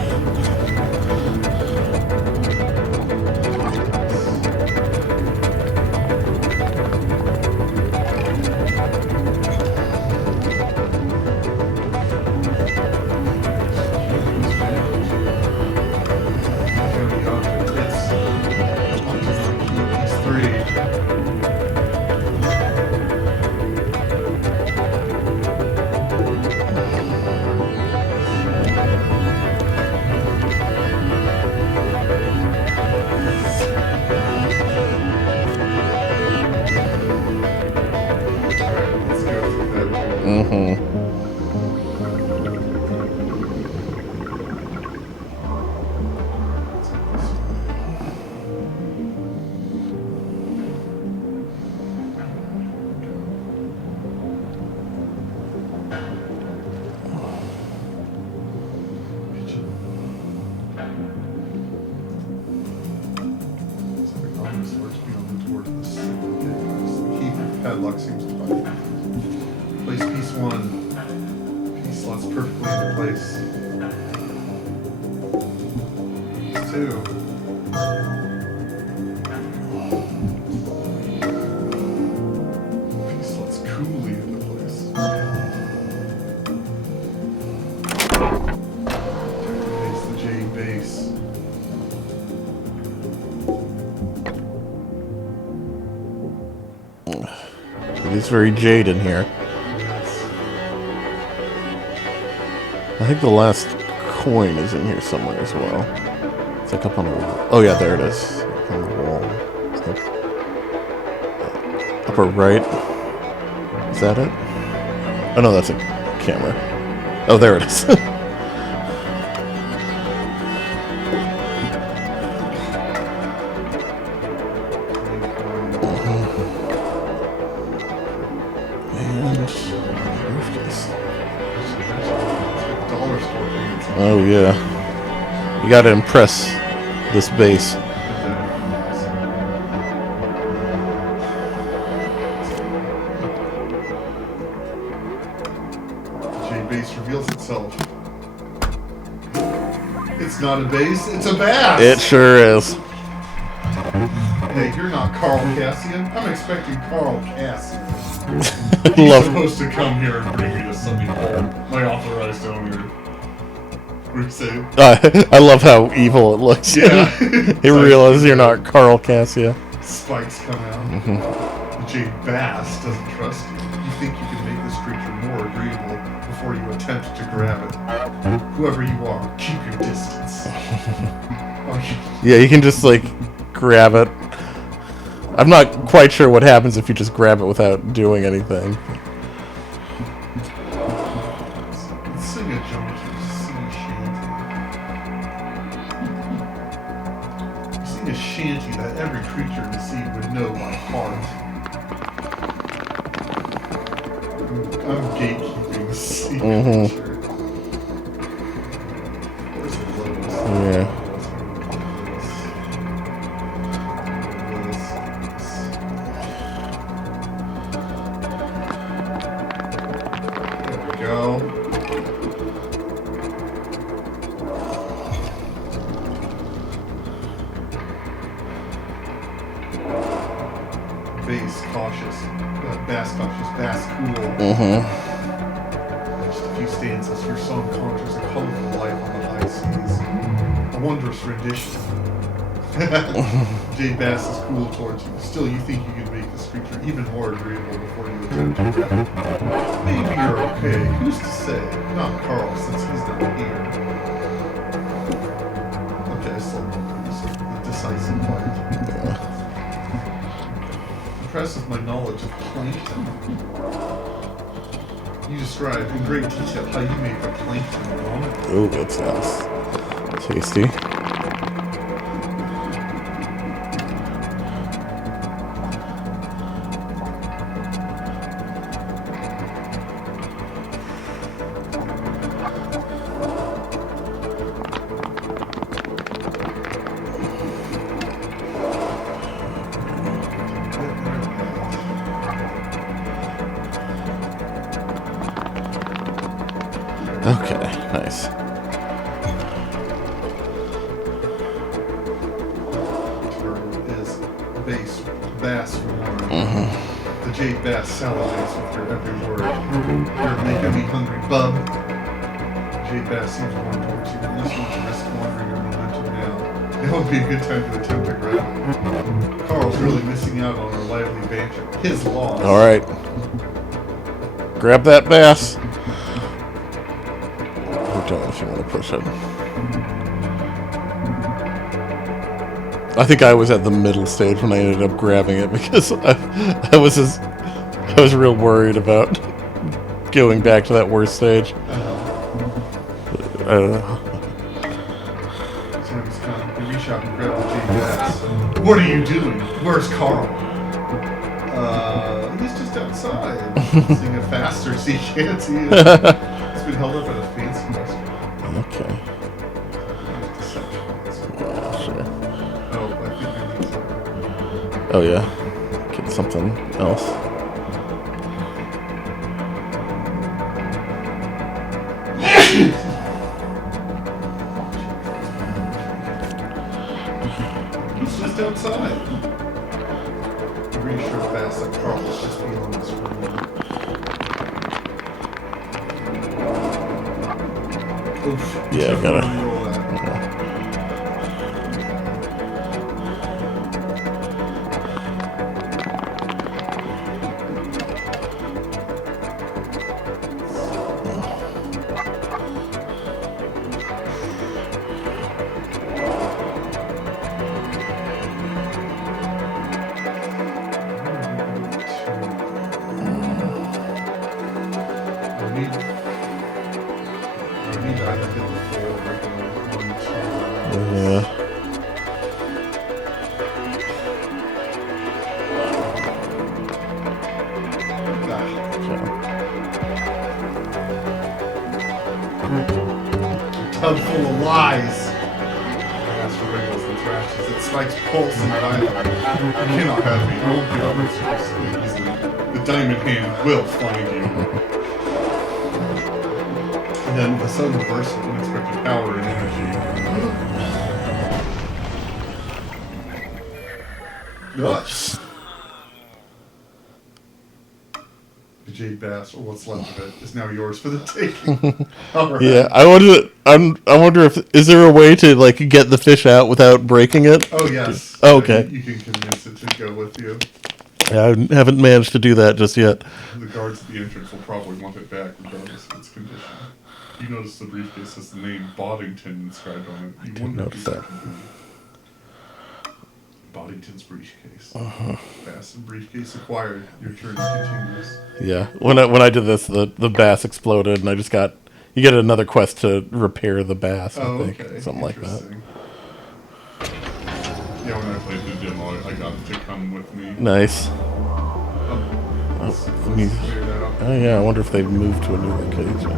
Padlock seems to buy. Place piece 1. Piece slots perfectly into place. Piece 2. Piece slots coolly into place. Place the J base. It's very Jade in here. I think the last coin is in here somewhere as well. It's like up on the wall. Oh yeah, there it is. Up on the wall. It's like upper right. Is that it? Oh no, that's a camera. Oh, there it is. Oh yeah, you gotta impress this base. J base reveals itself. It's not a base, it's a bass. It sure is. Hey, you're not Carl Cassian. I'm expecting Carl Cassian. He's Love. supposed to come here and bring me to something called my authorized owner. I love how evil it looks. Yeah. You realize you're not Carl Cassia. Spikes come out. Jade Bass doesn't trust you. You think you can make this creature more agreeable before you attempt to grab it. Whoever you are, keep your distance. Yeah, you can just like grab it I'm not quite sure what happens if you just grab it without doing anything. Let's sing a jaunt, sing a shanty. Sing a shanty that every creature in the sea would know by heart. I'm gatekeeping the sea creature. Where's the lowest? Yeah. Go. Bass cautious, bass cautious, bass cool. Just a few stanzas. Your song conjures a colorful life on the high seas. A wondrous rendition. Jade Bass is cool towards you. Still, you think you can make this creature even more agreeable before you attempt to grab it. Maybe you're okay. Who's to say? Not Carl, since he's not here. Okay, so the decisive part. Impressed with my knowledge of plankton. You describe in great detail how you make the plankton vomit. Ooh, that sounds tasty. Okay, nice. Is bass form. The jade bass salivates with your every word. You're making me hungry, bub. Jade bass seems warm towards you, but you just want to risk wandering your momentum now. Now would be a good time to attempt to grab it. Carl's really missing out on our lively banter. His loss. Alright. Grab that bass. Don't know if you want to push it. I think I was at the middle stage when I ended up grabbing it because I was real worried about going back to that worst stage. I don't know. Time's come. You reach out and grab the jade bass. What are you doing? Where's Carl? He's just outside. Sing a faster sea shanty. It's been held up at a fancy restaurant. Okay. Sure. Oh, I think I need to. Oh yeah. Get something else. He's just outside. Reassure fast that Carl is just beyond this room. Oof. Yeah, I gotta. Roll that. I need to either hit the full or go 1, 2. Yeah. Tub full of lies. As for wrinkles and thrashes, it strikes pulse in that island. You cannot have me. I won't give up so easily. The diamond hand will find you. And then the sudden burst of unexpected power and energy. Nuts. The jade bass, or what's left of it, is now yours for the taking. All right. Yeah, I wonder if is there a way to like get the fish out without breaking it? Oh yes. Oh, okay. You can convince it to go with you. I haven't managed to do that just yet. The guards at the entrance will probably want it back regardless of its condition. You notice the briefcase has the name Boddington inscribed on it. You didn't notice that. Boddington's briefcase. Bass and briefcase acquired. Your journey continues. Yeah. When I did this, the bass exploded, and I just got you get another quest to repair the bass. I think Okay. something like that. Yeah, when I played the demo, I got it to come with me. Nice. Let's me- clear that up. Oh yeah. I wonder if they've moved to a new location.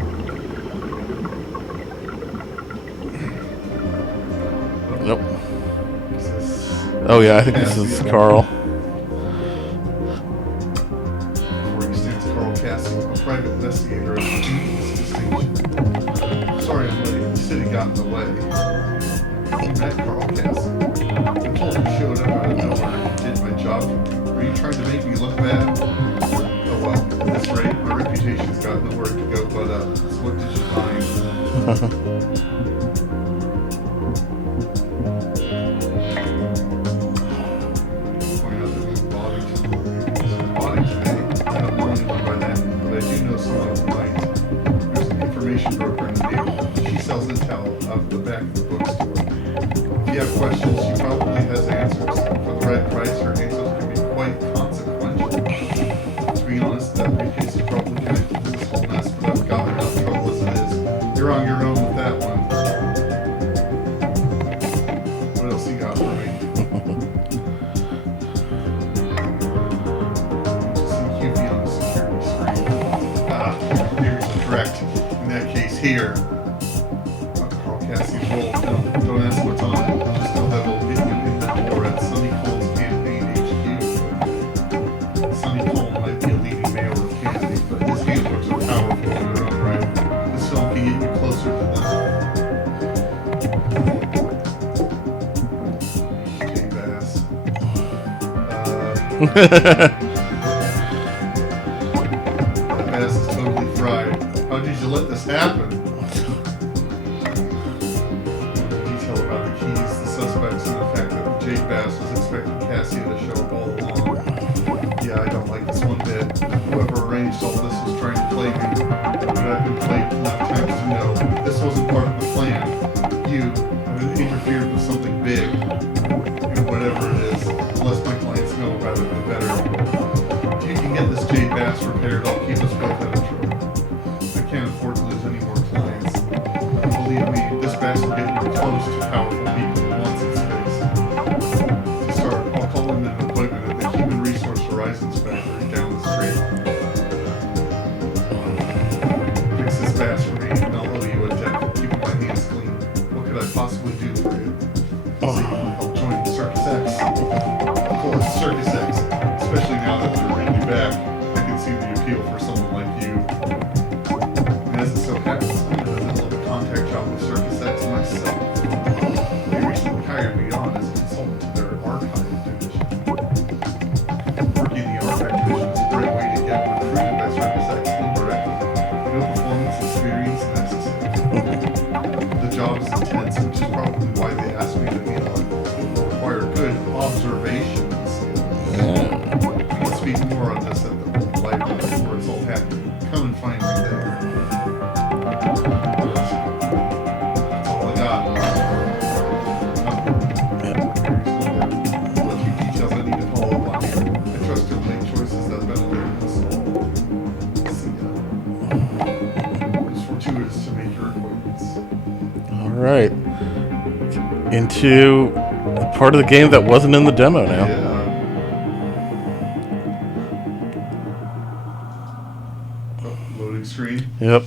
Nope. Is this- Oh yeah. I think this is Carl. Before you stands Carl Castle, a private investigator of dubious distinction. Sorry I'm late. The city got in the way. You met Carl Castle. I told him showed up out of nowhere and did my job. Were you trying to make me look bad? Oh well, at this rate, my reputation's got nowhere to go but up. So what did you find? Point out that it's Boddington. Boddington, eh? I don't know anyone by that, but I do know someone who might. There's an information broker in the neighborhood. She sells intel out the back of the bookstore. If you have questions, she probably has answers. For the right price, her answers can be quite consequential. To be honest, that briefcase is probably connected to this whole mess, but I've got enough trouble as it is. You're on your own with that one. What else you got for me? Some QB on the security screen. Ah, here's correct. In that case, here. Carl Cassie's roll. Don't ask what's on it. Just know that it'll get you in the door at Sonny Cole's campaign HQ. Sonny Cole might be a leading mayoral candidate, but his handlers are powerful in their own right. This film can get you closer to them. Jay Bass. That Bass is totally fried. How did you let this happen? Detail about the keys, the suspects, and the fact that Jake Bass was expecting Cassie to show up all along. Yeah, I don't like this one bit. Whoever arranged all this was trying to play me, but I've been played enough times to know this wasn't part of the plan. You have interfered with something big, and whatever it is, unless my clients know about it, the better. If you can get this Jake Bass repaired, I'll keep us both at a trouble. I can't afford to lose any more clients. Believe me, this Bass will get you close to powerful people once in space. To start, I'll call in an appointment at the Human Resource Horizons factory down the street. Fix this Bass for me, and I'll owe you a debt for keeping my hands clean. What could I possibly do for you? See, I'll join Circus X. Of course, Circus X. Especially now that they're bringing you back, I can see the appeal for someone like you. And as it so happens, I'm in the middle of a contact job with Circus X myself. They recently hired me on as a consultant to their archive division. Working in the archive division is a great way to get recruited by Circus X indirectly. No performance experience necessary. The job is intense, which is probably why they asked me to handle it. It will require good observation skills. We'll speak more on this at the library where it's all happening. Come and find me there. That's all I got. A few details I need to follow up on here. I trust you'll make choices that benefit us all. See ya. It's fortuitous to make your acquaintance. All right. Into the part of the game that wasn't in the demo now. Yeah. Oh, loading screen. Yep.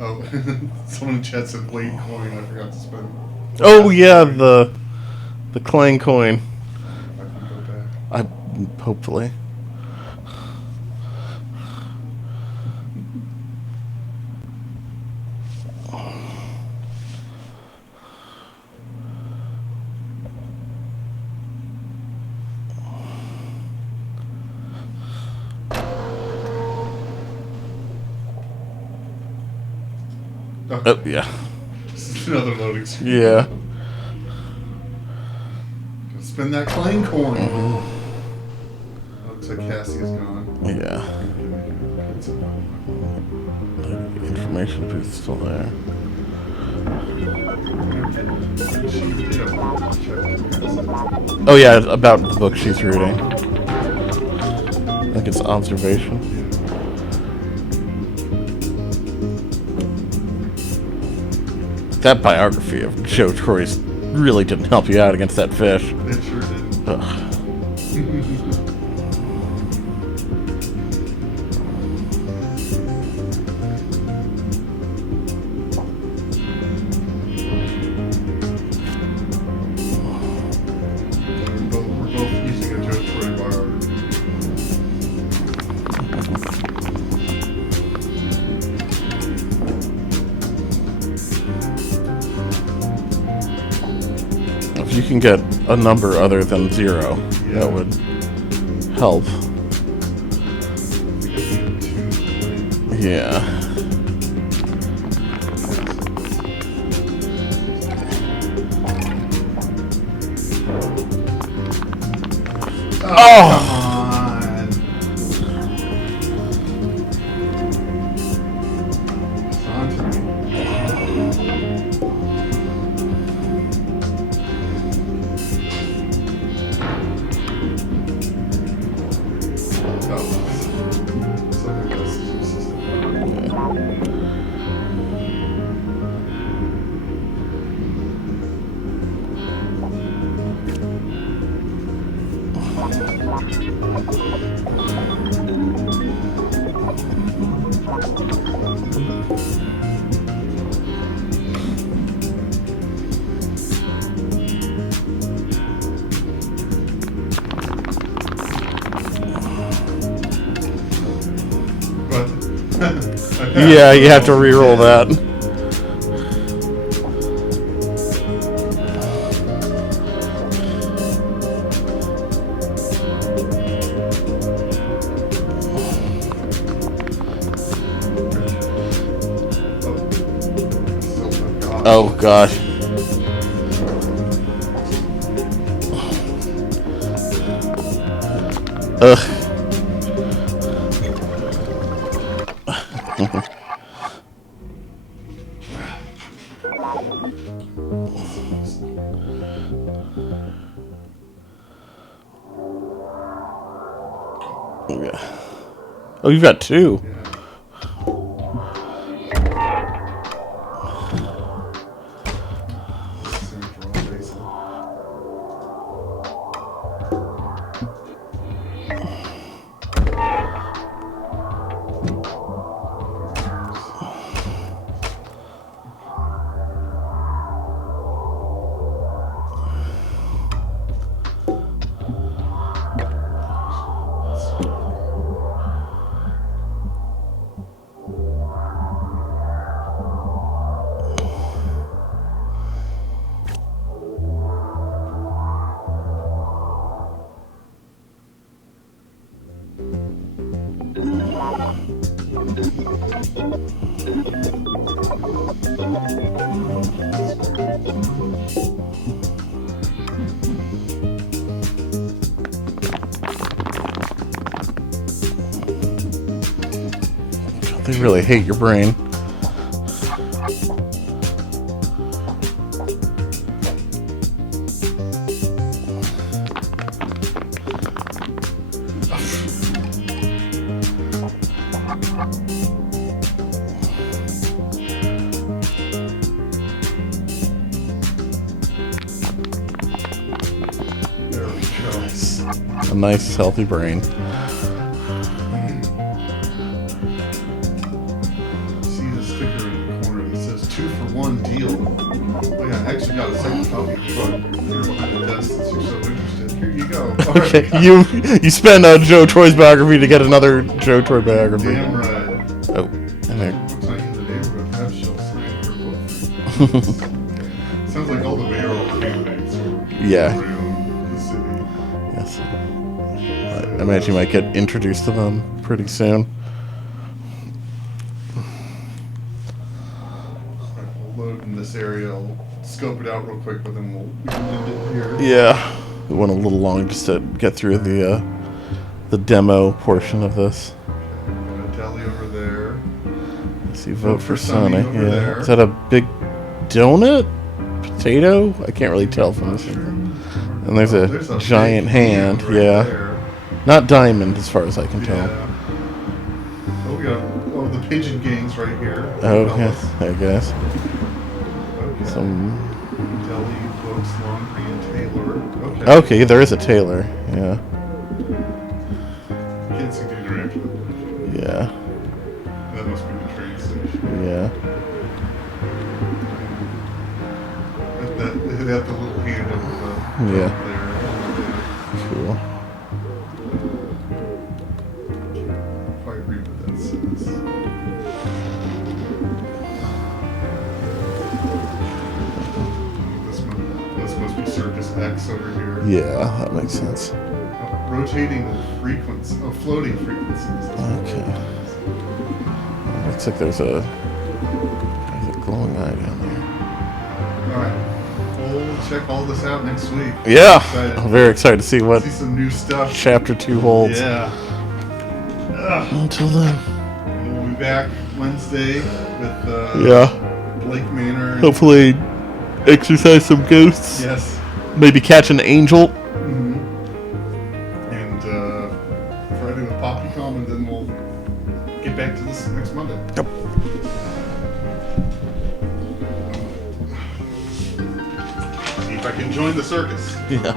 Oh, someone in chat said Blade coin. I forgot to spend. Oh yeah, the Clang coin. I can go back. Hopefully. Oh yeah. This is another loading screen. Yeah. Spend that claim coin. Looks like Cassie is gone. Yeah. The information booth's still there. Oh yeah, about the book she's reading. I think it's observation. That biography of Joe Troy's really didn't help you out against that fish. It sure did. Ugh. We're both using a Joe Troy biography. If you can get a number other than 0, Yeah. that would help. Yeah. Oh, Oh! come on. It's on to me. Oh. Something else is consistent. But Yeah, you have to re-roll that. Oh gosh. Ugh. Yeah. Oh, you've got 2. They really hate your brain. There we go. A nice, healthy brain. See the sticker in the corner that says 2 for 1 deal. Oh yeah, I actually got a second copy of the book here behind the desk since you're so interested. Here you go. All right. Okay, you spent Joe Troy's biography to get another Joe Troy biography. Damn right. Oh, and there. Looks like in the neighborhood have she'll sign her book. Sounds like all the mayoral candidates are Yeah. around the city. Yes. I imagine you might get introduced to them pretty soon. Alright, we'll load in this area. I'll scope it out real quick, but then we can end it here. Yeah. we went a little long just to get through the demo portion of this. Got a deli over there. Let's see, vote for Sonny. over Yeah, there. is that a big donut? Potato? I can't really tell from this. And there's a giant big hand. right Yeah, there. not diamond as far as I can tell. Yeah. Oh, we got the Pigeon Gang's right here. Oh, Fellas. yeah, I guess. Okay. Some. Deli, Folks, Laundry, and Taylor. Okay. Okay, there is a Taylor. Yeah, Can't see the interaction. yeah, That must be the train station. yeah. That the little hand over the Yeah. there. Cool. If I read what that says. This must be Circus X over here. Yeah, that makes sense. Rotating frequency, floating frequencies. Okay. Looks like there's a glowing eye down there. All right, we'll check all this out next week. Yeah, Excited. I'm very excited to see what See some new stuff. Chapter 2 holds. Yeah. Until then. We'll be back Wednesday with Yeah. Blake Manor. Hopefully exercise some ghosts. Yes. Maybe catch an angel. Mm-hmm. And Friday with PoppyCom, and then we'll get back to this next Monday. Yep. See if I can join the circus. Yeah.